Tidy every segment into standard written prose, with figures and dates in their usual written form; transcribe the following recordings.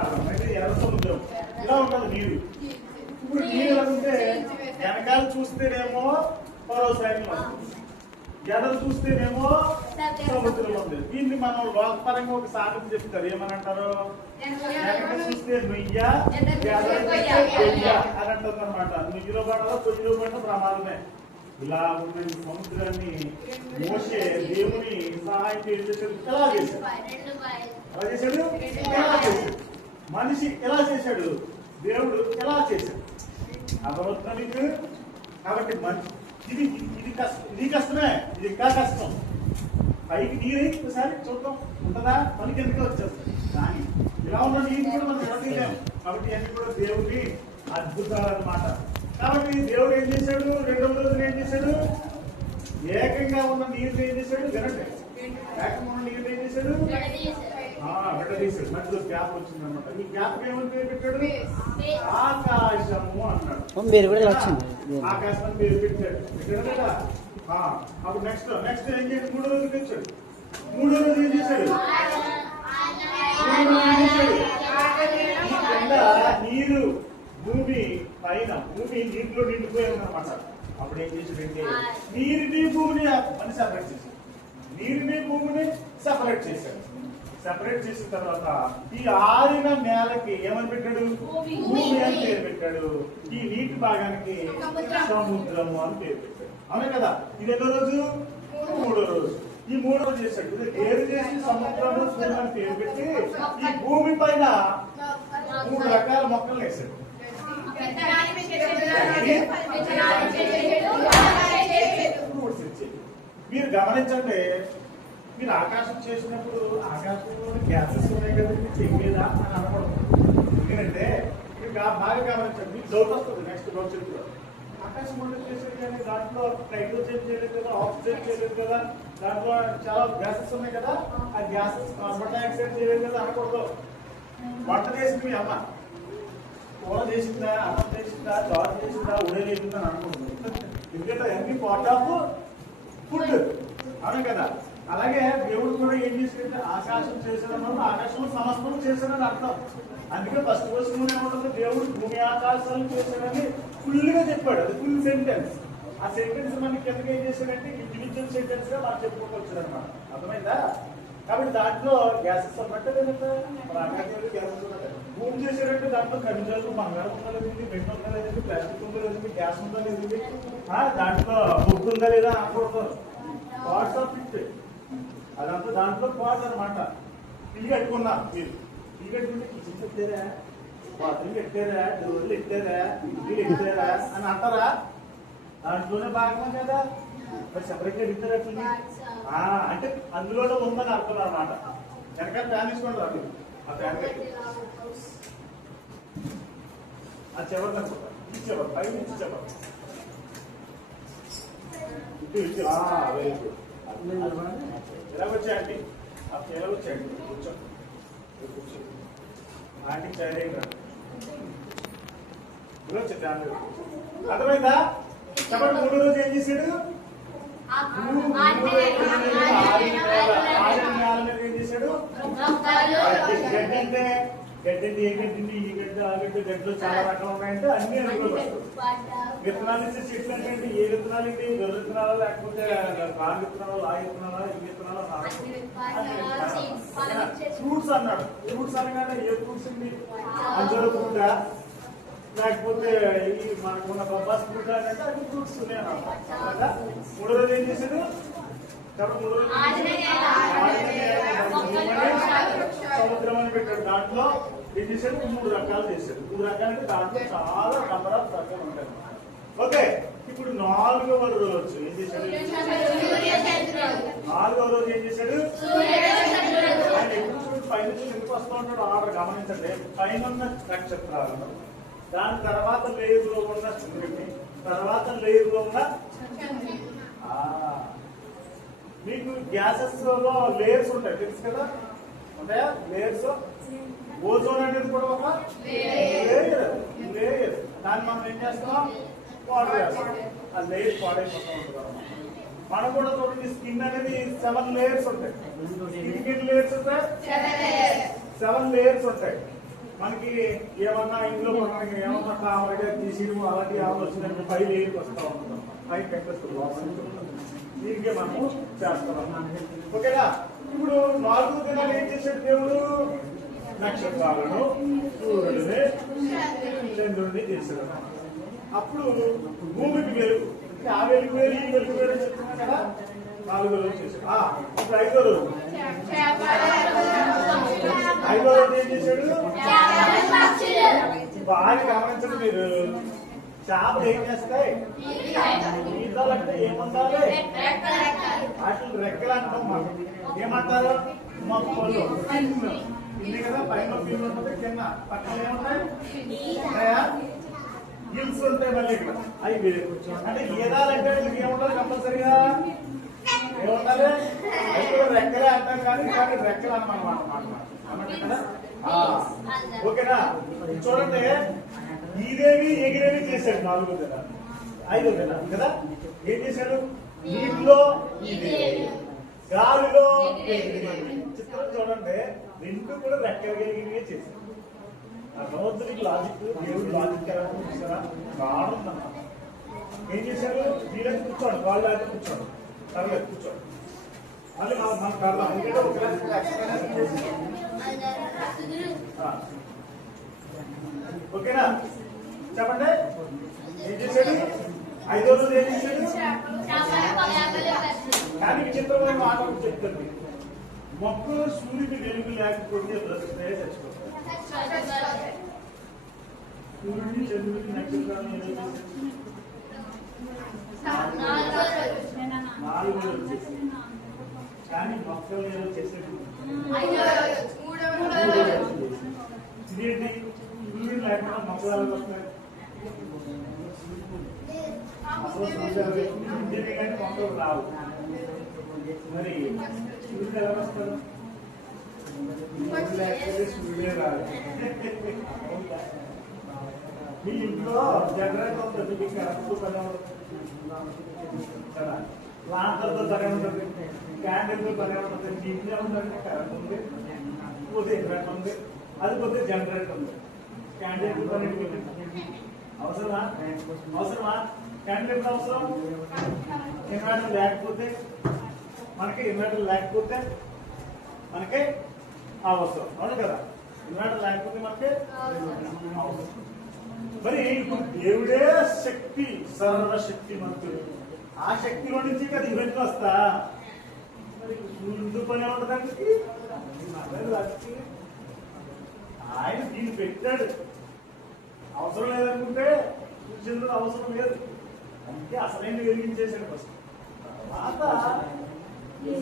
ఎర్ర సముద్రం ఇలా ఉంటుంది నీరు. ఇప్పుడు నీరు ఎలా ఉంటే వెనకాల చూస్తేనేమో పరో సైన్యం, ఎదరు చూస్తేనేమో సముద్రం ఉంది. దీన్ని మనం లోకపరంగా ఒక సామెత చెప్తారు, ఏమని అంటారు? వెనక చూస్తే నుయ్య, పొయ్య అని అంటుంది అనమాట. నుయ్యిలో పడాలో పొయ్యిలో పడిన ప్రమాదమే. ఇలా ఉన్న ఈ సముద్రాన్ని మోసే దేవుని సహాయం చేసేసాడు. ఎలా చేశాడు? ఎలా చేశాడు? ఎలా చేశాడు? మనిషి ఎలా చేశాడు? దేవుడు ఎలా చేశాడు? అర్థమవుతున్నా నీకు? కాబట్టి ఇది ఇది కష్టం, ఇది కష్టమే, ఇది ఇంకా కష్టం. పైకి నీరు ఒకసారి చూద్దాం ఉంటుందా, మనకి ఎందుకు వచ్చేస్తుంది. కానీ ఇలా ఉన్న నీరు కూడా మనం చూడలేము. కాబట్టి అన్ని కూడా దేవుడి అద్భుతాలు అన్నమాట. కాబట్టి దేవుడు ఏం చేశాడు? రెండవ రోజున ఏం చేశాడు? ఏకంగా ఉన్న నీరు ఏం చేశాడు? వినండి, ఏకంగా ఉన్న నీరు ఏం చేశాడు? విడదీశాడు. మధ్యలో గ్యాప్ వచ్చింది అనమాట. ఈ గ్యాప్ ఏమని పేరు పెట్టాడు? ఆకాశము అన్నాడు. ఆకాశం అని పేరు పెట్టాడు. పెట్టాడు కదా. అప్పుడు నెక్స్ట్ ఏం చేశాడు? మూడో రోజు తెచ్చాడు. మూడో రోజు ఏం చేశాడు? నీరు భూమి పైన, భూమి నీటిలో నిండిపోయింది అనమాట. అప్పుడు ఏం చేశాడంటే నీరుని భూమిని అని సెపరేట్ చేశాడు. నీరుని భూమిని సెపరేట్ చేశాడు. సెపరేట్ చేసిన తర్వాత ఈ ఆరిన నేలకి ఏమని పెట్టాడు? భూమి అని పేరు పెట్టాడు. ఈ నీటి భాగానికి సముద్రము అని పేరు పెట్టాడు. అవునే కదా. ఇది ఎన్నో రోజు? మూడో రోజు. ఈ మూడో రోజు చేశాడు. ఇది వేరు చేసి సముద్రము సూర్యుడు అని పేరు పెట్టి ఈ భూమి పైన 3 రకాల మొక్కలు వేశాడు. మీరు గమనించండి, మీరు ఆకాశం చేసినప్పుడు ఆకాశంలో గ్యాసెస్ ఉన్నాయి కదా, చెయ్యేదా అని అనకూడదు. ఎందుకంటే మీరు బాగా గమనించండి, మీకు డౌట్ వస్తుంది నెక్స్ట్ భవిష్యత్తులో. ఆకాశం వంట చేసేది కానీ దాంట్లో నైట్రోజన్ చేయలేదు కదా, ఆక్సిజన్ చేయలేదు కదా, దాంట్లో చాలా గ్యాసెస్ ఉన్నాయి కదా, ఆ గ్యాసెస్ కార్బన్ డైఆక్సైడ్ చేయలేదు కదా అనకూడదు. వంట చేసింది మీ అమ్మ, కూర చేసిందా, అన్నం చేసిందా, చారు చేసిందా, ఉడేలేసిందా అని అనుకుంటుంది. ఎందుకంటే అన్ని పార్ట్ ఆఫ్ ఫుడ్, అవును కదా. అలాగే దేవుడు కూడా ఏం చేశాడంటే ఆకాశం చేశాడన్న ఆకాశంలో సమస్తము చేశాడని అర్థం. అందుకే ఫస్ట్ క్వశ్చన్ ఏమంటుంది? దేవుడు భూమి ఆకాశాలు చేశాడని ఫుల్ గా చెప్పాడు. అది ఫుల్ సెంటెన్స్. ఆ సెంటెన్స్ మనకి ఎందుకు ఏం చేశాడంటే ఇండివిజువల్ సెంటెన్స్ గా మనం చెప్పుకోవచ్చు అనమాట. అర్థమైందా? కాబట్టి దాంట్లో గ్యాసెస్ అన్నట్టు లేదంటే మన ఆకాశంలో గ్యాసెస్ ఉన్నట్టు. భూమి చేశాడంటే దాంట్లో ఖనిజాలు, బంగారం ఉందా లేదండి, బెడ్ ఉందా లేదండి, ప్లాస్టిక్ ఉందా లేదండి, గ్యాస్ ఉందా లేదండి, దాంట్లో బుక్ ఉందా లేదా అనకూడదు. పార్ట్స్ ఆఫ్ ఇట్, అదంతా దాంట్లో పార్ట్ అనమాట. ఇల్లు కట్టుకున్నా, మీరు ఇల్లు కట్టుకుంటే కిచెన్ పెట్టారా, బాత్రూమ్ పెట్టారా, డోర్లు ఎట్టారా, ఇల్లు ఎట్టారా అని అంటారా? దాంట్లోనే భాగమే కదా. మరి సెపరేట్ ఎడుతారు అట్లా అంటే అందులోనే ఉందని అర్థం అనమాట. వెనకాల ఫ్యాన్ తీసుకోండి రాదు, ఆ ఫ్యాన్ పెట్టి ఆ చెవరు అనుకుంటా, ఈ చెవరు పై నుంచి చెవరు ఇటు వెరీ గుడ్. ఎలా వచ్చాయండి? ఎలా వచ్చాయండి? కూర్చో కూర్చో. ఆంటీ చైర్ అర్థమైందా? చెప్పండి. మూడో రోజు ఏం చేశాడు? ఏం చేశాడు? గడ్డి అంటే ఏ గడ్డి, ఈ గడ్డ, ఆ గడ్డ, గడ్డలో చాలా రకాలు ఉన్నాయంటే అన్ని అందులో వస్తాయి. విత్తనాలు ఇచ్చే చెట్లు అంటే ఏ విత్తనాలు ఏంటి? గొర్రె విత్తనాలా, లేకపోతే రాగి విత్తనాలు, ఆ విత్తనాలా, ఈ విత్తనాలు, ఫ్రూట్స్ అన్నాడు. ఫ్రూట్స్ అనగానే ఏ ఫ్రూట్స్ అండి? అంజూర ఫ్రూట్, లేకపోతే ఈ మనకున్న బొబ్బాస్ ఫ్రూట్ అంటే అన్ని ఫ్రూట్స్ ఉన్నాయి అన్నమాట. మూడో రోజు ఏం చేశాడు? మూడో రోజు సముద్రం అని పెట్టాడు. దాంట్లో ఏం చేశాడు? 3 రకాలు చేశాడు. 3 రకాలు అంటే దాంట్లో చాలా నంబర్ ఆఫ్ రకాలు ఉంటాయి. ఓకే, ఇప్పుడు 4వ రోజు ఏం చేశాడు? 4వ రోజు ఏం చేశాడు? ఆయన ఎప్పుడు పైన ఎందుకు వస్తూ ఉంటాడు ఆర్డర్ గమనించండి. పైన ఉన్న నక్షత్రాలను, దాని తర్వాత లేయర్లో ఉన్న సూర్యుడిని, తర్వాత లేయర్లో ఉన్న మీకు గ్యాసెస్ లో లేయర్స్ ఉంటాయి తెలుసు కదా, ఉంటాయా లేయర్స్? ఓజోన్ అనేది కూడా ఒక లేయర్. దాన్ని మనం ఏం చేస్తాం? వాటర్ వేస్తాం. ఆ లేయర్ పాడైపోతూ ఉంటుంది. మనం కూడా చూడండి, స్కిన్ అనేది 7 లేయర్స్ ఉంటాయి. స్కిన్ లేయర్స్ ఉంటాయి, 7 లేయర్స్ ఉంటాయి. మనకి ఏమన్నా ఇంట్లో మనకి ఏమన్నా కావాలంటే తీసేయడం అలాంటి ఏమన్నా వచ్చిందంటే ఫైల్ ఏరికి వస్తూ ఉంటుంది ఫైల్ పెట్టేస్తుంది దీనికే మనము చేస్తాం. ఓకేనా? ఇప్పుడు 4 దినాలు ఏం చేశాడు దేవుడు? నక్షత్రాలను, సూర్యుడిని, చంద్రుడిని చేశాడు. అప్పుడు భూమికి వెలుగు, ఆ వెలుగు వేరు ఈ వెలుగు వేరు చెప్తున్నా కదా. 4 రోజులు చేశాడు. ఇప్పుడు 5వ రోజు ఏం చేశాడు? బాగా గమనించండి మీరు. చేపలు ఏం చేస్తాయి? ఈదాలంటే ఏమంటారు? అసలు రెక్కలు అంటాం మనం. ఏమంటారు? మొక్కలు ఇది కదా. పైన ఫీల్ ఉంటుంది, కింద పక్కన ఏముంటాయి? హిల్స్ ఉంటాయి. మళ్ళీ ఇక్కడ అవి వేరు. అంటే ఈదాలంటే వీళ్ళకి ఏముంటారు కంపల్సరిగా? ఏముండాలి? అయితే రెక్కలే అంటాం కానీ రెక్కలు అన్నమాట అన్నమాట కదా. ఓకేనా? చూడండి, ఇదేవి ఎగిరేవి చేశాడు 4వ దినాలు. 5వ దినాలు కదా ఏం చేశాడు? నీటిలో ఇది, గాలిలో చిత్రం చూడండి, 2 కూడా రెక్కగలిగినవే చేశాడు. అర్థమవుతుంది లాజిక్. దేవుడు లాజిక్ ఎలా చూసారా? బాగుందన్నమాట. ఏం చేశాడు? వీళ్ళకి కూర్చోండి, వాళ్ళు అయితే కూర్చోండి, పర్లేదు కూర్చోండి. మళ్ళీ మనం కడదాం. ఎందుకంటే ఒక ఓకేనా? చెప్పండి ఏం చేశాడు? 5వ రోజు ఏం చేశాడు? కానీ విచిత్రమైన మాట చెప్తుంది. మొక్కలు సూర్యుడి వెలుగు లేకపోతే బ్రతుకుతాయే చచ్చిపోతాయి. సూర్యుడిని, చంద్రుడిని, నక్షత్రాలను ఏదో చేశాడు? 4వ రోజు చేశాడు. కానీ మొక్కలు ఏదో చేశాడు? ఇదేంటి? సూర్యుడు లేకుండా మొక్కలు ఎలా వస్తాయి? అసలు సూర్యుడు మొక్కలు రావు. మరి సూర్యుడు ఎలా వస్తారు? లేకపోతే సూర్యుడే రాదు. మీ ఇంట్లో జనరేటర్ ఉంటుంది, మీకు కరెంట్ పని కదా. లాంతర్తో పని ఉంటుంది, క్యాండిల్తో పని ఉంటుంది. మీ ఇంట్లో ఉందంటే కరెంట్ ఉంది, పోతే ఇన్వర్టర్ ఉంది, అది పోతే జనరేటర్ ఉంది. క్యాండిల్ పని అవసరమా? అవసరమా? క్యాండిల్ అవసరం. ఇన్వర్టర్ లేకపోతే మనకి అవసరం. అవును కదా? ఇన్వర్టర్ లేకపోతే మనకి అవసరం. మరి ఇప్పుడు దేవుడే శక్తి, సర్వశక్తి మంతుడు. ఆ శక్తిలో నుంచి కదా ఇవన్నీ వస్తా. మరి సూర్యుడు పని ఉంటుందండి. ఆయన దీన్ని పెట్టాడు. అవసరం లేదనుకుంటే సూర్యుడు అవసరం లేదు. అందుకే అసలైన వెలిగించేశాడు ఫస్ట్.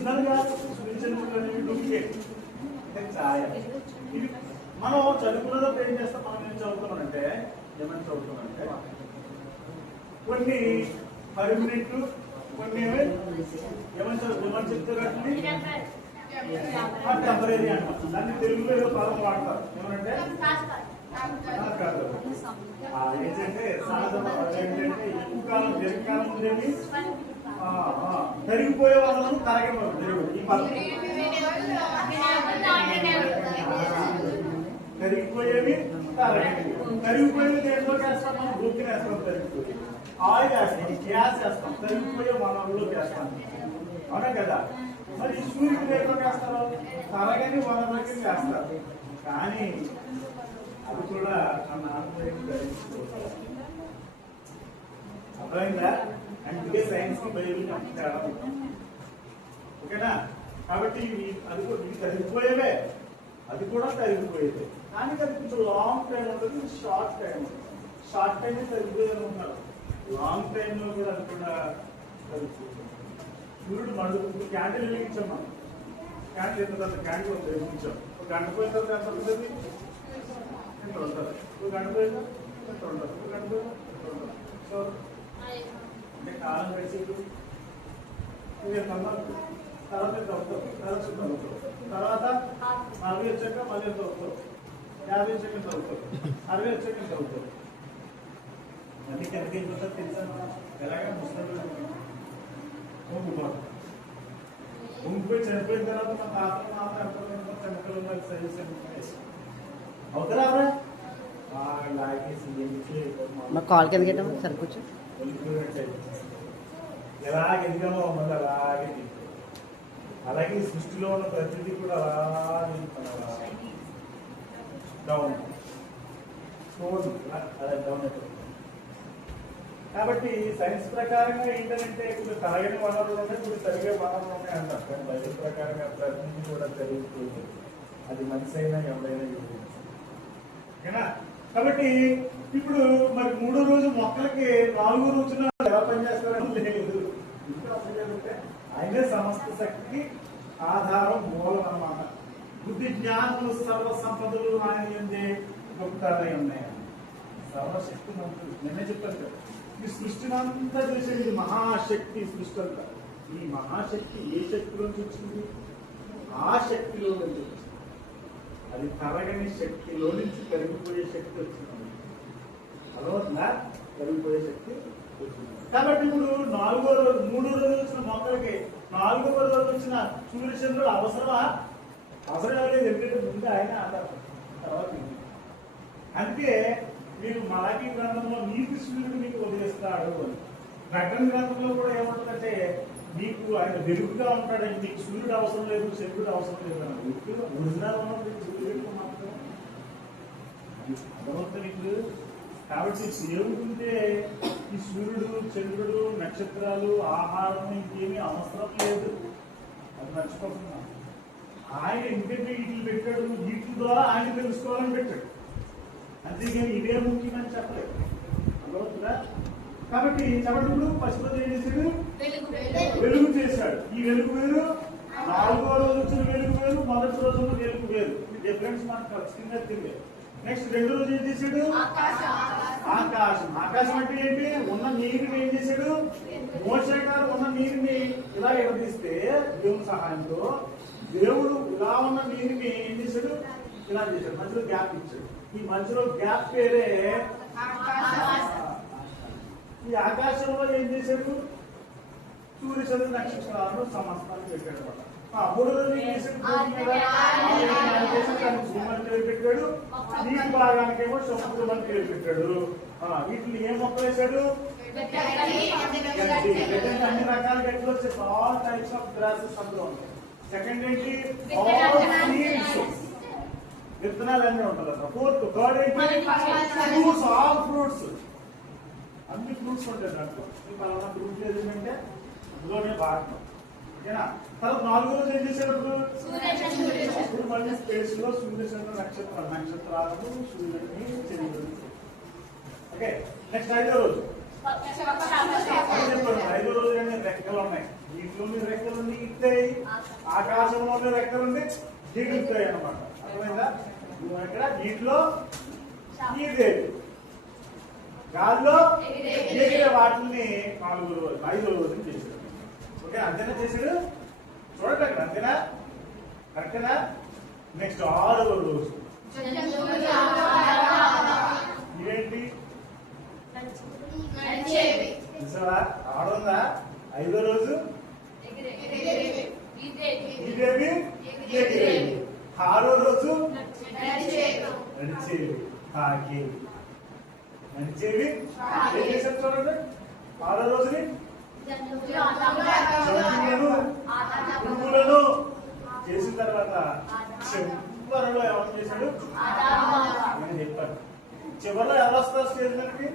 తర్వాత సూర్యచంద్రుడు అనేవి డూప్లికేట్ ఛాయ. ఇది మనం చదువుకున్నప్పుడు ఏం చేస్తాం? మనం ఏం చదువుతామంటే ఏమని చదువుతామంటే కొన్ని పర్మనెంట్, కొన్ని ఏమని చెప్తారు? టెంపరీ అంటాం. దాన్ని తెలుగులో ఏదో పదం వాడతారు. ఏమంటే ఏంటంటే ఏంటంటే ఎక్కువ కాలం దీర్ఘకాలం ఉండేవి తరిగిపోయే వాళ్ళను తరగేవారు దేవుడు. ఈ పదం తరిగిపోయేవి తరిగిపోయేవి దేంట్లో చేస్తాం? మనం బుక్కి వేస్తాం, తరిగిపోయి ఆయిల్ వేస్తాం, గ్యాస్ వేస్తాం, తరిగిపోయే వనరులు వేస్తాం. అవునా కదా? మరి సూర్యుడు దేంట్లో వేస్తారు? తరగని వనరులకి వేస్తారు. కానీ అది కూడా అర్థమైందా? అందుకే సైన్స్ కి బైబిల్ తేడా. ఓకేనా? కాబట్టి అది తరిగిపోయేవే, అది కూడా తరిగిపోయేదే. కానీ అది కొంచెం లాంగ్ టైం ఉంటుంది, షార్ట్ టైం ఉంటుంది. షార్ట్ టైం తరిగిపోయేది ఉంటారు, లాంగ్ టైంలో కూడా అది కూడా తరిగిపోతుంది. సూర్యుడు మండుకుంటూ క్యాండిల్ వెలిగించాం మనం. క్యాండిల్ ఎంత తర్వాత క్యాండిల్ వెలిగించాం. ఒక గంట పోయిన తర్వాత ఎంత ఉంటుంది? ఎంత ఉంటుంది? ఒక గంట పోయిన ఎంత ఉంటుంది? ఒక గంట పోయిన ఎంత ఉంటుంది? సో అంటే కాలం గడిచేది తర్వాత ఎంత అవుతుంది? తర్వాత 40 వచ్చాక మళ్ళీ ఎంత అవుతుంది? 50 వచ్చాక ఎంత అవుతుంది? 60 వచ్చాక ఎంత అవుతుంది? మళ్ళీ కిందకి అయిపోతుంది తెలుసా? ఎలాగ ముసలి ఉంగిపోయి చనిపోయిన తర్వాత మా తాత చనిపోయిన చనిపోయి అవుతారా? మా కాల్ కింద గిట్టమా సరిపోవచ్చు ఎలాగ ఎదిగామో ఉన్నది అలాగే అలాగే సృష్టిలో ఉన్న ప్రతిదీ కూడా అలాగే డౌన్ అలా డౌన్ అయిపోతుంది. కాబట్టి సైన్స్ ప్రకారంగా ఏంటంటే ఇప్పుడు తరగని వనరులు ఉన్నాయి, ఇప్పుడు తరిగే వనరులు ఉన్నాయి అంటారు. కానీ బైబిల్ ప్రకారంగా ప్రతిదీ కూడా జరుగుతుంది. అది మనిషి అయినా ఎవరైనా ఓకేనా. కాబట్టి ఇప్పుడు మరి 3వ రోజు మొక్కలకి 4వ రోజున ఎలా పనిచేస్తారని లేదు. ఆయనే సమస్త శక్తికి ఆధారం మూలం అన్నమాట. బుద్ధి జ్ఞానములు సర్వ సంపదలు ఆయన ఏంది గొప్పతనై ఉన్నాయి. సర్వశక్తి మంత్రులు నేనే చెప్పాను కదా, ఈ సృష్టిని అంతా చేసేది ఇది మహాశక్తి. సృష్టి అంతా ఈ మహాశక్తి ఏ శక్తిలోంచి వచ్చింది? ఆ శక్తిలో నుంచి వచ్చింది. అది తరగని శక్తిలో నుంచి పెరిగిపోయే శక్తి వచ్చింది. అలవద్దా పెరిగిపోయే శక్తి వచ్చింది. కాబట్టి ఇప్పుడు 4వ రోజు 3వ రోజు వచ్చిన మొక్కలకి 4వ రోజు వచ్చిన సూర్యచంద్రుడు అవసరమా? అవసరం లేదు. ఎందుకంటే ముందు ఆయన ఆధారం తర్వాత అందుకే మీరు మలాఖీ గ్రంథంలో నీతి సూర్యుడు మీకు వదిలేస్తాడు అని. ప్రకటన గ్రంథంలో కూడా ఏమంటుందంటే మీకు ఆయన వెలుగుగా ఉంటాడని, మీకు సూర్యుడు అవసరం లేదు, చంద్రుడు అవసరం లేదు అని. ఒరిజినల్ ఉన్నది సూర్యుడు మాత్రం అర్థమవుతుంది. కాబట్టి దేవుడు ఉంటే ఈ సూర్యుడు, చంద్రుడు, నక్షత్రాలు, ఆహారం ఇంకేమీ అవసరం లేదు. అది మర్చిపోతున్నాం. ఆయన ఎందుకంటే వీటిని పెట్టాడు, వీటి ద్వారా ఆయన తెలుసుకోవాలని పెట్టాడు. అంతేగాని ఇదే ముఖ్యమని చెప్పలేదు. అర్థమవుతుందా? కాబట్టి చెప్పడు పశుపతి ఏం చేశాడు? వెలుగు చేశాడు. ఈ వెలుగు వేరు, 4వ రోజు వచ్చిన వెలుగు వేరు, మొదటి రోజు ఉన్న వెలుగు వేరు. ఈ డిఫరెన్స్ మనకు ఖచ్చితంగా తెలియదు. నెక్స్ట్ 2వ రోజు ఏం చేశాడు? ఆకాశం. ఆకాశం అంటే ఏంటి? ఉన్న నీరుని ఏం చేశాడు? మోషే గారు ఉన్న నీరుని ఇలా ఎడదీస్తే దేవుని సహాయంతో దేవుడు ఇలా ఉన్న నీరుని ఏం చేశాడు? ఇలా చేశాడు. మధ్యలో గ్యాప్ ఇచ్చాడు. ఈ మధ్యలో గ్యాప్ పేరే ఈ ఆకాశంలో ఏం చేశాడు? సూర్య చంద్ర నక్షత్రాలను సమస్తాన్ని పెట్టాడు అనమాట. 3వ రోజు ఏం చేశాడు? భూమని పేరు పెట్టాడు. నీటి భాగానికేమో సముద్రం అని పేరు పెట్టాడు. వీటిని ఏ మొక్కలు వేశాడు? అన్ని రకాల గడ్డలు వచ్చాయి. ఆల్ టైప్స్ ఆఫ్ గ్రాసెస్ అందులో ఉంటాయి. సెకండ్ ఏంటి? విత్తనాలు అన్నీ ఉంటుంది అసలు. థర్డ్ ఏంటి? ఫ్రూట్స్. ఆల్ ఫ్రూట్స్, అన్ని ఫ్రూట్స్ ఉంటాయి దాంట్లో. పలానా ఫ్రూట్ ఏదంటే అందులోనే భాగం. ఓకేనా? తర్వాత 4వ రోజు ఏం చేసేటప్పుడు అప్పుడు మళ్ళీ స్పేస్ లో సూర్యచంద్ర నక్షత్రాలను సూర్యుడిని చంద్రుడిని. ఓకే, నెక్స్ట్ 5వ రోజు చెప్పారు. 5వ రోజు రెక్కలు ఉన్నాయి. వీటిలోని రెక్కలుండి ఇస్తాయి, ఆకాశంలోని రెక్కలుండి దిగుతాయి అన్నమాట. అర్థమైందా? ఇక్కడ వీటిలో ఈదేవి, గాల్లో ఎగిరే వాటిని 4వ రోజు 5వ రోజు చేశాడు. ఓకే, అంతేనా చేశాడు? చూడండి అక్కడ అంతేనా? కరెక్టేనా? నెక్స్ట్ 6వ రోజు ఇదేంటి? చూసావా? ఆడుందా? 5వ రోజు ఇదేవి ఎగిరేవి. 6వ రోజు నడిచేవి, తాకేవి. నడిచేవి ఏం చేశారు చూడండి. 6వ రోజుని పురుగులను చేసిన తర్వాత చివరిలో ఎవరు చేశాడు? నేను చెప్పాను. చివరిలో ఎవరు వస్తారు స్టేజ్ మీదకి?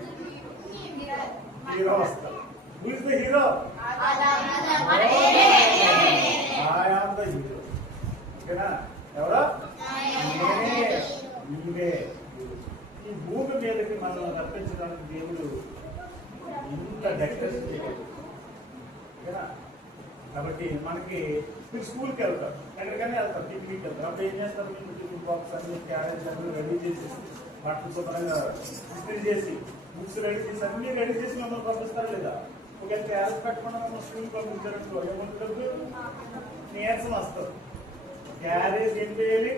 హీరో వస్తారు. Who is the hero? I am the hero. ఓకేనా? ఎవరో నీవే. ఈ భూమి మీదకి మనం రప్పించడానికి దేవుడు ఇంత డెకరేషన్ చేయలేదు. ఓకేనా? కాబట్టి మనకి మీరు స్కూల్కి వెళ్తారు, ఎక్కడికైనా వెళ్తారు, పిక్నిక్ వెళ్తారు. అప్పుడు ఏం చేస్తారు? మీకు టిఫిన్ బాక్స్ అన్ని, క్యారేజ్ అన్ని రెడీ చేసేసి, బట్టలు శుభ్రంగా ఇస్త్రీ చేసి, బుక్స్ రెడీ చేసి, అన్ని రెడీ చేసి మమ్మల్ని పంపిస్తారు లేదా? ఒకవేళ క్యారేజ్ పెట్టకుండా మమ్మల్ని స్కూల్కి పంపించారనుకో ఏముంటుంది? నీరసం వస్తుంది. క్యారేజ్ ఏం చేయాలి?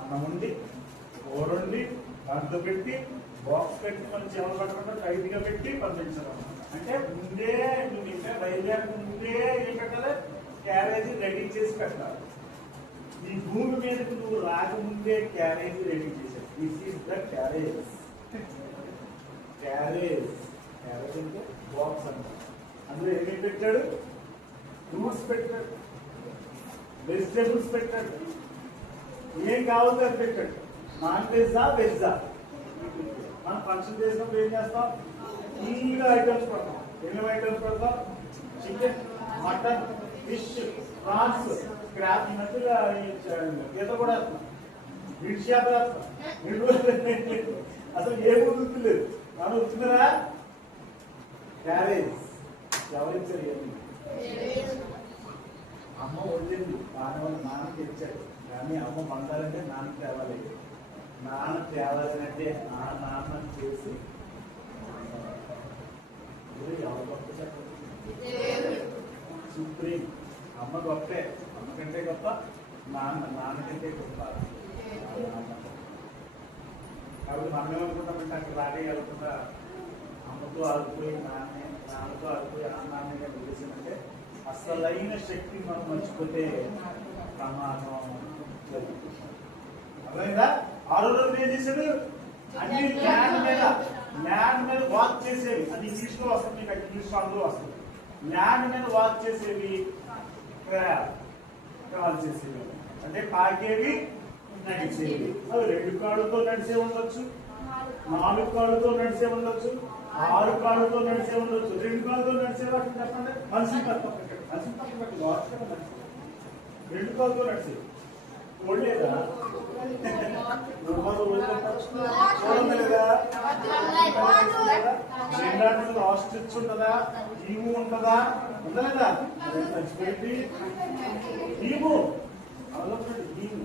అన్నం ఉండి, కూర ఉండి, దాంట్లో పెట్టి, బాక్స్ పెట్టి మనం చెవలు పట్టకుండా టైట్గా పెట్టి పంపించడం. అంటే ముందే నువ్వు ఇంకా బయలుదేరి ముందే ఏం పెట్టాలి? క్యారేజీ రెడీ చేసి పెట్టాలి. ఈ భూమి మీదకి నువ్వు రాకముందే క్యారేజీ రెడీ చేశావు. This is the carriage. Carriage. Carriage అంటే బాక్స్ అంట. అందులో ఏమేమి పెట్టాడు? ఫ్రూట్స్ పెట్టాడు, వెజిటేబుల్స్ పెట్టాడు, ఏం కావాలో అది పెట్టాడు. నాన్ వెజ్జా వెజ్జా? మనం ఫంక్షన్ చేసినప్పుడు ఏం చేస్తాం? ఫుల్గా ఐటమ్స్ పెడతాం. ఏమేమి ఐటమ్స్ పెడతాం? Chicken, mutton, fish, prawns, crop. ఈ మధ్యలో ఈత కూడా వేస్తాం, వీడి చేపలు వేస్తాం. అసలు ఏ గుర్తు లేదు. మనం వచ్చిందా? క్యారేజ్ ఎవరిచ్చారు? ఏమి అమ్మ వండింది, దానివల్ల నాన్న తెచ్చాడు. కానీ అమ్మ వండాలంటే నాన్న తేవాలి. నాన్న తేవాలంటే ఆ నాన్న చేసి ఎవరు గొప్ప చెప్పండి? సుప్రీం. అమ్మ గొప్పే, అమ్మ కంటే గొప్ప నాన్న కంటే గొప్ప. కాబట్టి మనం ఏమనుకుంటామంటే అక్కడ రాగేయకుండా అమ్మతో ఆగిపోయి నాన్నతో ఆగిపోయి నాన్నగా చేసిందంటే అసలైన శక్తి మనం మర్చిపోతే ప్రమాదం జరుగుతుంది. అర్థమైందా? ఆరో రోజు ఏం చేశాడు? అన్ని ల్యాండ్ మీద వాక్ చేసేవి. అది ఇంగ్లీష్ లో వస్తుంది, మీకు ఇంగ్లీష్ అందులో వస్తుంది. ల్యాండ్ మీద వాక్ చేసేవి కాల్ చేసేవి, అంటే పాకేవి, నడిచేవి. అవి 2 కాళ్ళతో నడిచే ఉండొచ్చు, 4 కాళ్ళతో నడిచే ఉండొచ్చు, 6 కాళ్ళతో నడిచే ఉండొచ్చు. 2 కాళ్ళతో నడిచే వాటిని చెప్పండి. మనిషి తప్ప మనిషి తప్ప వాటి 2 కాళ్ళతో నడిచేవి. చూడలేదా? చూడండి లేదా? ఆస్ట్రిచ్ ఉంటుందా? ఈము ఉంటుందా? ఉందా లేదా? మర్చిపోయింది. ఈము ఈము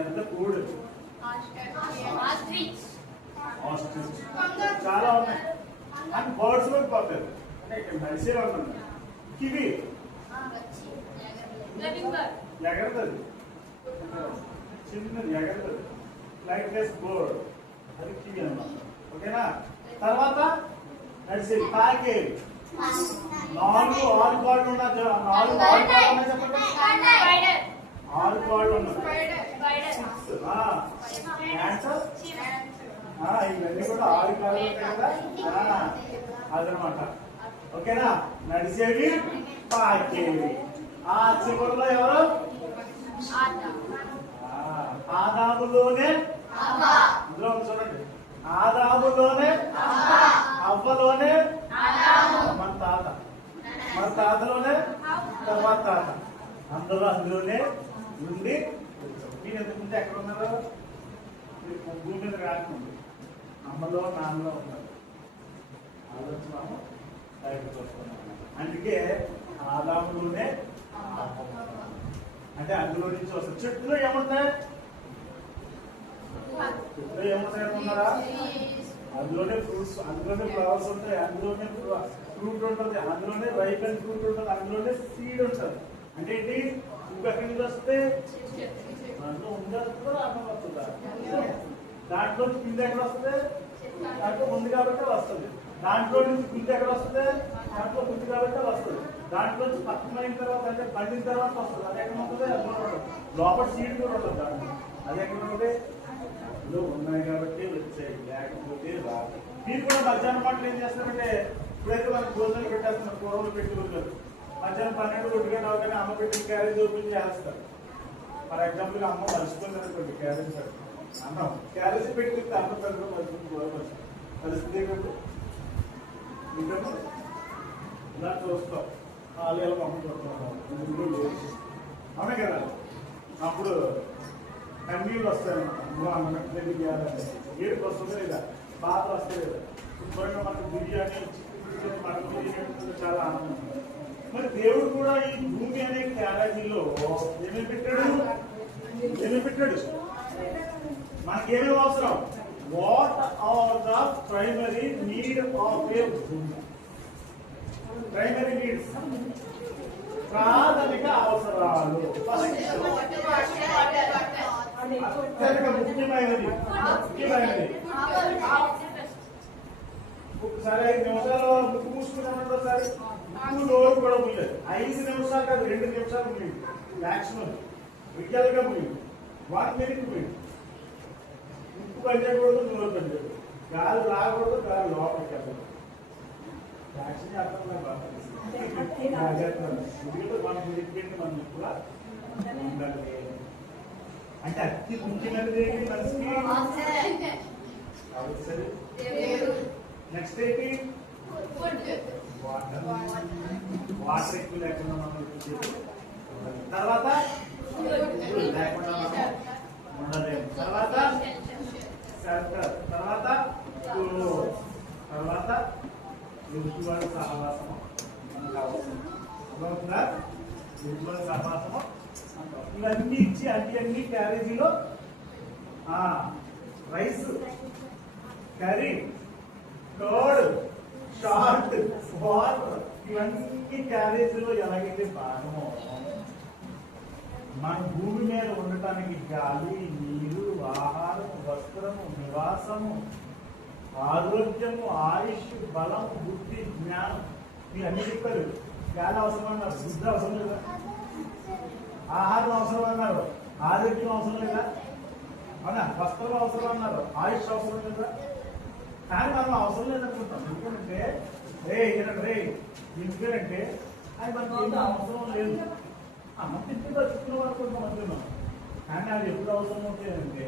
ఎంత కూడు. ఆస్ట్రిచ్ చాలా ఉన్నాయి. అండ్ బర్డ్స్ లో పోతారు, అంటే ఇక్కడ నడిచే ఉన్నాయి. కివి ఎగరదు, చిన్నది ఎగరదు, లైట్ లెస్ బర్డ్, అది కివి అన్నమాట. ఓకేనా? తర్వాత నడిచేది పాకేది. 4 6 కాళ్ళు ఉన్నాయి. 4 కాళ్ళు ఉన్నాయి చెప్పండి. 6 కాళ్ళు ఉన్నాయి. ఇవన్నీ కూడా 6 కాళ్ళు ఉంటాయి కదా, అదనమాట. ఓకేనా? నడిచేవి, పాకేవి. ఆ చివరిలో ఎవరు? ఆదాములోనే, ఇందులో చూడండి, ఆదాములోనే, అవ్వలోనే మన తాత, మన తాతలోనే తర్వాత తాత, అందులోనే నుండి మీరు ఎందుకుంటే ఎక్కడ ఉన్నారు? మీరు భూమి మీద రాకుండా అమ్మలో నాన్నలో ఉన్నారు. ఆలోచన బయటకు వస్తున్నాం. అందుకే ఆదాములోనే, అంటే అందులో నుంచి వస్తుంది. చెట్లు ఏముంటాయి? చెట్లు ఏముంటాయి అనుకున్నారా? అందులోనే ఫ్రూట్స్, అందులోనే ఫ్లవర్స్ ఉంటాయి, అందులోనే ఫ్రూట్ ఉంటుంది, అందులోనే రైప్ అండ్ ఫ్రూట్ ఉంటుంది, అందులోనే సీడ్ ఉంటుంది. అంటే ఏంటి? ఇంకెక్కడి నుంచి వస్తే దాంట్లో ఉందా అన్నం వస్తుందా? దాంట్లో కింద ఎక్కడ వస్తుంది? దాంట్లో ఉంది కాబట్టి వస్తుంది. దాంట్లో నుంచి కింద ఎక్కడ వస్తుంది? దాంట్లో ఉంది కాబట్టి వస్తుంది. దాంట్లో నుంచి పక్కన తర్వాత అంటే పండిన తర్వాత వస్తుంది. అది ఎక్కడ ఉంటుంది? లోపల సీడ్ కూడా ఉంటుంది. దాంట్లో అది ఎక్కడ ఉంటుంది? అందులో ఉన్నాయి కాబట్టి వచ్చాయి, లేకపోతే రాదు. మీరు కూడా మధ్యాహ్నం పాటలు ఏం చేస్తారంటే, ఇప్పుడైతే మనకు భోజనాలు పెట్టేస్తున్నారు, కూరలు పెట్టి ఉంటారు. మధ్యాహ్నం 12 ఒంటిగా రాగానే అమ్మ పెట్టి క్యారేజ్ ఓపెన్ చేస్తారు. ఫర్ ఎగ్జాంపుల్ అమ్మ మర్చిపోయింది అనుకోండి, క్యారేజ్ అన్నం క్యారేజ్ పెట్టి అమ్మ పెద్ద మర్చిపోయి పరిస్థితి ఏంటంటే ఇలా చూస్తాం, ఆలయాలు పంపుకుంటున్నాం, అవునే కదా. అప్పుడు కన్నీళ్ళు వస్తాయన్నమాట. దగ్గర చేయాలంటే ఏడుపు వస్తుంది లేదా, బాధ వస్తుంది లేదా. శుభ్రంగా మనకు బిర్యానీ, చికెన్, మటన్ బిర్యానీ చాలా ఆనందం. మరి దేవుడు కూడా ఈ భూమి అనే క్యారేజీలో ఏమేమి పెట్టాడు? ఏమేమి పెట్టాడు? మనకేమేమి అవసరం? What are the primary need of a భూమి? ప్రైమరీ నీడ్స్, ప్రాథమిక అవసరాలు. ముఖ్యమైనది ఒకసారి 5 నిమిషాలు ముక్కు మూసుకున్నామంటే ఒకసారి ముక్కు నోరు కూడా ముయ్యలేదు. 5 నిమిషాలు కాదు, 2 నిమిషాలు ముయ్యండి. మ్యాక్సిమం విద్యాలుగా ముయ్యండి. 1 మినిట్ ముయ్యండి. ముక్కు పనిచేయకూడదు, నోరు పనిచేయకూడదు, గాలి రాకూడదు, గాలి లోపలికి వెళ్ళకూడదు. యాక్షన్ చేస్తాం బాగా ఎందుకంటే మనం ఎందుకంటే మనం ఎక్కువ ఉండాలి. అంటే అతి ముఖ్యమైనది ఏంటి మనసుకి? నెక్స్ట్ ఏంటి? వాటర్ ఎక్కువ లేకుండా మనం తర్వాత లేకుండా మనం ఉండలేము. తర్వాత సెల్టర్, తర్వాత తర్వాత ఎదుటివాడి సహవాసము మనకు అవసరం. అర్థమవుతుందా? ఎదుటివాడి సహవాసము ఇవన్నీ ఇచ్చి అన్ని క్యారేజీలో రైస్, కర్రీ, కర్డ్, షార్ట్, వాటర్ ఇవన్నీ క్యారేజీలో ఎలాగైతే భాగమో మన భూమి మీద ఉండటానికి గాలి, నీరు, ఆహారం, వస్త్రము, నివాసము, ఆరోగ్యము, ఆయుష్, బలం, బుద్ధి, జ్ఞానం ఇవన్నీ చెప్పారు. గాలి అవసరం అన్నారు, బుద్ధి అవసరం లేదా? ఆహారం అవసరం అన్నారు, ఆరోగ్యం అవసరం లేదా? అవునా? వస్త్రం అవసరం అన్నారు, ఆయుష్ అవసరం లేదా? కానీ మనం అవసరం లేదనుకుంటాం. ఎందుకంటే రే ఎందుకంటే అది మనకి ఏమీ అవసరం లేదు. అన్నం తింటే బతుకున్నాం అనుకుంటాం అనుకున్నాం. కానీ అది ఎప్పుడు అవసరం అవుతాయంటే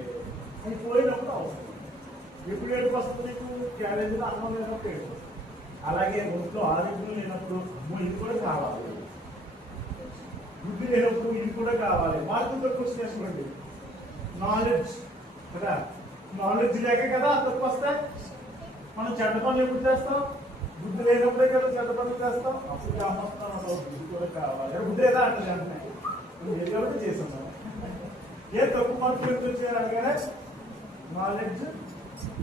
అది పోయినప్పుడు అవసరం. ఎప్పుడు ఏడుపు వస్తుంది నీకు? క్యారేజీలో అన్నం లేనప్పుడు ఏడుపు. అలాగే ఒంట్లో ఆరోగ్యం లేనప్పుడు ఇది కూడా కావాలి, బుద్ధి లేనప్పుడు ఇది కూడా కావాలి. మార్కులు తక్కువ చేసుకోండి. నాలెడ్జ్ కదా, నాలెడ్జ్ లేక కదా తక్కువ వస్తాయి. మనం చెడ్డ పనులు ఎప్పుడు చేస్తాం? బుద్ధి లేనప్పుడే కదా చెడ్డ పనులు చేస్తాం. అప్పుడు కామొస్తాం, బుద్ధి కూడా కావాలి. బుద్ధి ఏదా అంటే అంటున్నాయి ఏది కాబట్టి చేసాం. ఏ తక్కువ మార్కులు ఎందుకు వచ్చారు అనగానే నాలెడ్జ్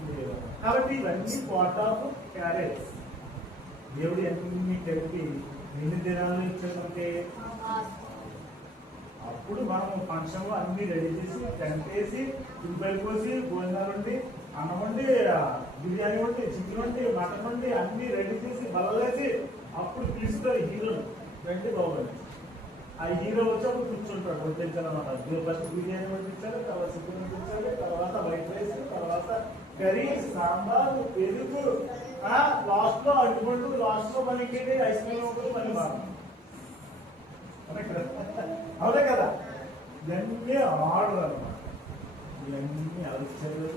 లేదు. కాబట్టి ఇవన్నీ పార్ట్ ఆఫ్ క్యారేజ్. దేవుడు ఎన్ని కలిపి ఎన్ని దినాలు ఇచ్చామంటే అప్పుడు మనం ఫంక్షన్లో అన్ని రెడీ చేసి టెంట్ వేసి దుబ్బలు పోసి భోజనాలు వండి అన్నం వండి బిర్యానీ వండి చికెన్ వండి మటన్ వండి అన్ని రెడీ చేసి బలలేసి అప్పుడు పిలుస్తారు హీరోని రండి బాగుంది. ఆ హీరో వచ్చి అప్పుడు కూర్చుంటాడు వడ్డించాలన్నమాట. ఫస్ట్ బిర్యానీ వడ్డించాలి, తర్వాత చికెన్ వడ్డించాలి, తర్వాత వైట్ రైస్, తర్వాత కర్రీ, సాంబార్, పెరుగు, లాస్ట్ లో అడ్డుపండు, లాస్ట్ లో మనకి ఐస్ క్రీమ్ ఒకటి మళ్ళీ బాగా అవునే కదా. ఇవన్నీ ఆర్డర్ అన్నమాట. ఇవన్నీ అలసలు.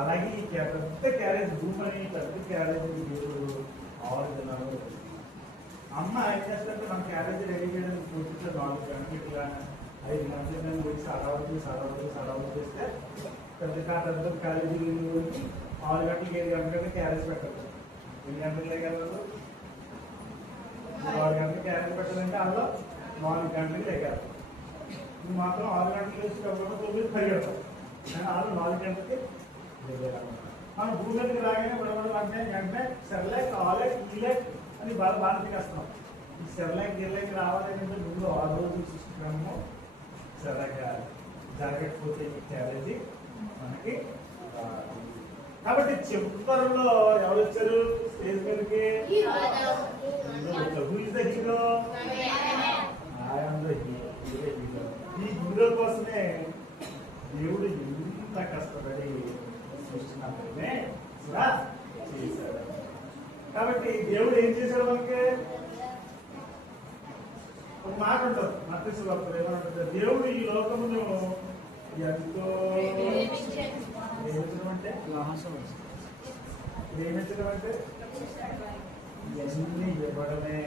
అలాగే ఈ పెద్ద క్యారేజ్ భూమని పెద్ద క్యారేజ్ దేవుడు 6 దినాలు. అమ్మ ఏం చేస్తుంటే మన క్యారేజ్ రెడీ చేయడానికి చూపించారు 4 గంటలు ఇట్లా 5 గంటలు మేము వచ్చి సడవలు చేస్తే పెద్ద క్యారేజీ 6 గంటలకు 7 గంటలకి క్యారేజ్ పెట్టచ్చు. 7 గంటలు లేగలరు, 6 గంటలకు క్యారేజ్ పెట్టాలంటే అందులో 4 గంటలకు లేగాలి. నువ్వు మాత్రం 6 గంటలు వేసి కాబట్టి 9 పరిగెడతాం. కానీ 4 గంటలకి లేగాలి. మనం భూమికి రాగానే వెంటనే సెర్లాక్, ఆలెక్, ఈలెక్ అని బాగా తినేస్తున్నాం. ఈ సెర్లాక్ గిర్లాక్ రావాలంటే ముందు 6 రోజులు చూసుకున్నాము. సెర్లాక్ జరగకపోతే ఈ క్యారేజీ మనకి. కాబట్టి చివరిలో ఎవరు వచ్చారు స్టేజ్ మీదకి? హీరో. ఈ హీరో కోసమే దేవుడు ఇంత కష్టపడి సృష్టించినప్పుడే చేశాడు. కాబట్టి దేవుడు ఏం చేశాడు మనకి? ఒక మాట ఉంటుంది మత్తయి వార్తలో ఏమంటారు? దేవుడు ఈ లోకమును ఎంతో ప్రేమించడం అంటే ఇవన్నీ ఇవ్వడమే.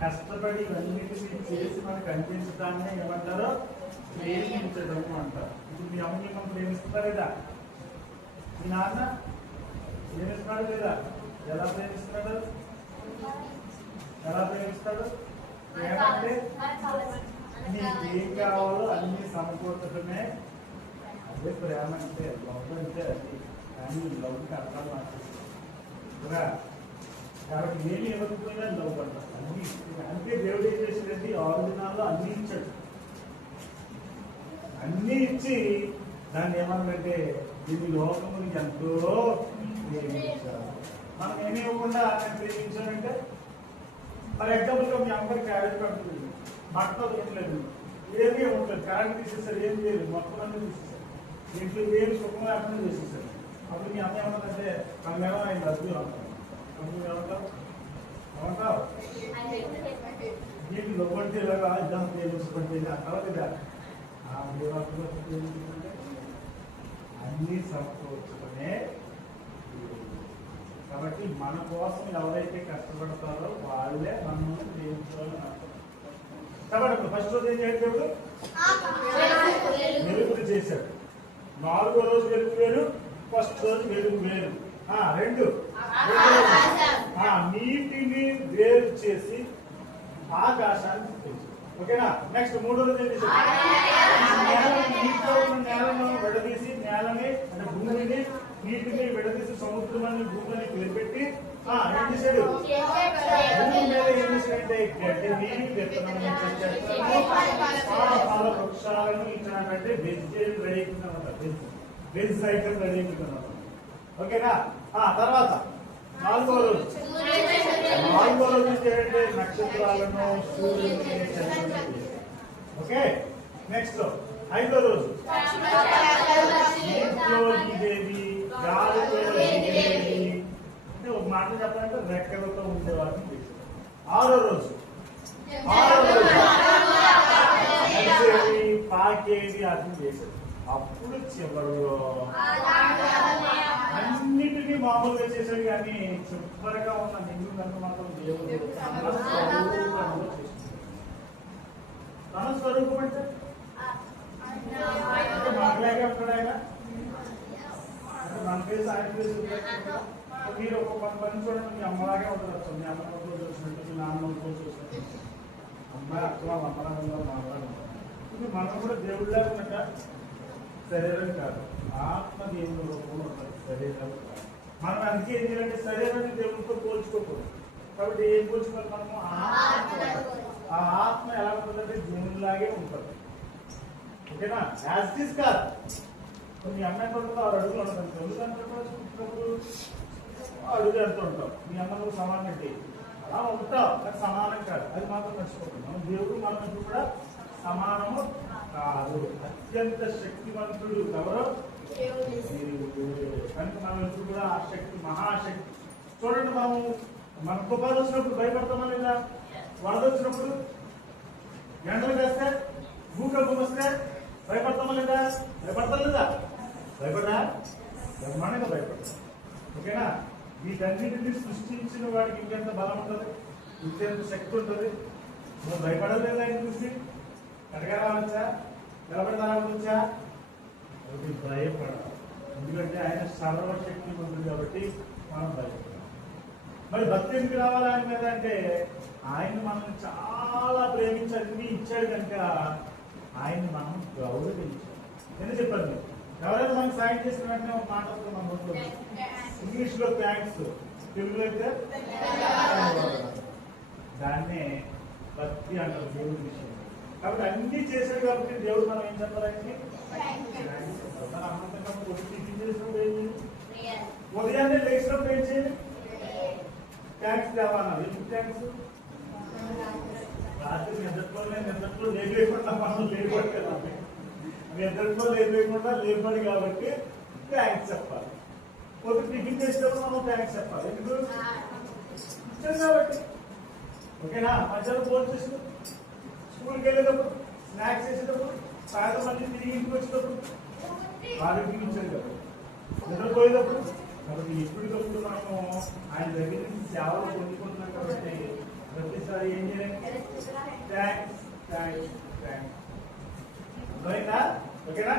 కష్టపడి ఇవన్నిటిని చేసి మనకు అనిపించడాన్ని ఏమంటారో ప్రేమించడం అంటారు. ఇప్పుడు మీ అమ్మని మనం ప్రేమిస్తారా లేదా? మీ నాన్న ప్రేమిస్తున్నాడు లేదా? ఎలా ప్రేమిస్తున్నాడు? ప్రేమ అంటే నీకేం కావాలో అన్ని సమకూర్చడమే. అదే ప్రేమ అంటే. లవ్ అంటే అది. కానీ లవ్కి అర్థాలు మార్చేస్తుంది. కాబట్టి ఏమి ఇవ్వకపోయినా లవ్ అంటారు. అన్ని అంటే దేవుడు ఏం చేసాడంటే 6 దినాల్లో అన్ని ఇచ్చాడు. అన్ని ఇచ్చి దాన్ని ఏమన్నంటే దీని లోకముని ఎంతో ప్రేమించారు. మనం ఏమి ఇవ్వకుండా నేను ప్రేమించానంటే ఫర్ ఎగ్జాంపుల్గా మీ అమ్మగారి క్యారేజ్ పడుతుంది, బట్టలు తినలేదు, ఏమీ ఇవ్వట్లేదు, కరెంట్ తీసేసారు, ఏం చేయలేదు, మొత్తం అన్నీ తీసేసారు, ఇంట్లో ఏమి సుఖం లేకుండా చేసేసారు. అప్పుడు మీ అమ్మ ఏమన్నదంటే మనమేమో ఆయన రద్దు అంటాం. అప్పుడు ఏమంటావు ఏమంటావు దీన్ని లోపలికి ఇలాగా ఇద్దాం తెలుసుకుంటే అంటావా లేదా? ఆ దేవాత్మ అన్ని సమకూర్చుకునే. కాబట్టి మన కోసం ఎవరైతే కష్టపడతారో వాళ్ళే మనల్ని దేవుని అర్థం. కాబట్టి ఫస్ట్ రోజు ఏం చేశాడు? వెలుగు చేశాడు. 4వ రోజు వెలుగు వేరు, ఫస్ట్ రోజు వెలుగు వేరు. రెండు నీటిని వేరు చేసి ఆకాశాన్ని తెచ్చాడు. ఓకేనా? నెక్స్ట్ 3వ రోజు ఏం చేశాడు? నీటిలో ఉన్న నేలను విడదీసి నేలని అంటే భూమిని నీటిని విడదీసి సముద్రాన్ని భూమిని పేరుపెట్టి ఏం చేశాడు? భూమి మీద ఏం చేశాడంటే గడ్డిని విత్తనాన్ని ఫల వృక్షాలను ఇచ్చినట్టే వెజిటేరియన్ రెడీ అయిపోయిందన్నమాట. వెజ్ ఐటమ్ రెడీ అయిపోయిందన్నమాట. ఓకేనా? తర్వాత 4వ రోజు ఏంటంటే నక్షత్రాలను సూర్యుని చంద్రుని. ఓకే, నెక్స్ట్ 5వ రోజు దేవి గాలితో ఎగిరేది అంటే ఒక మాట చెప్పాలంటే రెక్కలతో ఉండేవాడిని చేశారు. 6వ రోజు పాకేది అది చేశాడు. అప్పుడు చివరిలో అన్నిటినీ మామూలుగా చేశాడు, కానీ చివరిగా ఉన్న నిన్ను కనుక మాత్రం దేవుడు తన స్వరూపం అంటే మనలాగే ఉంటాడు ఆయన. అంటే మన ఫేస్ ఆయన ఫేస్ మీరు ఒక పని చూడండి, మీ అమ్మలాగే ఉంటుంది. మీ అమ్మ నోట్లో చూసినట్టు, మీ నాన్న నోట్లో చూసినట్టు అమ్మాయి అక్కడ అమ్మలాగా మాట్లాడుతుంది. ఇది మనం కూడా దేవుళ్ళగా ఉన్నట్ట శరీరం కాదు, ఆత్మ దేవుని రూపంలో ఉంటుంది. శరీరం కాదు. మనం అందుకే ఏం చేయాలంటే శరీరాన్ని దేవుడితో పోల్చుకోకూడదు. కాబట్టి ఏం పోల్చుకోవాలి మనము? ఆ ఆత్మ ఎలా ఉంటుందంటే దేవునిలాగే ఉంటుంది. ఓకేనా? యాజ్ దిస్ కాదు. మీ అమ్మాయి పడుతుందో 6 అడుగులు ఉంటుంది. ఎందుకంటే అడుగు ఎంత ఉంటాం. మీ అమ్మ నువ్వు సమానం అంటే అలా ఉంటావు, కానీ సమానం కాదు. అది మాత్రం మర్చిపోతున్నాం. దేవుడు మనం కూడా సమానము కాదు. అత్యంత శక్తివంతుడు ఎవరో కనుక మనం ఎప్పుడు కూడా ఆ శక్తి మహాశక్తి. చూడండి, మన తుఫాను వచ్చినప్పుడు భయపడతామా లేదా? వరద వచ్చినప్పుడు, ఎండలు వేస్తే, భూకంపం వస్తే భయపడతామా లేదా? భయపడతాం లేదా? భయపడరా? బ్రహ్మాండంగా భయపడతాం. ఓకేనా? వీటన్నిటిని సృష్టించిన వాడికి ఇంకెంత బలం ఉంటుంది, ఇంకెంత శక్తి ఉంటుంది. నువ్వు భయపడలేదు ఆయన చూసి కడగా రావచ్చా? నిలబడి రావచ్చా? అది భయపడాలి. ఎందుకంటే ఆయన సర్వశక్తి ఉంటుంది కాబట్టి మనం భయపడాలి. మరి భక్తి ఎందుకు రావాలి ఆయన మీద అంటే ఆయన మనం చాలా ప్రేమించి అన్ని ఇచ్చాడు కనుక ఆయన మనం గౌరవించాలి. ఎందుకు చెప్పండి? ఎవరైనా మనకు సాయం చేసిన వెంటనే ఒక మాట వస్తుంది మన ముందు. ఇంగ్లీష్ లో థ్యాంక్స్, తెలుగులో అయితే దాన్నే భక్తి అంటారు దేవుడి విషయం. కాబట్టి అన్ని చేశాడు కాబట్టి దేవుడు మనం ఏం చెప్పాలంటే మన అమ్మంతా టిఫిన్ చేసినప్పుడు ఏం చేయాలి? ఉదయాన్నే లేచినప్పుడు ఏం చేయాలి? థ్యాంక్స్ తేవాలన్నారు. ఎందుకు థ్యాంక్స్? రాత్రి నిద్రలో లేకుండా మనం లేబడి కదా, నిద్రలో లేకుండా లేబడి కాబట్టి థ్యాంక్స్ చెప్పాలి. పొద్దు టిఫిన్ చేసేటప్పుడు మనం థ్యాంక్స్ చెప్పాలి. ఎందుకు? ఇచ్చాం కాబట్టి. ఓకేనా? మధ్యాహ్నం ఫోన్ చేసినప్పుడు, స్కూల్కి వెళ్ళేటప్పుడు, స్నాక్స్ చేసేటప్పుడు, సాయంత్రం మళ్ళీ తిరిగి ఇంటికి వచ్చేటప్పుడు వాళ్ళకి ఇచ్చారు కదా, నిద్రపోయేటప్పుడు. కాబట్టి ఎప్పటికప్పుడు మనము ఆయన దగ్గర నుంచి సేవలు పొందుకుంటున్నాం కాబట్టి ప్రతిసారి ఏం చేయాలి? Thanks thanks thanks. అర్థమైందా? ఓకేనా?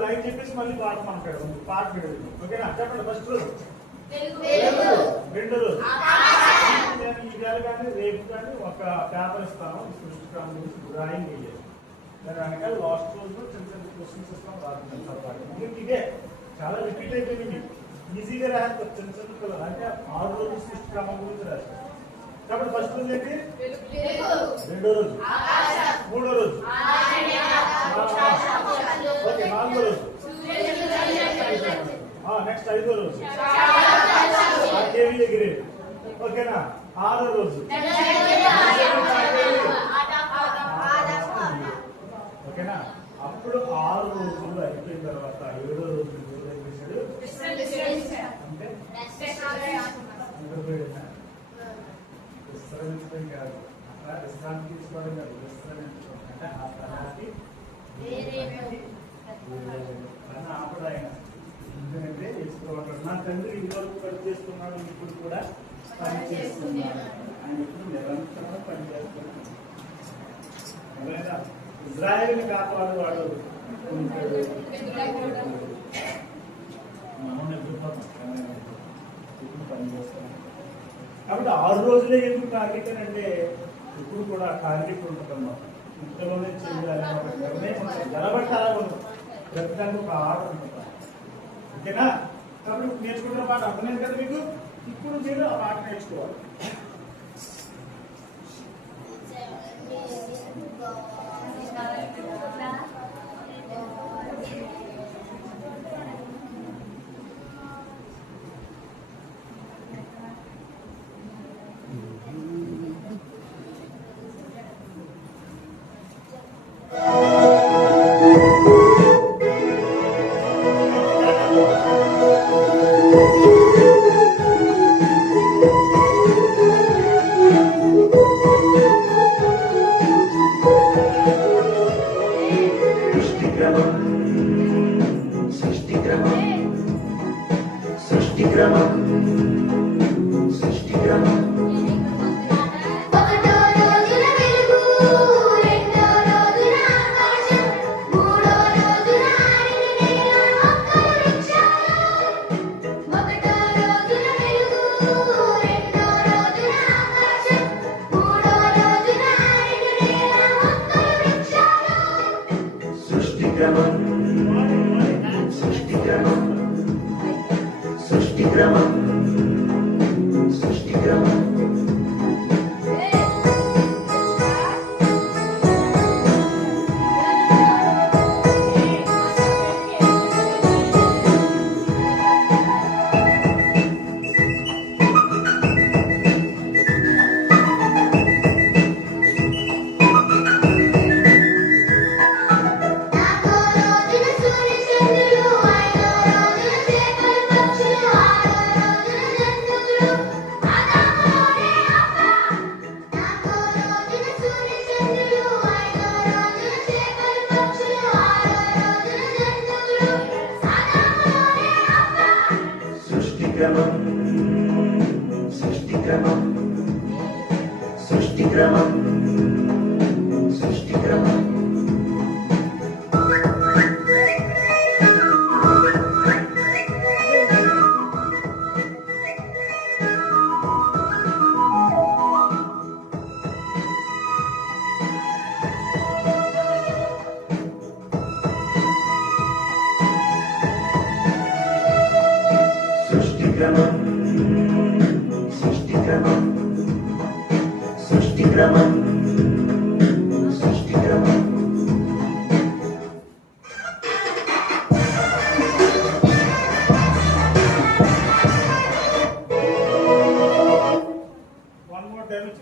లైక్ చెప్పేసి మళ్ళీ పాట మాట్లాడు, పాట పెడదు. ఓకేనా? చెప్పండి. ఫస్ట్ రోజు, 2వ రోజు నేను ఇవాళ కానీ రేపు కానీ ఒక పేపర్ ఇస్తాను, సృష్టికాలం గురించి డ్రాయింగ్ వేయాలి. దాని వెనకాల లాస్ట్ రోజు చిన్న చిన్న క్వశ్చన్స్ ఇస్తాం, రాదు. ఇదే చాలా రిపీట్ అయిపోయింది. ఈజీగా రాస్తారు చిన్న చిన్న పిల్లలు. అంటే 6 రోజులు సృష్టికాలం గురించి రాస్తారు. కాబట్టి ఫస్ట్ రోజు ఏంటి? 2వ రోజు, 3వ రోజు, ఓకే, 4వ రోజు, నెక్స్ట్ 5వ రోజు కేవీ ఎగిరేది. ఓకేనా? 6వ రోజు, ఓకేనా? అప్పుడు 6 రోజులు అయిపోయిన తర్వాత 7వ రోజు దేవుడు ఏం చేశాడు? విశ్రాంతి తీసుకోవడం కాదు, విశ్రాంతి అంటే ఆ తరానికి అని ఆపడు ఆయన. ఎందుకంటే చేసుకోవడం నా తండ్రి ఇదివరకు పని చేస్తున్నాడు, ఇప్పుడు కూడా పని చేస్తున్నాడు. ఆయన ఇప్పుడు నిరంతరం పని చేస్తున్నాడు. ఎవరైనా ఇజ్రాయేల్ కాపాడు వాడు మనం నిద్రపోతాం, ఇప్పుడు పని చేస్తాం. కాబట్టి 6 రోజులే ఎందుకు టార్గెట్ అంటే ఇప్పుడు కూడా టార్గెట్ ఉంటుందన్నమాట. ఇంట్లోనే చేయాలి ఒక నిర్ణయం ఉంటుంది, నిలబట్టాలా ఉంటుంది, ప్రతిదానికి ఒక ఆర్డర్ ఉంటుంది. ఓకేనా? కాబట్టి నేర్చుకుంటున్న పాట అర్థమైంది కదా మీకు. ఇప్పుడు మీరు ఆ పాట నేర్చుకోవాలి.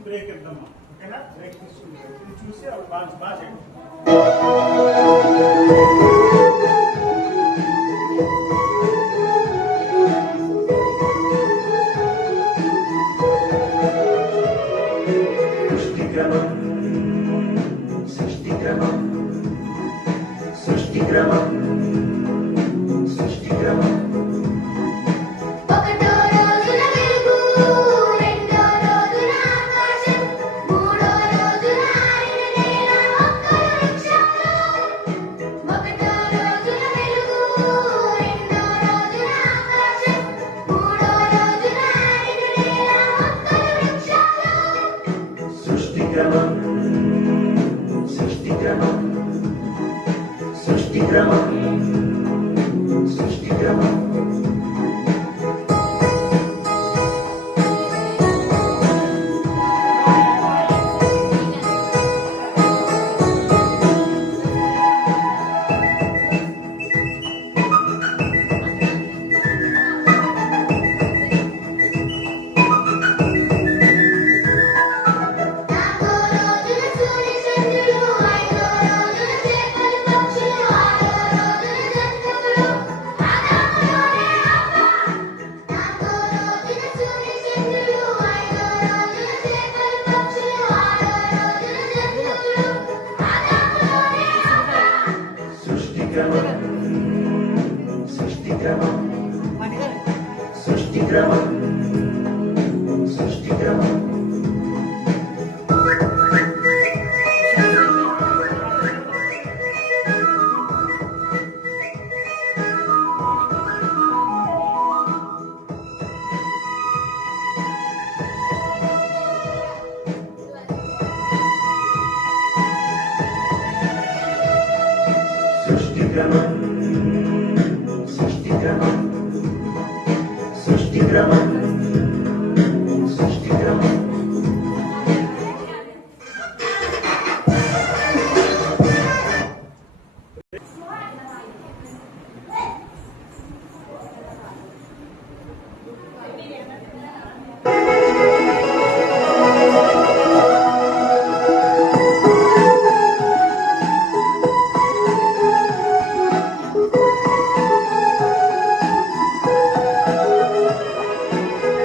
బ్రేక్ ఇద్దామా? ఓకేనా? బ్రేక్ తీసుకుంటాం, చూసి అప్పుడు బాగా చేయండి. Bye. సృష్టిక్రమం సృష్టిక్రమం సృష్టిక్రమం సృష్టిక్రమం సృష్టిక్రమం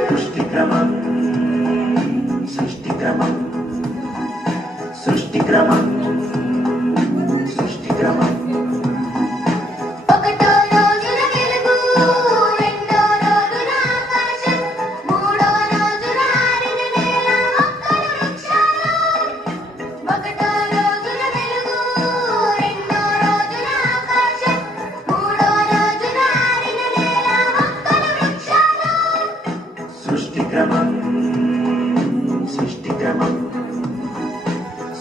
సృష్టిక్రమం సృష్టిక్రమం సృష్టిక్రమం సృష్టిక్రమం ఒకటో రోజున వెలుగు, రెండో రోజున ఆకాశం, మూడో రోజున ఆరిన నేల, మొక్కలు వృక్షాలు. ఒకటో రోజున వెలుగు, రెండో రోజున ఆకాశం, మూడో రోజున ఆరిన నేల, మొక్కలు వృక్షాలు. సృష్టిక్రమం సృష్టిక్రమం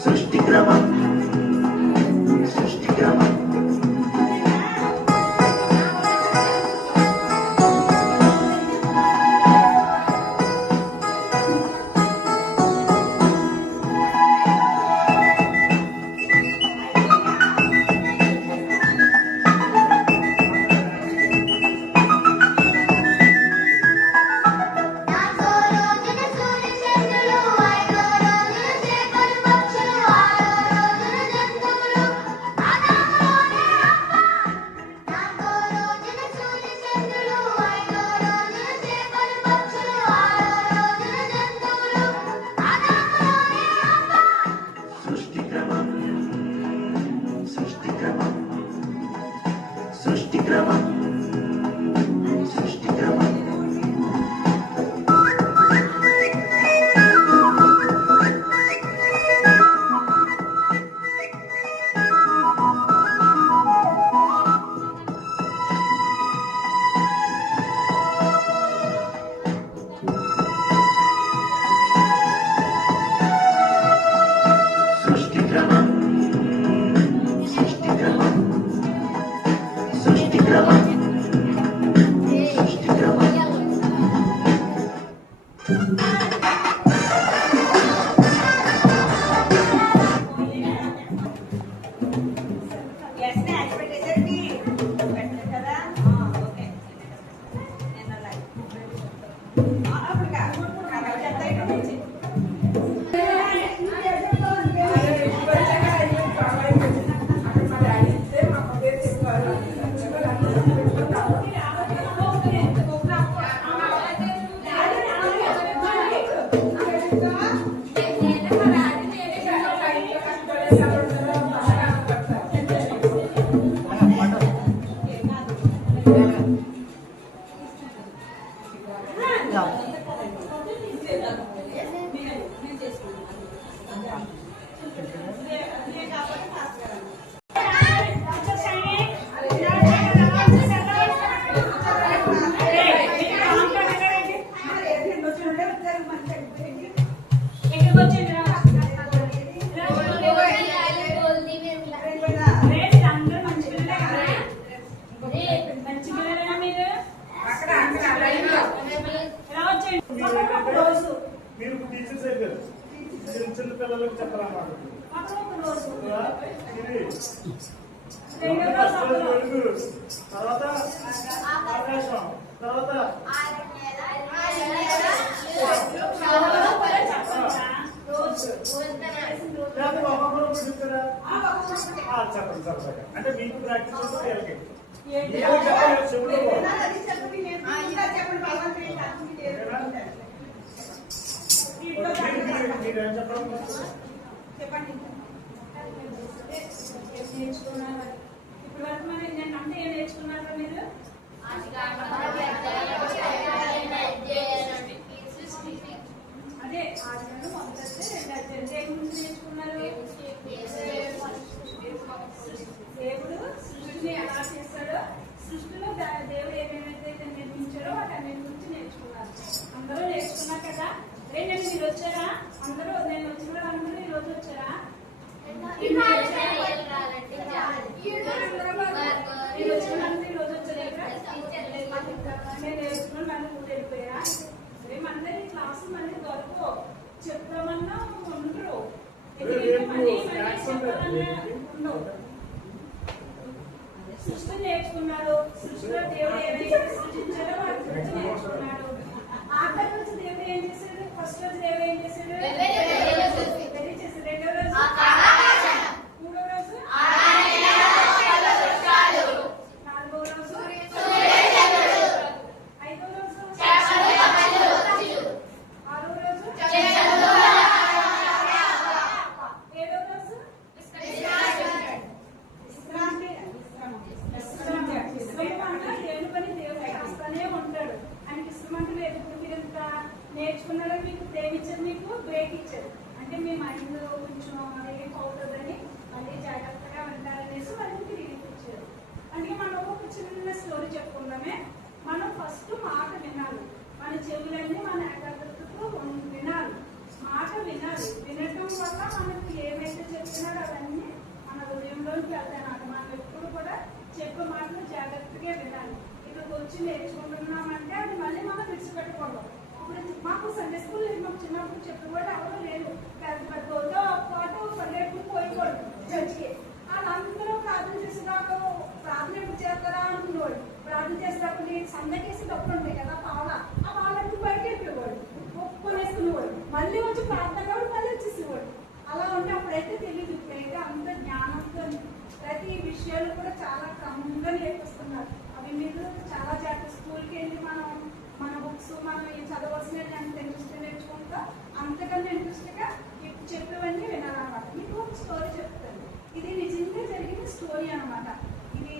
సృష్టిక్రమం సృష్టిక్రమం నాలుగో రోజున సూర్యచంద్రులు, ఐదో రోజున చేపలు పక్షులు, ఆరో రోజున జంతువులు, ఆదాములోనే అవ్వ. నాలుగో రోజున సూర్యచంద్రులు, ఐదో రోజున చేపలు పక్షులు, ఆరో రోజున జంతువులు, ఆదాములోనే అవ్వ. సృష్టిక్రమం సృష్టిక్రమం సృష్టిక్రమం సృష్టిక్రమం సృష్టిక్రమం సృష్టిక్రమం సృష్టిక్రమం సృష్టిక్రమం మీరు టీచర్స్ అయిపోయారు చిన్న చిన్న పిల్లలకు చెప్పరన్నమాట వెలుగు, తర్వాత ఆకాశం, తర్వాత చెప్పండి చెప్పండి అంటే మీకు ప్రాక్టీస్ ఉంటుంది మీరేం చెప్పడం చెప్పండి. నేర్చుకున్నారు ఇప్పుడు వరకు మరి నేను అంటే ఏం నేర్చుకున్నారు మీరు? దేవుడు సృష్టిని ఎలా చేస్తాడో, సృష్టిలో దేవుడు ఏమేమైతే నిర్మించాడో వాటన్నిటి గురించి నేర్చుకున్నారు. అందరూ నేర్చుకున్నారు కదా. నేను మీరు వచ్చారా? అందరూ నేను వచ్చిన వాళ్ళందరూ ఈ రోజు వచ్చారా? మీరు వచ్చిన వాళ్ళందరూ ఈ రోజు వచ్చారా? నేను నేర్చుకున్న వాళ్ళు ఊరు వెళ్ళిపోయారా? మళ్ళీ క్లాసు మళ్ళీ దొరకవు, చెప్తామన్నా ఉండరు. సృష్టి నేర్చుకున్నాడు. సృష్టిలో దేవుడు ఏదైతే సృష్టించాడో వాటి గురించి నేర్చుకున్నాడు. ఆఖరి రోజు దేవుడు ఏం చేశాడు? ఫస్ట్ రోజు దేవుడు ఏం చేశాడు? వెరీ చేశాడు. రెండో రోజు, మూడో రోజు, నాలుగో రోజు, ఐదో రోజు, ఆరో రోజు, ఏడో రోజు దేవుని పని దేవుడు చేస్తానే ఉంటాడు. ఆయనకి ఇష్టమంటూ లేదు. ఇప్పుడు మీరు ఇంత నేర్చుకున్నారో మీకు ప్రేమించారు, మీకు బ్రేక్ ఇచ్చారు. అంటే మీ మైండ్ కొంచెం రిలీఫ్ అవుతుందని, మళ్ళీ జాగ్రత్తగా ఉంటారనేసి మళ్ళీ రిలీఫ్ ఇచ్చారు. అంటే మనం ఒక చిన్న స్టోరీ చెప్పుకుందామే. మనం ఫస్ట్ మాట వినాలి. మన చెవులన్నీ మన ఏకాగ్రతతో వినాలి. మాట వినాలి. వినటం వల్ల మనకి ఏమైతే చెప్తున్నారో అవన్నీ మన హృదయంలోకి వెళ్తాయి. మనం ఎప్పుడు కూడా చెప్పే మాటలు జాగ్రత్తగా వినాలి. ఇక్కడికి వచ్చి నేర్చుకుంటున్నామంటే అది మళ్ళీ మనం విడిచిపెట్టకూడదు. ఇప్పుడు మాకు సండే స్కూల్ లేదు. మాకు చిన్నప్పుడు చెప్పేవాడు ఎవరు లేదు. పెద్ద పెద్దతో పాటు పల్లెటూరు పోయేవాడు చర్చికి. వాళ్ళందరూ ప్రార్థన చేసేదాకా ప్రార్థన ఎప్పుడు చేస్తారా అనుకునేవాడు. ప్రార్థన చేసేటప్పుడు సందకేసి డబ్బులు ఉంటాయి కదా, పావుల ఆ పావులప్పుడు బయట వెళ్ళిపోయేవాడు, ఒప్పుకొనేసుకునేవాడు. మళ్ళీ వచ్చి ప్రార్థన కూడా మళ్ళీ వచ్చేసేవాడు. అలా ఉంటే అప్పుడైతే తెలియదు. ఇప్పుడైతే అంత జ్ఞానంతో ప్రతి విషయాలు కూడా చాలా క్రమంగా నేర్పిస్తున్నారు. అవి మీరు చాలా జాగ్రత్త స్కూల్కి వెళ్ళి మన బుక్స్ మనం చదవాల్సిన ఎంత ఇంట్రెస్ట్ నేర్చుకుంటాం అంతకన్నా ఇంట్రెస్ట్గా ఇప్పుడు చెప్పేవన్నీ వినాలన్నమాట. మీకు ఒక స్టోరీ చెప్తాను. ఇది నిజంగా జరిగిన స్టోరీ అనమాట. ఇది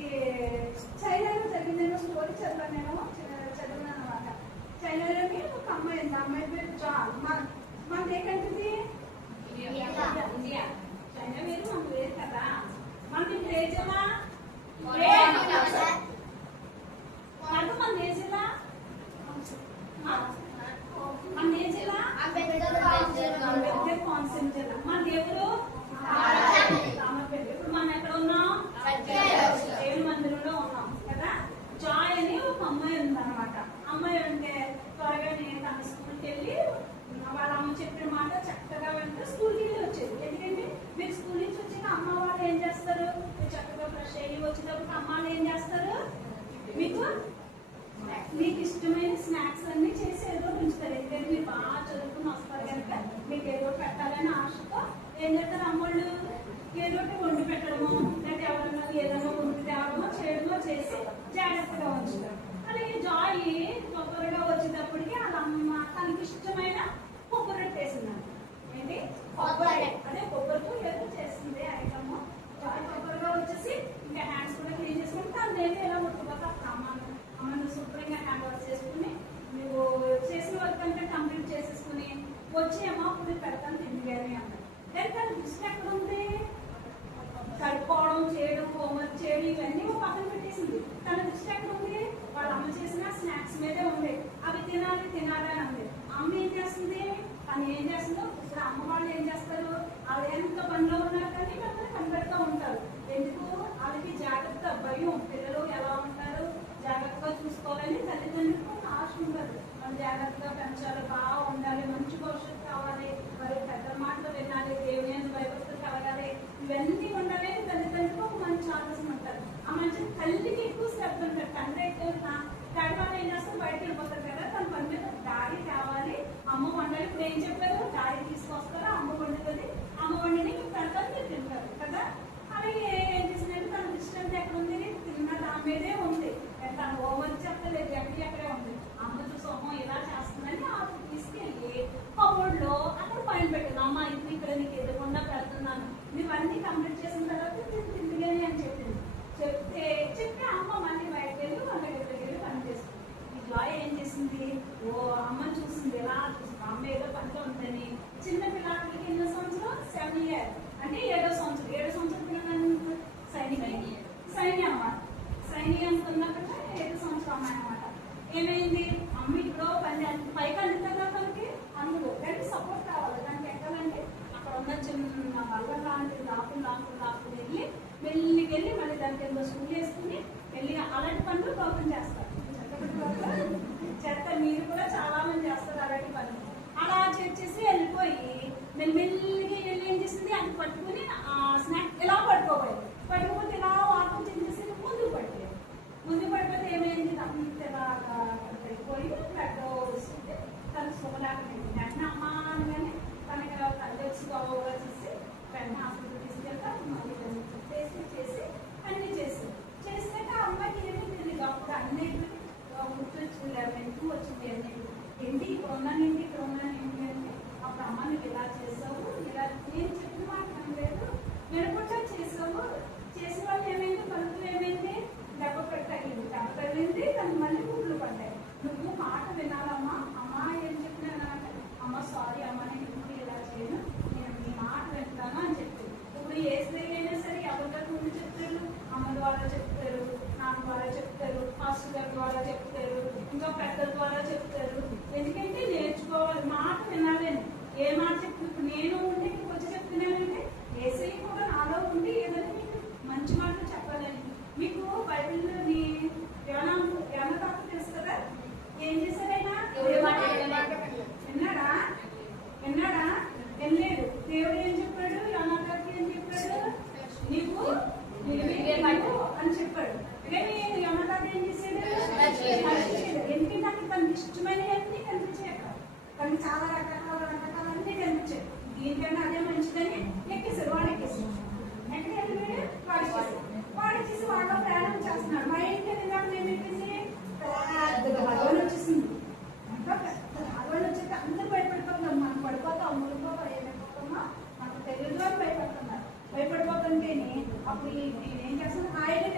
చైనాలో జరిగిందేమో స్టోరీ చదివాను అనమాట. చైనాలోని ఒక అమ్మాయి ఉంది. అమ్మాయి పేరు జాన్. మనది ఏ కంట్రీ? ఇండియా. చైనా వేరు, మనకు వేరు కదా. మనకి దేశమా? నాకు మన దేశలా అంబేద్కర్ కాన్సెప్ట్ జిల్లా. మన దేవుడు ఇప్పుడు మనం ఎక్కడ ఉన్నాం? దేవుని మందిరంలో ఉన్నాం కదా. జాయ్ అని ఒక అమ్మాయి ఉందన్నమాట. అమ్మాయి అంటే త్వరగా నేను తన స్కూల్కి వెళ్ళి వాళ్ళ అమ్మ చెప్పిన మాట చక్కగా వెంటనే స్కూల్కి వెళ్ళి వచ్చేది. ఎందుకంటే మీరు స్కూల్ నుంచి వచ్చిన అమ్మ వాళ్ళు ఏం చేస్తారు? మీరు చక్కగా ఫ్రెష్ అయ్యి వచ్చేటప్పుడు అమ్మ వాళ్ళు ఏం చేస్తారు? మీకు ఇష్టమైన స్నాక్స్ అన్ని చేసి ఏదో ఉంచుతారు. ఎందుకంటే మీరు బాగా చదువుకుని వస్తారు కనుక మీకు ఏదో పెట్టాలని ఆశతో ఏం చేస్తారు? అమ్మోళ్ళు ఏదో వండి పెట్టడమో లేకపోతే ఎవరన్నా ఏదైనా వండి తేవడమో చేయడమో చేసి జాగ్రత్తగా ఉంచుతారు. అలాగే జాయ్ కొబ్బరిగా వచ్చేటప్పటికి వాళ్ళ అమ్మ తనకి ఇష్టమైన కొబ్బరి రొట్టె వేసిందంట. ఏంటి? కొబ్బరి. అదే కొబ్బరితో ఏదో చేసింది ఐటమ్. జాయ్ కొబ్బరిగా వచ్చేసి ఇంకా హ్యాండ్స్ కూడా క్లీన్ చేసుకుని తను నేను ఎలా ముట్టుకోక అమ్మను శుభ్రంగా హ్యాండ్ వాష్ చేసుకుని నువ్వు ఏమైంది అమ్మ ఇప్పుడు పని పైకి అందుతుందా తనకి అందులో దానికి సపోర్ట్ కావాలి. దానికి ఎక్కాలంటే అక్కడ ఉన్న చిన్న వల్ల లాంటిది లాక్కుని వెళ్ళి మెల్లికి వెళ్ళి మళ్ళీ దానికి ఏదో స్కూల్ వేసుకుని వెళ్ళి అలాంటి పనులు ప్రోగ్రామ్ చేస్తారు. చేస్తారు, మీరు కూడా చాలా మంది చేస్తారు అలాంటి పనులు. అలా చేసి వెళ్ళిపోయి మెల్లిగా వెళ్ళి ఏం చేసింది అది పట్టుకుని స్నాక్ ఇలా పట్టుకోపోయింది. పట్టుకోపోతే ఇలా వాటర్ చేసి ముందుకు పడిపోతే ఏమైంది అంత ఇలాగా పడిపోయి బ్లడ్ వస్తుంటే తను సుమలాకపోయింది. వెంటనే అమ్మ అనగానే తనకి తల్లి వచ్చి గొప్పగా చూసి వెంటనే హాస్పిటల్ తీసుకెళ్తారు. మళ్ళీ చేసి అన్నీ చేసాక అమ్మాయికి ఏమీ తెలియదు. అప్పుడు అన్నీ గుర్తొచ్చింది, ఎందుకు వచ్చింది అన్నీ ఏంటి ఇక్కడ ఉన్నాను అంటే అప్పుడు అమ్మ నువ్వు ఇలా చేసావు, ఇలా నేను చెప్పిన మాట లేదు వినకుండా చేసావు. చేసిన వాళ్ళు ఏమైంది పలుకులు ఏమైంది దెబ్బ తగిలింది తనకు మళ్ళీ గుడ్లు పడ్డాయి. నువ్వు మాట వినాలమ్మా, అమ్మ ఏం చెప్పినానంటే అమ్మ సారీ అమ్మ నేను ఇప్పుడు ఇలా చేయను, నేను నీ మాట వింటాను అని చెప్పింది. ఇప్పుడు ఏ స్త్రీ అయినా సరే ఎవరికైనా ముందు చెప్తారు, అమ్మ ద్వారా చెప్తారు, నాన్న ద్వారా చెప్తారు, మాస్టర్ గారి ద్వారా చెప్తారు, ఇంకా పెద్దల ద్వారా చెప్తారు. ఎందుకంటే నేర్చుకోవాలి, మాట వినాలని. ఏ మాట చెప్తున్నప్పుడు నేను ఉండి మీకు వచ్చి చెప్తున్నానంటే ఏసై కూడా నాలో ఉండి ఏదైనా మీకు మంచి మాటలు చెప్పాలని. మీకు బైబిల్లోని యోనా తెలుసు కదా, ఏం చేశారైనా విన్నాడా వెళ్ళాడు. దేవుడు ఏం చెప్పాడు యోనా గారికి, ఏం చెప్పాడు నీకు అని చెప్పాడు. కానీ యోనా గారు ఏం చేశాడు, ఎందుకంటే అక్కడ తనకి ఇష్టమైనవన్నీ కనిపించాయి. తనకి చాలా రకరకాలన్నీ కనిపించాయి. దీనికన్నా అదే మంచిదని ఎక్కేసాడు. వాడు ఎక్కేసాడు. ఎక్కడ వెళ్ళిపోయాడు వాడు చేసి వాళ్ళ ప్రయాణం చేస్తున్నాడు. మా ఇంటి మేము ఎక్కేసి భగవాన్ వచ్చేసింది. ఇంకా భగవాన్ వచ్చేసి అందరూ భయపడిపోతున్నాం. మనం పడిపోతాం, మునిపోతాం, ఏమైపోతామా మనకు తెలియదు అని భయపడుతున్నారు. భయపడిపోతుంటేనే అప్పుడు ఏం చేస్తున్నారు, హాయిగా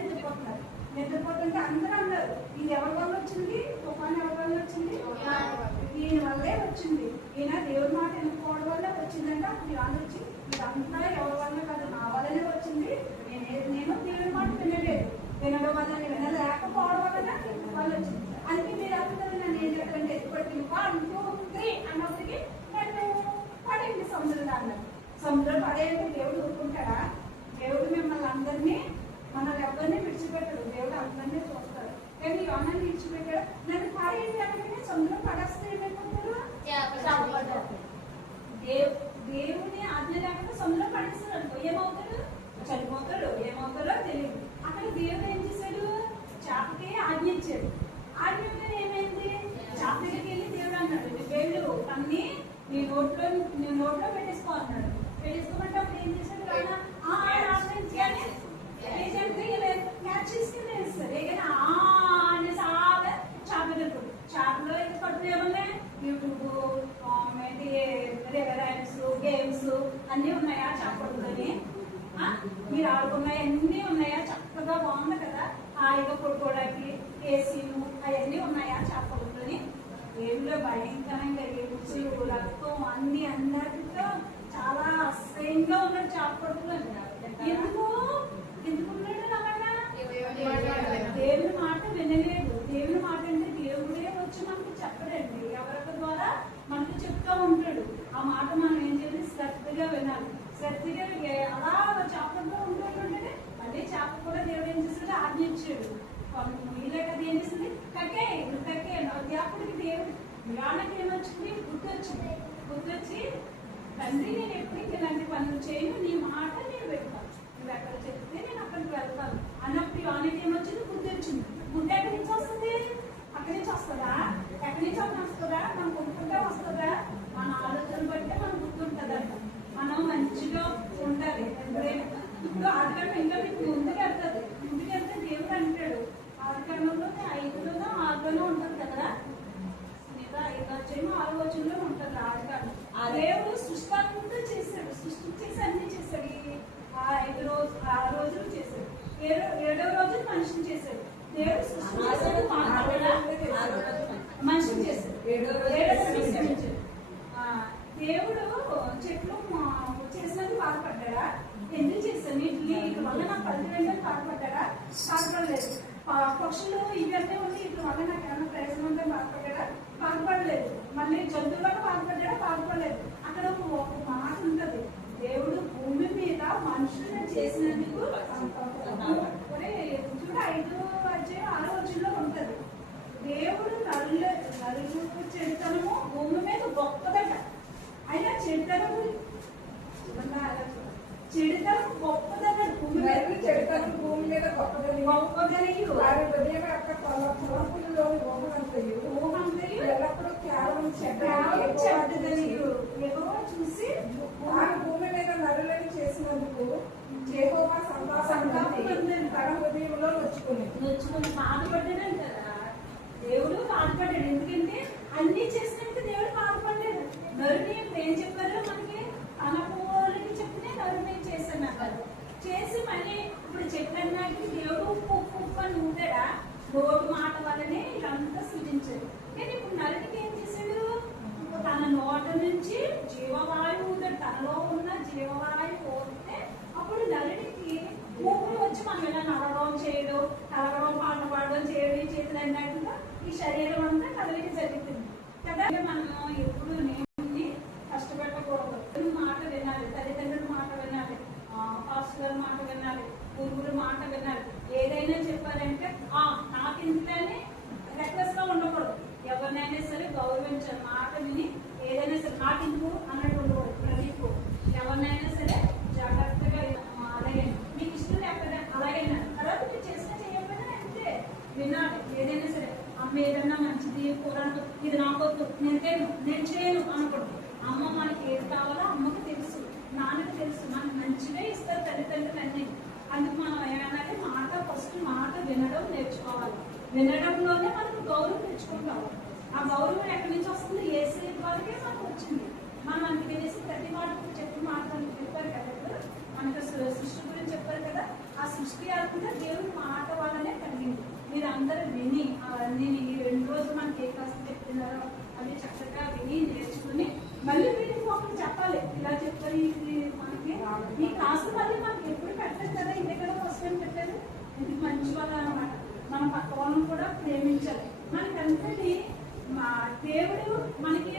నిద్రపోతుంటే అందరూ అన్నారు ఇది ఎవరి వల్ల వచ్చింది, తుఫాన్ ఎవరి వల్ల వచ్చింది, ఈయన వల్లే వచ్చింది, ఈయన దేవుడి మాట ఎన్నుకోవడం వల్ల వచ్చిందంటే అప్పుడు వాళ్ళు వచ్చి ఇదంతా ఎవరి వల్ల కాదు నా వల్లనే వచ్చింది, నేను దేవుడి మాట వినడం వల్ల వినలేకపోవడం వల్ల వాళ్ళు వచ్చింది. అందుకే మీరు అందరూ నన్ను ఏం చెప్పారంటే ఇప్పటికి 1, 2, 3 అన్నప్పటికీ నన్ను పడేయండి సముద్రంలో అన్నారు. సముద్రం పడేయండి దేవుడు ఊరుకుంటాడా? దేవుడు మిమ్మల్ని అందరినీ మనల్ని ఎవరిని విడిచిపెట్టాడు. దేవుడు అందరినీ చూస్తాడు. కానీ యోనాన్ని విడిచిపెట్టాడు. నన్ను పడేయండి అనగానే సముద్రం పడేస్తే ఏమైపోతారు, దేవుని ఆజ్ఞ లేకుండా సముద్రం పడేస్తాడు అనుకో ఏమవుతాడు, చనిపోతాడు. ఏమవుతాడో తెలియదు. అక్కడ దేవుడు ఏం చేశాడు, చేపకి ఆజ్ఞ ఇచ్చాడు. ఆజ్ఞ ఏమైంది, చేప దగ్గరికి వెళ్ళి దేవుడు అన్నాడు వెళ్ళు అన్ని నీ నోట్లో పెట్టేసుకో అన్నాడు. పెట్టేసుకోమంటే అప్పుడు ఏం చేశాడు, చేపలో అయితే పట్టుకునేమన్నా యూట్యూబ్ గేమ్స్ అన్నీ ఉన్నాయా చేపడుతుందని మీరు ఆడుకున్నాయి అన్నీ ఉన్నాయా, చక్కగా బాగుంది కదా, హాయిగా పడుకోవడానికి ఏసీలు అవన్నీ ఉన్నాయా చేపడుతుందని. ఏమిలో భయంకరంగా ఎముకలు రక్తం అన్ని అందరితో చాలా అసహ్యంగా ఉన్నాడు చేపడుతున్నాడు. ఎందుకున్నాడు అలాగా, దేవుని మాట వినలేదు. దేవుని మాట అంటే దేవుడే వచ్చి మనకు చెప్పడండి, ఎవరి ద్వారా మనకు చెప్తూ ఉంటాడు. ఆ మాట మనం ఏం చేయాలి, శ్రద్ధగా వినాలి. శ్రద్ధగా అలా చేపలతో ఉంటుంటే మళ్ళీ చేప కూడా దేవుడు ఏం చేస్తాడు, ఆజ్ఞించాడు. నీళ్ళే కదా ఏం చేస్తుంది, కక్కే అప్పుడికి దేవుడు జ్ఞానకి ఏమొచ్చింది, గుర్తొచ్చి తండ్రి నేను ఎప్పటికీ ఇలాంటి పనులు చేయను, నీ మాట నేను పెడతాను, నువ్వు ఎక్కడ చెప్తే నేను అక్కడికి వెళ్తాను అన్నప్పుడు యోనాకి ఏమొచ్చింది, గుర్తొచ్చింది. గుర్తు ఎక్కడి నుంచి వస్తుంది, అక్కడి నుంచి వస్తుందా, ఎక్కడి నుంచి వస్తుందా, మనం గుర్తుంటే వస్తుందా, మన ఆలోచన బట్టే మనం గుర్తుంటుందంట. మనం మంచిగా ఉండాలి ఎప్పుడైనా. ఇప్పుడు ఆదికాండం ఇంకా మీకు ముందుకెళ్తే దేవుడు అంటాడు, ఆదికాండంలో 5లోనో 6లోనో ఉంటుంది కదా, 5వ అధ్యాయం 6వ వచనంలో ఉంటుంది ఆదికాండం. దేవుడు సృష్టి అంతా చేశాడు, సృష్టి చేసి అన్ని చేశాడు. 6 రోజులు చేశాడు, 7వ రోజు మనిషిని చేశాడు. దేవుడు సృష్టి చేశాడు, మనిషిని చేశాడు, 7వ రోజు దేవుడు చెట్లు చేసినందుకు బాధపడ్డా, ఎందుకు చేశాను వీటి వల్ల నాకు ఫలితం ఏంటని బాధపడ్డా, బాధపడలేదు. పక్షులు ఇవన్నీ ఉండి వీటి వల్ల నాకు ఏమైనా ప్రయోజనం ఉంటే బాధపడ్డా బాధపడలేదు, మళ్ళీ జంతువులకు బాధపడలేదు. అక్కడ ఒక మాట ఉంటది, దేవుడు భూమి మీద మనుషులను చేసినందుకు చూడ 5:6 ఉంటది. దేవుడు నలుగురు చెడుతనము భూమి మీద గొప్పదట. అయినా చెడుతనం గొప్పదట. భూమి మీద చెడుతనం భూమి మీద గొప్పదని వారి హృదయం యొక్క తలపులలోని ఊహంతయు ఎల్లప్పుడూ కేవలం చెడ్డదని చూసి వారి భూమి మీద నరులని చేసినందుకు యెహోవా సంతాపం తన హృదయంలో నొచ్చుకుని బాధపడ్డాడు కదా. దేవుడు బాధపడ్డాడు, ఎందుకంటే అన్ని చేసినందుకు దేవుడు బాధపడ్డాడు. నరుని ఏం చెప్పారు మనకి, తన పోలికి చెప్తే నరుని చేశాను అన్నారు. చేసి మళ్ళీ ఇప్పుడు చెప్పినాకి దేవుడు ఉప్పు అని ఊదాడా, నోటు మాట వల్లనే ఇదంతా సృజించాడు. కానీ ఇప్పుడు నరునికి ఏం చేశాడు, తన నోట నుంచి జీవవాయువు ఊదాడు. తనలో ఉన్న జీవవాయువు ఊదితే అప్పుడు నరునికి ఊపిరి వచ్చి మనం ఇలా నడవడం చేయడం, కలగడం, పాట పాడడం చేయడం, చేతులు అన్నట్టుగా ఈ శరీరం అంతా కదలిక జరుగుతుంది కదా. మనం ఎప్పుడు నేర్చుకుని కష్టపెట్టకూడదు. మాట వినాలి, తల్లిదండ్రుల మాట వినాలి, పాస్టర్ మాట వినాలి, గురువుల మాట వినాలి. ఏదైనా చెప్పారంటే నాకు ఇంట్లోనే రెక్లెస్ గా ఉండకూడదు. ఎవరినైనా సరే గౌరవించాలి, మాట విని ఏదైనా సరే నాకు ఇంకో అన్నట్టు ఉండకూడదు. ప్రదీపు ఎవరినైనా సరే జాగ్రత్తగా అలాగే మీకు ఇష్టం లేకపోతే అలాగైనా తర్వాత మీరు చేసినా చేయకపోయినా అంతే వినాలి. ఏదైనా సరే అమ్మ ఏదన్నా మంచిది కూరను ఇది నాకొద్దు, నేను చేయను అనకూడదు. అమ్మ మనకి ఏది కావాలో అమ్మకు తెలుసు, నాన్నకు తెలుసు. మనకు మంచిగా ఇస్తారు తల్లిదండ్రులు అన్నీ. అందుకు మనం ఏమన్నా మాట వినడం నేర్చుకోవాలి. వినడంలోనే మనకు గౌరవం తెచ్చుకుంటాం. ఆ గౌరవం ఎక్కడి నుంచి వస్తుంది, ఏసీ వరకే మనకు వచ్చింది. మనం అందుకనేసి ప్రతి మాటకు చెప్పిన మాట చెప్పారు కదా. మనకు సృష్టి గురించి చెప్పారు కదా, ఆ సృష్టి ఆకుండా దేవుడి మాట వల్లనే కలిగింది. మీరు అందరూ విని అవన్నీ ఈ 2 రోజులు మనకి ఏ కాస్త చెప్తున్నారో అవి చక్కగా విని నేర్చుకుని మళ్ళీ మీరు ఒకరు చెప్పాలి. ఇలా చెప్పారు ఇది మనకి ఈ కాస్త మళ్ళీ మనకి ఎప్పుడు పెట్టలేదు కదా, ఇదే కదా ఫస్ట్ టైం పెట్టారు. ఇది మంచి వాళ్ళు అనమాట. మన పక్క వాళ్ళని కూడా ప్రేమించాలి. మనకి అంతటి దేవుడు మనకి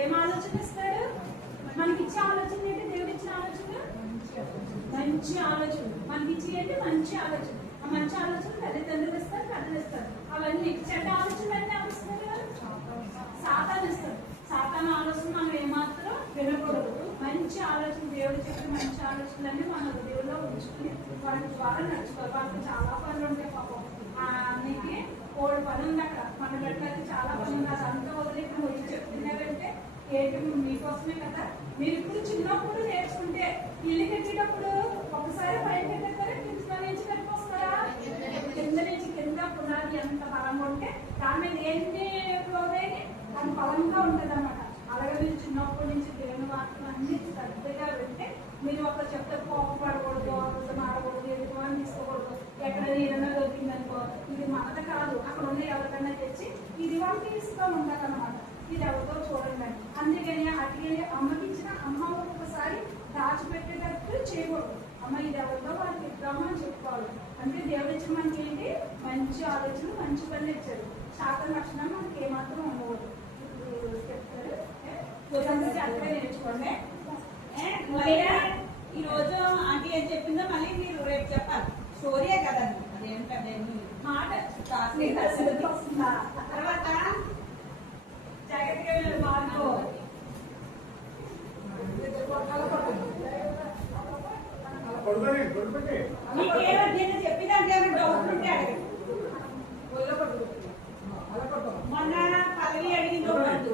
ఏం ఆలోచన ఇస్తాడు, మనకి ఇచ్చే ఆలోచన ఏంటి, దేవుడు ఇచ్చిన ఆలోచన మంచి ఆలోచన. మనకి ఇచ్చి ఏంటి మంచి ఆలోచన. ఆ మంచి ఆలోచన తల్లిదండ్రులు ఇస్తారు, పెద్దలు ఇస్తారు. అవన్నీ చెడ్డ ఆలోచన అన్నీ ఆలోచిస్తారు కదా, సాతాను ఇస్తారు. సాతాను ఆలోచన మనం ఏమాత్రం వినకూడదు. మంచి ఆలోచన, దేవుడు చెప్పిన మంచి ఆలోచనలన్నీ మన హృదయంలో ఉంచుకుని వాటి ద్వారా నడుచుకోవాలి. వాళ్ళకి చాలా పనులు ఉంటాయి పాపం. నీకు 3 పని ఉంది అక్కడ, మన బిడ్డలకి చాలా పని ఉంది. అదంతా వదిలి ఇప్పుడు వచ్చి చెప్తున్నారంటే ఏంటి మీకోసమే కదా. మీరు ఇప్పుడు చిన్నప్పుడు నేర్చుకుంటే ఇల్లు కట్టేటప్పుడు ఒకసారి పైకి కట్టారా, కింద నుంచి కట్టుకొస్తారా, కింద పునాది ఎంత బలంగా ఉంటే దాని మీద ఏంటి ఫ్లోరైతే అది బలంగా ఉంటుంది అన్నమాట. అలాగే మీరు చిన్నప్పటి నుంచి దేవుని వార్తలు అన్ని శ్రద్ధగా వింటే మీరు ఒకరు చెప్తే కోపపడకూడదు, అబద్ధం ఆడకూడదు, ఎదుగుని తీసుకోకూడదు. ఎక్కడైనా ఏదైనా దొరికిందనుకో ఇది మనది కాదు, అక్కడ ఉన్న ఎవరికైనా తెచ్చి ఇది వాళ్ళకి ఇస్తూ ఉండాలన్నమాట. ఇది ఎవరితో చూడండి. అందుకని అటు అమ్మకి ఇచ్చిన అమ్మ ఒక్కొక్కసారి దాచిపెట్టేటట్టు చేయకూడదు. అమ్మ ఇది ఎవరితో వాళ్ళకి ఇద్దామా అని చెప్పుకోవాలి. అంటే దేవుడు ఇచ్చిన మనకి ఏంటి మంచి ఆలోచన, మంచి పనులు ఇచ్చారు. శాతం లక్షణాలు మనకి ఏమాత్రం ఉండకూడదు. ఇప్పుడు చెప్తారు అక్కడే నేర్చుకోండి. ఈ రోజు ఆంటీ ఏం చెప్పిందో మళ్ళీ మీరు రేపు చెప్పాలి. స్టోరీయే కదండి, అదేంటంటే మాట తర్వాత జాగ్రత్తగా బాగు మీకు ఏమైనా చెప్పిందంటే డౌట్ ఉంటే అడగండి. మొన్న పల్లవి అడిగింది ఒకటి,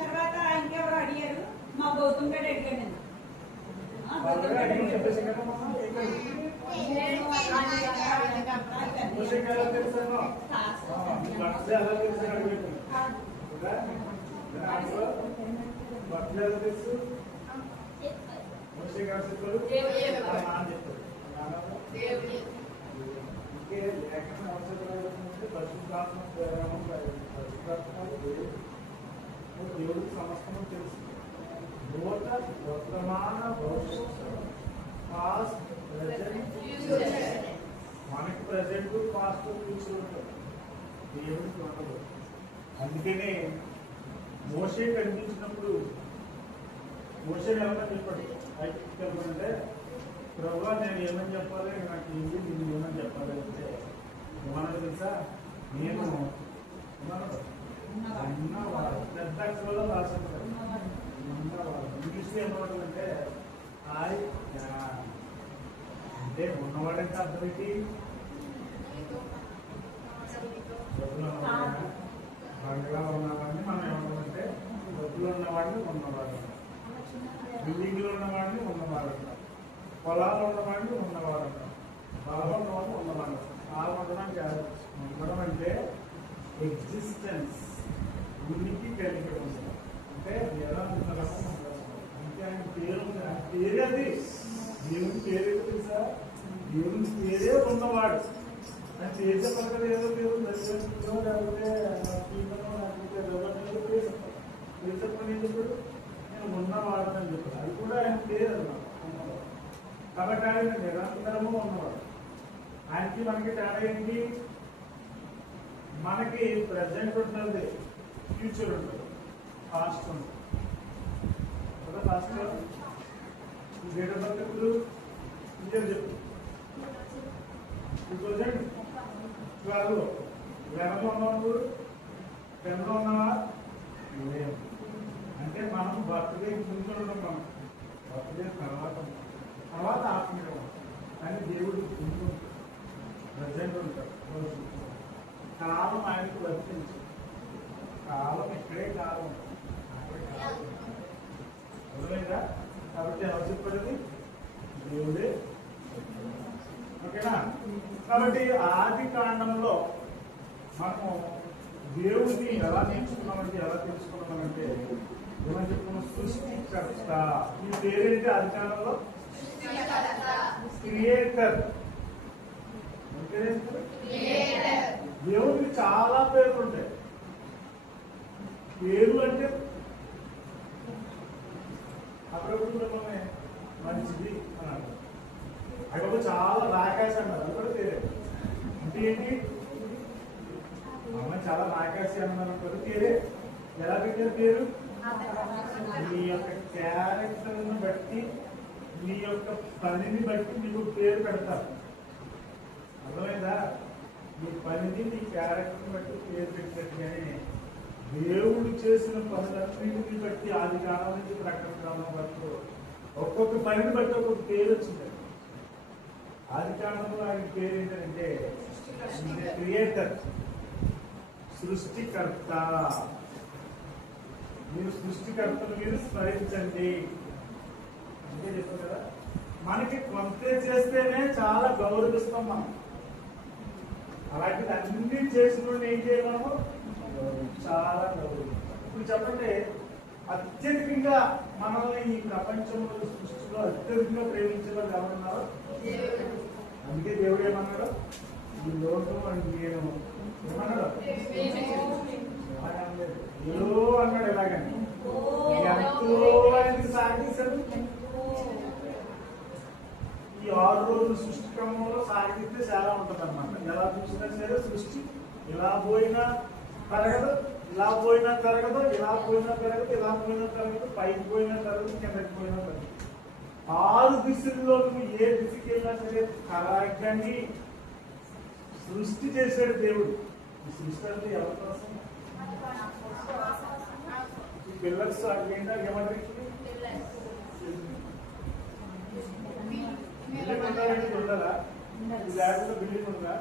తర్వాత ఇంకెవరు అడిగారు, మా గౌతమ్ గడ్ అడిగాను నేను. దేవుడికి సమస్తము తెలుసు. భూత వర్తమాన భవిష్యత్తు పాస్ట్ ప్రజెంట్. మనకి ప్రజెంట్ పాస్ట్ ఫ్యూచర్ ఉంటుంది. దేవుడికి ఉండదు. అందుకనే మోషే కనిపించినప్పుడు మోషే ఏమని చెప్పాడు, ఐగుప్తుకి వెళ్ళమంటే ప్రభువా నేను ఏమని చెప్పాలి, నాకు ఏంటి నేను ఏమని చెప్పాలి అంటే ఏమన్నా తెలుసా, నేను ఉన్నవాడు. పెద్ద అక్షరంలో రాసుకుంటారు ఉన్నవాడు. ఇంగ్లీష్లో ఏమంటుందంటే అంటే ఉన్నవాడంటే అర్థం ఏంటి, బంగ్లా ఉన్నవాడిని మనం ఏమంటామంటే డబ్బులు ఉన్నవాడిని ఉన్నవాడు, బిల్డింగ్లో ఉన్నవాడిని ఉన్నవాడు, పొలాలు ఉన్నవాడిని ఉన్నవాడు, బలం ఉన్నవాడిని ఉన్నవాడు. ఆ ఉండడం కాదు, ఉండడం అంటే ఎగ్జిస్టెన్స్, ఉనికి కలిగి ఉండడం. అంటే ఎలా ఉండడం అంటే ఆయన పేరు ఉంది, ఆయన పేరే అది. దేవుని పేరే తెలుసా, దేవుని పేరే ఉన్నవాడు. ఆయన పేరు చెప్పాలి కదా, ఏదో పేరు దర్శనంలో లేకపోతే లేకపోతే పేరు చెప్పండి ఏం చెప్పాడు, నేను ఉన్నవాడు అని చెప్పాడు. అది కూడా ఆయన పేరు అన్నమాట, ఉన్నవాడు. కాబట్టి ఆయన నిరంతరము ఉన్నవాడు. ఆయనకి మనకి తేడా ఏంటి, మనకి ప్రజెంట్ ఉంటుంది, ఫ్యూచర్ ఉంటుంది, పాస్ట్ ఉంటుంది కదా. పాస్ట్ డేట్ ఆఫ్ బర్త్ ఇప్పుడు ఇయర్ చెప్పు, 2012 11లో ఉన్నావు, 10లో ఉన్నావా లేవు. అంటే మనం బర్త్డే ముందు ఉన్నాం, మనం బర్త్డే తర్వాత ఆత్మీయ ఉంటాం. కానీ దేవుడు ముందు ప్రజెంట్ ఉంటాడు. కాలం ఆయనకు వర్తించు, కాలం ఇక్కడే కాలం అర్థమైందా. కాబట్టి ఎవరు చెప్పేది, దేవుడే. ఓకేనా. కాబట్టి ఆది కాండంలో మనము దేవుడిని ఎలా నేర్చుకున్నామంటే, ఎలా తెలుసుకున్నామంటే ఏమని చెప్పుకున్నాం, సృష్టికర్త. ఈ పేరేంటి ఆది కాండంలో, క్రియేటర్. దేవుడికి చాలా పేర్లు ఉంటాయి. పేరు అంటే అప్పుడప్పుడు మిమ్మల్ని మంచిది అని అంటారు, అక్కడ చాలా రాకాశ అన్నారు, అది కూడా పేరే. అంటే ఏంటి, మమ్మల్ని చాలా రాకాశి అన్నారు అనుకోరు, పేరే. ఎలా పెట్టారు పేరు, మీ యొక్క క్యారెక్టర్ని బట్టి, మీ యొక్క పనిని బట్టి మీకు పేరు పెడతారు. అర్థమైందా, మీ పనిని మీ క్యారెక్టర్ని బట్టి పేరు పెట్టినట్టుగానే దేవుడు చేసిన పనులన్నింటిని బట్టి ఆది కాలం నుంచి ప్రకటన కాలం వరకు ఒక్కొక్క పనిని బట్టి ఒక్కొక్క పేరు వచ్చింది. ఆది కాలంలో ఆయన పేరు ఏంటంటే క్రియేటర్, సృష్టికర్త. మీరు సృష్టికర్తను మీరు స్మరించండి అంటే చెప్పారు కదా. మనకి కొంత చేస్తేనే చాలా గౌరవిస్తాం మనం, అలాంటిది అన్ని చేసిన ఏం చేయమో చాలా గౌరవిస్తాం. ఇప్పుడు చెప్పండి, అత్యధికంగా మనల్ని ఈ ప్రపంచంలో సృష్టిలో అత్యధికంగా ప్రేమించే వాళ్ళు ఎవరున్నారు, అందుకే దేవుడు ఏమన్నాడు, ఈ లోకం అని నేను ఏమన్నాడు, ఏదో అన్నాడు. ఎలాగని ఎంతో ఆయనకి సాగిస్తాడు. ఈ 6 రోజుల సృష్టి క్రమంలో సాగిస్తే చాలా ఉంటుంది అన్నమాట. ఎలా చూసినా సరే సృష్టి ఇలా పోయినా పెరగదు, ఇలా పోయినా పెరగదు, ఇలా పోయినా పెరగదు, ఇలా పోయినా పెరగదు, పైకి పోయినా పెరగదు, కిందకి పోయినా పెరగదు. 6 దిశల్లో నువ్వు ఏ దిశకి వెళ్ళినా సరే కరాగ్గాన్ని సృష్టి చేశాడు దేవుడు. ఈ సృష్టి అంటే ఎవరి కోసం, పిల్లర్స్ ఏంటా ఏమంటారు, బిల్డింగ్ ఉండాలంటే ఉండదా, ఈ ల్యాబ్లో బిల్డింగ్ ఉందా,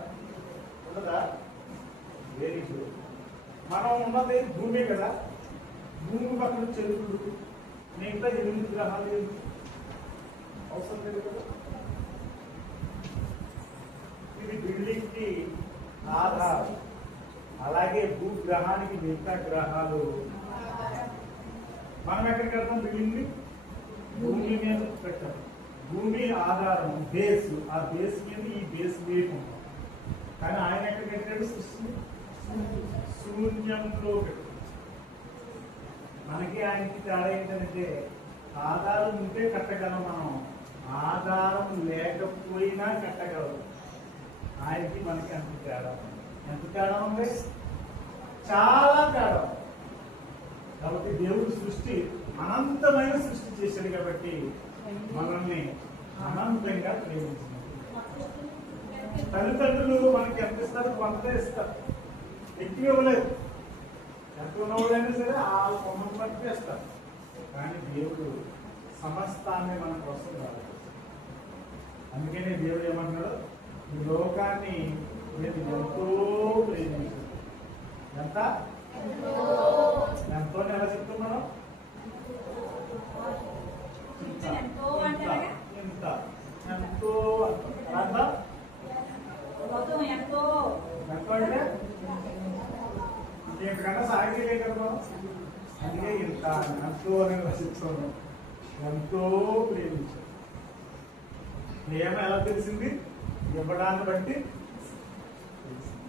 ఉండదా, వెరీ గుడ్. మనం ఉన్నది భూమి కదా, భూమి పక్కన చంద్రుడు, మిగతా 8 గ్రహాలు అవసరం లేదు కదా. ఇది బిల్డింగ్ కి ఆధారం. అలాగే భూగ్రహానికి మిగతా గ్రహాలు. మనం ఎక్కడికి వెళ్తాం, బిల్డింగ్ ని భూమి మీద పెట్టాం. భూమి ఆధారం, బేస్. ఆ బేస్ మీద ఈ బేస్ వేయటం. కానీ ఆయన ఎక్కడ పెట్టాడు, సృష్టిని శూన్యంలో పెట్టాడు. మనకి ఆయనకి తేడా ఏంటంటే, ఆధారం ఉంటే కట్టగలం మనం, ఆధారం లేకపోయినా కట్టగలం. ఆయనకి మనకి అంత తేడా. ఎంత తేడా ఉంది, చాలా తేడా. కాబట్టి దేవుడి సృష్టి అనంతమైన సృష్టి చేశాడు కాబట్టి మనల్ని అనంతంగా ప్రేమించాడు. తల్లిదండ్రులు మనకి ఎంత ఇస్తారు, కొంతే ఇస్తారు, ఎక్కువ ఇవ్వలేదు. ఎంత ఉన్నవాళ్ళైనా సరే ఆ కొమ్మను బట్టి ఇస్తారు. కానీ దేవుడు సమస్తాన్ని మన కోసం రాదు. అందుకనే దేవుడు ఏమంటున్నాడు, ఈ లోకాన్ని నేను ఎంతో ప్రేమించాను. ఎంత ఎంతో ఎలా చెప్తాం మనం, ఎంతో అంటారా? ఇంత ఎంతో అంత మొత్తం ఎంతో ఎంతో అంటే ఇంతకన్నా సాగిలే కదా మనం. అందుకే ఇంత ఎంతో అని రచిస్తున్నాం. ఎంతో ప్రేమించాం. ప్రేమ ఎలా తెలిసింది, ఇవ్వడాన్ని బట్టి తెలిసింది.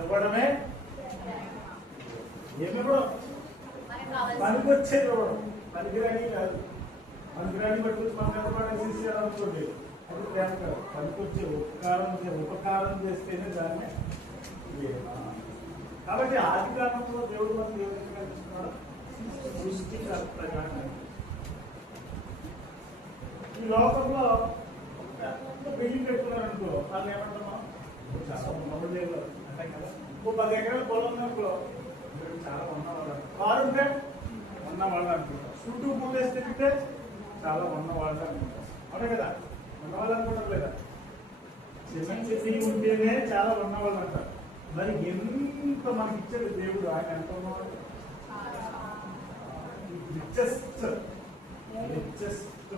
ఇవ్వడమే ఏమి ఇవ్వడం, పనికి వచ్చేది ఇవ్వడం, పనికిరాని కాదు. పనికిరాని బట్టి వచ్చి మన పడేసి అనుకోండి, అది ప్రేమ కాదు. పనికొచ్చే ఉపకారం చేస్తేనే దాన్ని ప్రేమ. కాబట్టి ఆది కాలంలో దేవుడు మన దేవుడిని కల్పిస్తున్నాడు సృష్టికర్తగా. ఈ లోకంలో పెళ్లి పెట్టుకున్నారనుకో, వాళ్ళు ఏమంటున్నాం, చాలా ఉన్నవాళ్ళు లేదు అంటాం కదా. 10 ఎకరాల పొలం ఉందనుకో, చాలా ఉన్నవాళ్ళు, కారు ఉంటే ఉన్నవాళ్ళు అనుకుంటాం, చుట్టూ పూలేసి తిరిగితే చాలా ఉన్నవాళ్ళు అనుకుంటాం. అవునా కదా, ఉన్నవాళ్ళు అనుకుంటారు లేదా? చిన్న ఉంటేనే చాలా ఉన్నవాళ్ళు అంటారు. మరి ఎంత మనకి ఇచ్చాడు దేవుడు, ఆయన ఎంత ఉన్నవాడు, రిచెస్ట్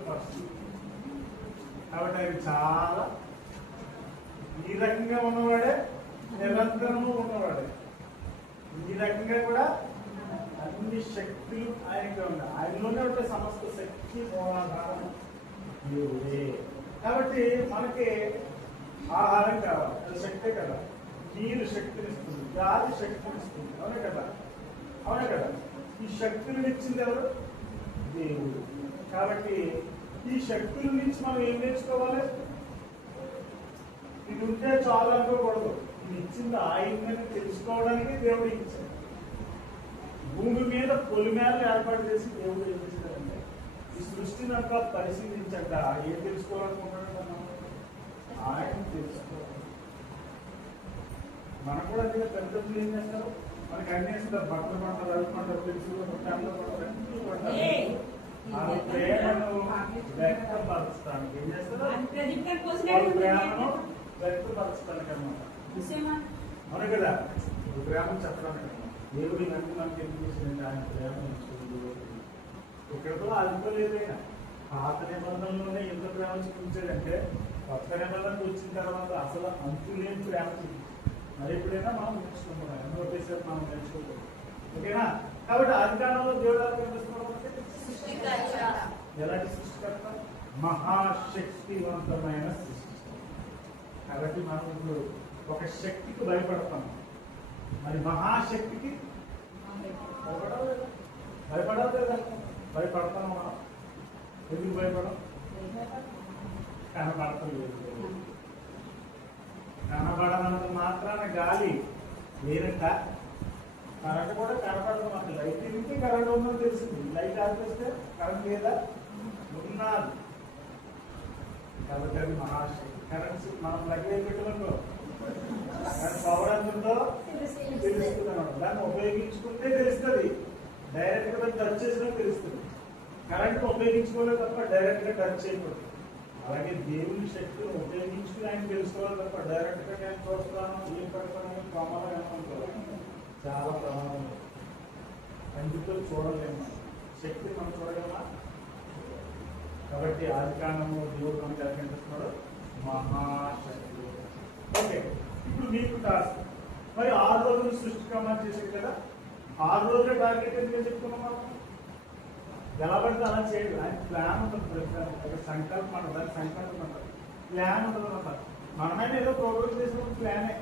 పర్సన్. కాబట్టి ఆయన చాలా ఈ రకంగా ఉన్నవాడే, నిరంతరము ఉన్నవాడే. ఈ రకంగా కూడా అన్ని శక్తులు ఆయనగా ఉన్నాయి. ఆయనలోనే ఉంటే సమస్త శక్తి మూలాధారం దేవుడే. కాబట్టి మనకి ఆహారం కావాలి, అది శక్తే కదా. నీరు శక్తినిస్తుంది, గాలి శక్తినిస్తుంది. అవునే కదా, అవునే కదా. ఈ శక్తులను ఇచ్చింది ఎవరు? దేవుడు. కాబట్టి ఈ శక్తుల నుంచి మనం ఏం నేర్చుకోవాలి? ఇది ఉంటే చాలు అనుకోకూడదు. ఇది ఇచ్చింది ఆయనని తెలుసుకోవడానికి దేవుడు ఇచ్చాడు. భూమి మీద పొలిమేరలు ఏర్పాటు చేసి దేవుడు ఏం చేశాడంటే ఈ సృష్టిని అంతా పరిశీలించక ఏం తెలుసుకోవాలనుకుంటున్నాడు మనం? ఆయన తెలుసుకోవాలి. మనం కూడా అందుకే పెద్దలు ఏం చేస్తారు, మనకి అన్ని వేస్తారు, బట్టలు పంటారు, అవి పంటారు, తెలుసు పంటలు పంటారు, అన్ని పంటారు. ఆ ప్రేమను వ్యక్తపరచడానికి ఏం చేస్తారు? ప్రేమను వ్యక్తపరచడానికి అన్నమాట. అవును కదా, ప్రేమను చెప్పడానికి. దేవుడి నన్ను మనకి ఎందుకు చేసిందంటే ఆయన ప్రేమ ఇచ్చింది. ఇక్కడతో ఆగిపోలేదైనా పాత నిబంధనలోనే ఎంత ప్రేమ చూపించాడంటే కొత్త నిబంధనకు వచ్చిన తర్వాత అసలు అంతులేని ప్రేమ చూపించాడు. మరి ఎప్పుడైనా మనం నేర్చుకుంటున్నాం, ఎన్నో చేసేది మనం నేర్చుకుంటాం. ఓకేనా? కాబట్టి ఆది కాలంలో దేవుడు ఎలాంటి సృష్టికర్త? మహాశక్తివంతమైన సృష్టి. కాబట్టి మనం ఇప్పుడు ఒక శక్తికి భయపడతాం, మరి మహాశక్తికి భయపడాలి కదా. భయపడతాం మనం. ఎందుకు భయపడం? కనబడతలేదు. కనబడనంత మాత్రాన గాలి లేనట్ట, కరెంట్ కూడా కనబడదు. మనకి లైట్ తిరిగితే కరెంట్ ఉందని తెలిసింది, లైట్ ఆపేస్తే కరెంట్ లేదా ఉన్నది. కాబట్టి అది మహాశక్తి. కరెంట్ మనం లగ్గేజ్ పెట్టుకుంటూ దాని పవర్ ఎంత ఉందో తెలుస్తుంది అన్నమాట. దాన్ని ఉపయోగించుకుంటే తెలుస్తుంది, డైరెక్ట్ గా టచ్ చేసినా తెలుస్తుంది. కరెంట్ ఉపయోగించుకోలేదు తప్ప డైరెక్ట్ గా టచ్ చేయకూడదు. అలాగే దేవుని శక్తిని ఉపయోగించుకుని ఆయన తెలుసుకోవాలి తప్ప డైరెక్ట్ గా నేను చూస్తాను ఏం పడతాను ప్రమాదం ఏమనుకోవాలి, చాలా ప్రమాదం. అందుతో చూడలేము, శక్తి మనం చూడగలమా? కాబట్టి ఆది కాండంలో దేవుడు మనకి ఎలా కనిపిస్తున్నాడు? మహాశక్తి. ఓకే, ఇప్పుడు మీకు టాస్క్. మరి 6 రోజులు సృష్టికరణ చేసేది కదా, 6 రోజుల టార్గెట్ ఎందుకు చెప్పుకున్నాం మనం? ఎలా పడితే అలా చేయదు. ఆయన ప్లాన్ ఉంటుంది, సంకల్పం అంటారు, దానికి సంకల్పం అంటారు, ప్లాన్ ఉంటుంది అన్నమాట. మనమైనా ఏదో ప్రోగ్రామ్ చేసినప్పుడు ప్లానే.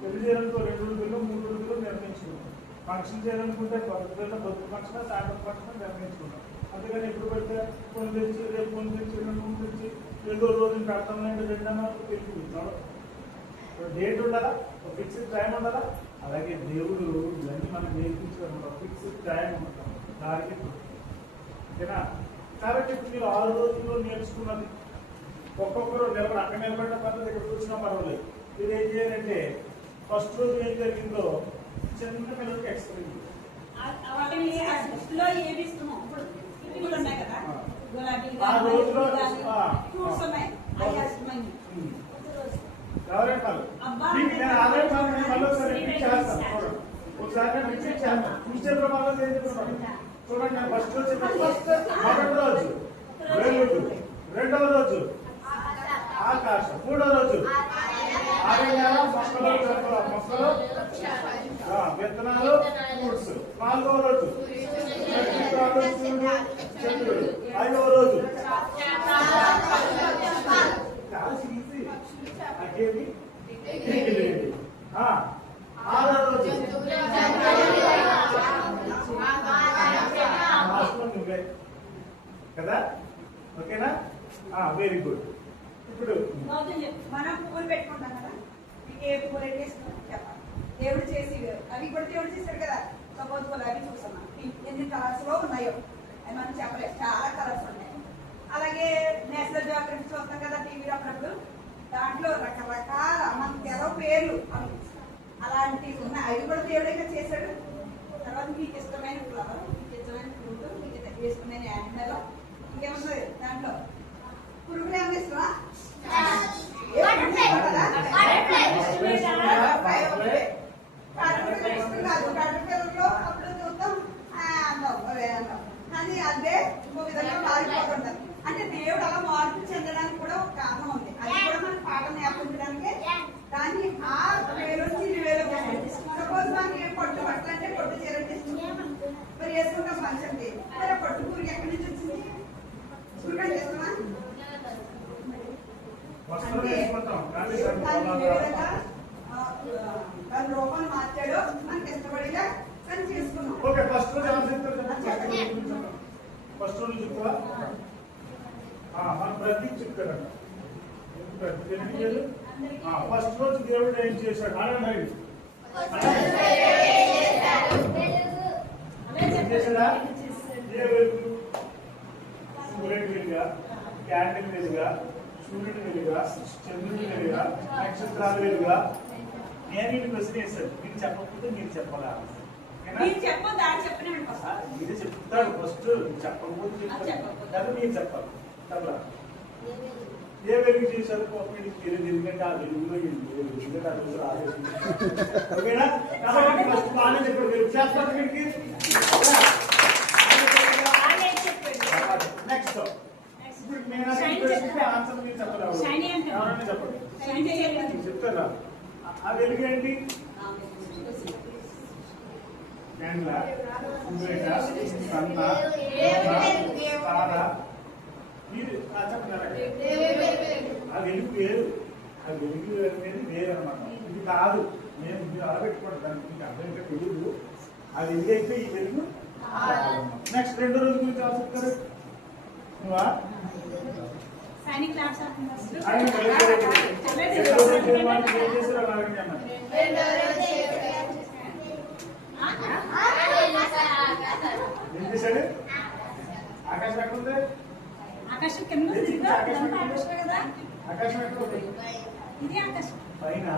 పెళ్లి చేయాలనుకో 2 రోజుల్లో 3 రోజుల్లో నిర్ణయించుకుంటాం. ఫంక్షన్ చేయాలనుకుంటే పొద్దున్న ఫంక్షన్, సాయంత్రం ఫంక్షన్ నిర్ణయించుకుంటాం. అందుకని ఎప్పుడు పెడితే కొన్ని తెచ్చి, రేపు కొన్ని తెచ్చి, 2 రోజులు తెచ్చి, 2వ రోజులు పెడతాం, 2 అన్నారు తెలిసి డేట్ ఉండాలా? ఒక ఫిక్స్డ్ టైం ఉండాలా. అలాగే దేవుడు ఇవన్నీ మనకు నేర్పించడం ఫిక్స్డ్ టైం ఉంటుంది దానికి. ఓకేనా? కాబట్టి ఇప్పుడు మీరు 6 రోజుల్లో నేర్చుకున్నది ఒక్కొక్కరు నిలబడి అక్కడ నిలబడిన పద్ధతి ఇక్కడ కూర్చున్నా పర్వాలేదు. మీరు ఏం చేయాలంటే ఫస్ట్ రోజు ఏం జరిగిందో చిన్న పిల్లలకి ఎక్స్ప్లెయిన్ చేయాలి. వాటిని ఆ దృష్టిలో ఏమి ఇస్తున్నాం ఇప్పుడు ఇవి ఉన్నాయి కదా గులాబీ ఆ రోజులో ఫ్రూట్స్ ఉన్నాయి అవి ఇష్టమైనవి. ఎవరైనా పర్లేదు. మీకు నేను ఆల్రెడీ మళ్ళీ ఒకసారి రిపీట్ చేస్తాను. చూడండి ఒకసారి నేను రిపీట్ చేస్తాను. ఫ్యూచర్ లో మళ్ళీ ఏం చెప్తున్నాను చూడండి. నేను ఫస్ట్ రోజు మొదటి రోజు వెలుగు, రెండవ రోజు ఆకాశం, మూడో రోజు ఆరోగ్యాల మొక్కలు విత్తనాలు ఫ్రూట్స్, నాలుగవ రోజు సూర్యుడు చంద్రుడు, 5వ రోజు చాలా ఈజీ అకేమి 6వ రోజు నువ్వే కదా. ఓకేనా? Very good. ఇప్పుడు మనం పువ్వులు పెట్టుకుంటాం కదా మీకు ఏ పువ్వులు అయితే ఇష్టం చెప్పాలి. దేవుడు చేసి అవి కూడా దేవుడు చేశాడు కదా. సపోజ్ గులాబీ చూస్తున్నాం ఎన్ని కలర్స్ లో ఉన్నాయో అని మనం చెప్పలేదు. చాలా కలర్స్ ఉన్నాయి. అలాగే నేషనల్ జియోగ్రఫీ చూస్తాం కదా టీవీలో అప్పుడప్పుడు. దాంట్లో రకరకాల మనకి ఎలా పేర్లు అవి అలాంటివి ఉన్నాయి. అవి కూడా దేవుడైనా చేశాడు. తర్వాత మీకు ఇష్టమైన ఫ్లవర్, మీకు ఇష్టమైన ఫ్రూట్, మీకు ఇష్టమైన యానిమల్ ఇంకేమున్నది దాంట్లో. పురుగులు ఏమైనా ఇష్టమా? అప్పుడు చూద్దాం కానీ అదే ఇంకో విధంగా మారిపోతుంటారు. అంటే దేవుడు అలా మార్పు చెందడానికి కూడా ఒక కారణం ఉంది. అది కూడా మనకు పాఠం నేర్పించడానికి దాన్ని ఆ వేలు నుంచి వేలు సపోజ్ మనకి పొట్టు బట్టలు అంటే పొట్టు చీర మరి వేసుకుంటాం ఫంక్షన్కి. మరి పొట్టు పురుగు ఎక్కడి నుంచి వచ్చింది? పురుగు చేస్తామా? దాని రూపాన్ని మార్చాడు మనకి ఇష్టపడిగా కానీ చేసుకున్నాం. ఓకే ఫస్ట్ రోజు ఫస్ట్ రోజు చెప్తా మన ప్రతి చెప్తారంట. ఫస్ట్ రోజు దేవుడు ఏం చేశాడు అనండి. ఏం చేశాడా? ఏ వెలుగు? సూర్యుడి వెలుగా, క్యాండిల్ వెలుగా, సూర్యుడి వెలుగా, చంద్రుడి వెలుగా, నక్షత్రాల వెలుగా. నేను ఇది క్వశ్చన్ వేస్తాను. మీరు చెప్పకపోతే మీరు చెప్పాలా? మీరు చెప్పండి దాన్ని చెప్పిన మీరే చెప్తాడు ఫస్ట్. చెప్పకపోతే చెప్తాను. మీరు చెప్పాలి. చెప్పరా? ఏ వెలుగు చేశారు? మీకు తెలియదు. ఎందుకంటే ఆ వెలుగులో ఎందుకంటే ఆ రోజు రాలేదు. ఓకేనా? కాబట్టి ఫస్ట్ బాగానే చెప్పాడు. వెలుగు చేస్తారు వీడికి. నెక్స్ట్ ఇప్పుడు నేను ఆన్సర్ మీరు చెప్పలేదు. ఎవరైనా చెప్పండి. చెప్తారా? ఆ వెలుగు ఏంటి? ఎండ, సూర్యుడ, సన్న, తార. మీరు చెప్తున్నారా? ఆ వెలుగు వేరు. ఆ వెలుగు అనేది వేరు అనమాట. ఇది కాదు. నేను మీరు అలబెట్టుకోండి. దానికి మీకు అర్థమైతే తెలియదు. ఆ వెలుగు అయితే ఈ వెలుగు. నెక్స్ట్ రెండో రోజు గురించి ఆలోచిస్తారు. నువ్వా? ఏం చేశాడు? ఆకాశం ఎక్కడ ఉంది? ఆకాశం కింద ఆకాశం కదా. ఆకాశం ఎక్కడ ఉంది? ఇది ఆకాశం. పైన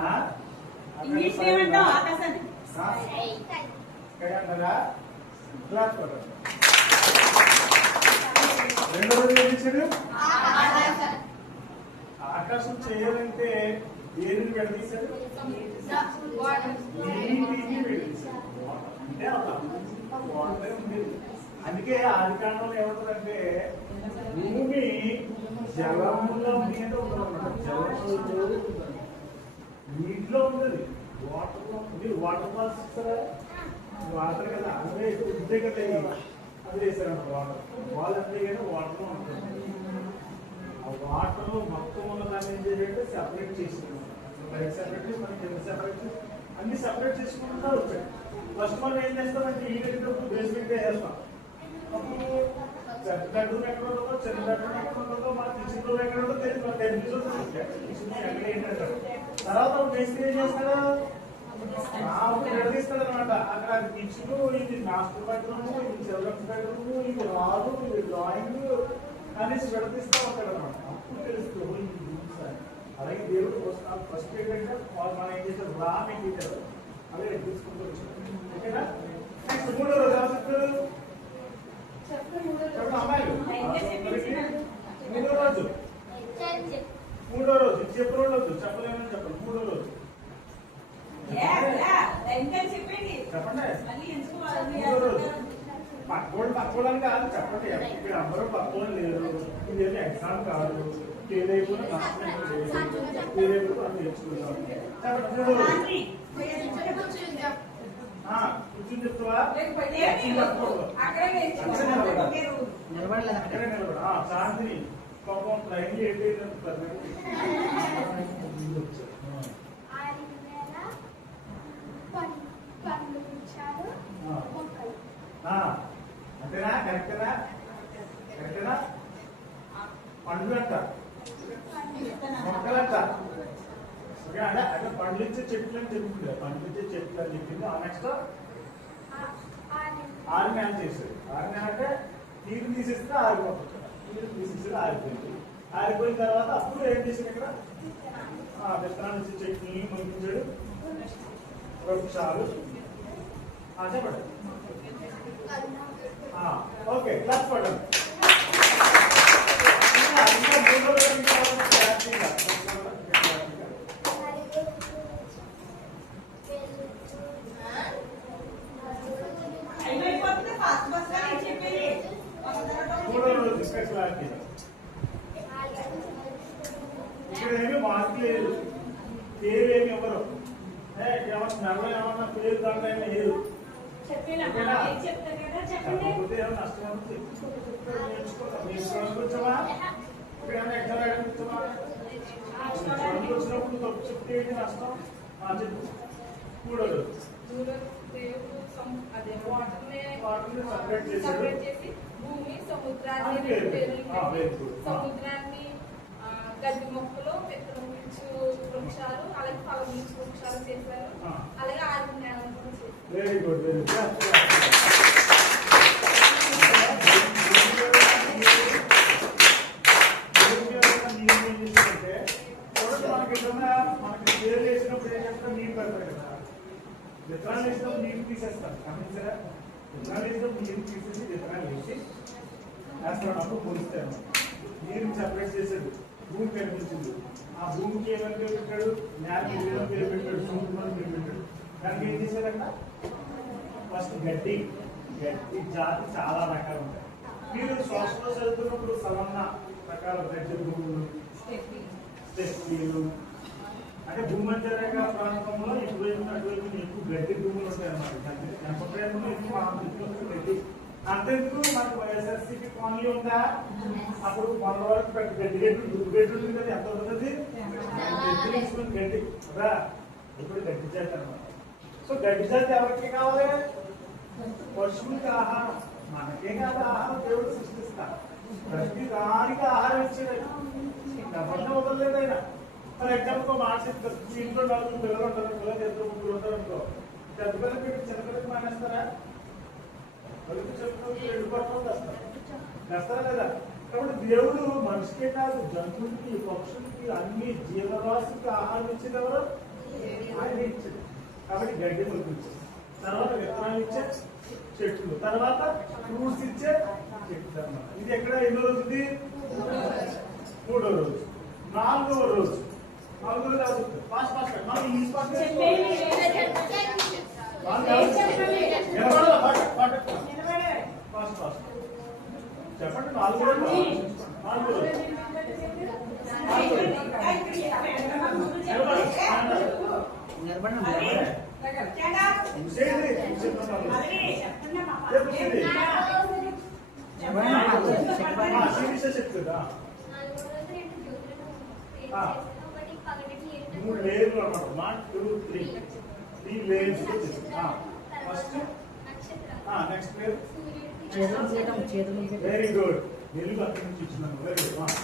ఇంగ్లీష్ ఏమంటాం ఆకాశాన్ని? రెండో రోజు ఏం చేశాడు? ఆకాశం చేయాలంటే దేనిని విడదీశాడు? నీటిని విడదీశాడు. అంటే వాటర్ ఉండేది. అందుకే ఆది కాండంలో ఏమంటుందంటే భూమి జలముల మీద ఉండదన్నమాట. జలములో నీటిలో ఉండదు. వాటర్ లో మీరు వాటర్ ఫాల్స్ ఇస్తారా? వాటర్ కదా అదే ఉంటే కదా అది వేసారన్నమాట. వాటర్ వాళ్ళు అంతే కానీ వాటర్ లో ఉంటుంది. ఆ వాటర్ లో మొత్తం ఉన్న దాన్ని ఏం చేయాలంటే సెపరేట్ చేసింది. సెపరేట్ చేసి మనకి సెపరేట్ చేసి అన్ని సెపరేట్ చేసుకుంటూ వచ్చాయి. ఫస్ట్ మనం ఏం చేస్తామంటే ఈ వెళ్ళేటప్పుడు బేస్మెంట్ వేస్తాం. అప్పుడు చెత్త బెడ్రూమ్ ఎక్కడ ఉంటుందో, చెత్త బెడ్రూమ్ ఎక్కడ ఉంటుందో, మన కిచెన్ రూమ్ ఎక్కడ ఉంటుందో తెలియదు. మన టెలివిజన్ ఎక్కడ ఏంటంటే తర్వాత మేస్త్రి ఏం చేస్తాడు? విడదీస్తాడు అనమాట. అక్కడ కిచెన్, ఇది మాస్టర్ బెడ్రూమ్, ఇది చిల్డ్రన్స్ బెడ్రూమ్, ఇది హాల్, ఇది డ్రాయింగ్ అనేసి విడదీస్తూ ఉంటాడు అనమాట. అప్పుడు తెలుస్తుంది ఇది రూమ్స్ అని. అలాగే దేవుడు ఫస్ట్ ఏంటంటే మనం ఏం చేశారు? రా మెటీరియల్ అలాగే తీసుకుంటూ వచ్చారు. ఓకేనా? నెక్స్ట్ మూడో రోజు ఎవరు చెప్పండి అమ్మాయిలు? మూడో రోజు ఇది చెప్పిన రోజు చెప్పలేమని చెప్పండి. మూడో రోజు చెప్పండి చెప్పండి. మళ్ళీ ఎందుకు మూడో రోజు పక్కోళ్ళని కాదు చెప్పండి. ఇక్కడ అందరూ పక్కోళ్ళు లేరు. ఇదేమి ఎగ్జామ్ కాదు. ఏదైపోయినా ఏదైపోతే అది నేర్చుకుంటాం. చెప్పండి మూడో రోజు కూర్చొని చెప్తావా? శాంతిని పాపం ట్రైన్ అంతేనా? కరెక్టేనా? కరెక్టేనా? పండ్లు అంట మొక్కలంట. ఓకే అంటే అంటే పండ్లు ఇచ్చే చెట్లు అని చెప్తుంది. పండ్లు ఇచ్చే చెట్లు అని చెప్పింది. నెక్స్ట్ 6 నెలలు చేసేది. 6 నెలలు అంటే నీరు తీసేస్తే ఆరిపోతుంది. నీరు తీసేస్తే ఆరిపోయింది. ఆరిపోయిన తర్వాత అప్పుడు ఏం చేసాడు? ఇక్కడ విత్తనాలు ఇచ్చే చెట్లు పంపించాడు. వృక్షాలు చెప్పండి. ఓకే క్లాస్ పడండి. ఇక్కడ ఏమి మార్క్ లేదు. పేరు ఏమి ఎవరు నెలలో ఏమన్నా పేరు దాంట్లో ఏమీ లేదు. చెప్పకపోతే ఏమో నష్టం అవుతుంది. నేర్చుకోవచ్చా? ఇక్కడ ఏమైనా ఎగ్జామ్ రాయడానికి వచ్చావా? వచ్చినప్పుడు తప్పు చెప్తే ఏంటి నష్టం? చెప్పు. మూడో రోజు వాటర్ని సపరేట్ చేసి భూమి సముద్రాన్ని గడ్డి మొక్కలు విత్తనం వృక్షాలు అలాగే ఫలం వృక్షాలు చేశారు. అలాగే 6 నెలలు కూడా చేశారు. Very good very good. మనకి పేరు వేసినప్పుడు ఏం చేస్తాం? నీరు పెడతారు కదా. విత్తనాలు వేసినప్పుడు నీరు తీసేస్తాం. గమనించారా? విత్తనాలు వేసినప్పుడు నీరు తీసేసి విత్తనాలు వేసి వేస్తున్నప్పుడు పోలిస్తాను. నీరుని సెపరేట్ చేసేది. భూమి కనిపించింది. ఆ భూమికి ఏమైనా పేరు పెట్టాడు? నేలకి ఏమైనా పేరు పెట్టాడు? సముద్రం పేరు పెట్టాడు. దానికి ఏం చేశారంట? ఫస్ట్ గడ్డి జాతి చాలా రకాలు ఉంటాయి. మీరు శ్వాసలో చదువుతున్నప్పుడు సవన్న రకాల గడ్డి భూములు, స్టెప్లు అంటే భూమధ్యరేఖ ప్రాంతంలో ఇటువైపు అటువైపు ఎక్కువ గడ్డి భూములు ఉంటాయి అన్నమాట. ఎంపప్రేమలో ఎక్కువ గడ్డి. అంతెందుకు మనకు వైఎస్ఆర్సీపీ కాలనీ ఉందా? అప్పుడు 100 వరకు గడ్డి గడ్డి ఉంది కదా. ఎంత ఉంటుంది? గడ్డి కదా. ఇప్పుడు గడ్డి జాతి అన్నమాట. సో గడ్డి జాతి ఎవరికి కావాలి? పశువులకి ఆహారం. మనకే కాదు ఆహారం దేవుడు సృష్టిస్తాడు. ప్రతి దానికి ఆహారం ఇచ్చాడు. ఎవరిని వదలలేదు ఆయన. ఫర్ ఎగ్జాంపుల్ మాట చెప్తారు. ఇంట్లో 4 పిల్లలు ఉంటారు. పిల్లలు 2 3 ఉంటారు అనుకో. పెద్ద పిల్లలకి పెట్టి చిన్న పిల్లలకి మానేస్తారా? వాళ్ళకి చెప్తారు 2 పట్టలు వేస్తారా లేదా? కాబట్టి దేవుడు మనిషికే కాదు జంతువులకి పక్షులకి అన్ని జీవరాశికి ఆహారం ఇచ్చేది ఎవరు? ఆయన ఇచ్చేది. కాబట్టి గడ్డి పంపించారు. తర్వాత విత్తనాలు ఇచ్చే చెట్లు, తర్వాత ఫ్రూట్స్ ఇచ్చే చెట్లు అన్నమాట. ఇది ఎక్కడ ఎన్నో రోజుది? మూడో రోజు. నాలుగో రోజు ఫాస్ట్ ఫాస్ట్ మనం ఈ ఫాస్ట్ చెప్పండి. నాలుగో రోజు చెప్తుందా? 3 లేయర్లు అన్నమాట. 1 2 3 layers. First next layer very good. వెలుగు అక్కడి నుంచి ఇచ్చినాను. Very good.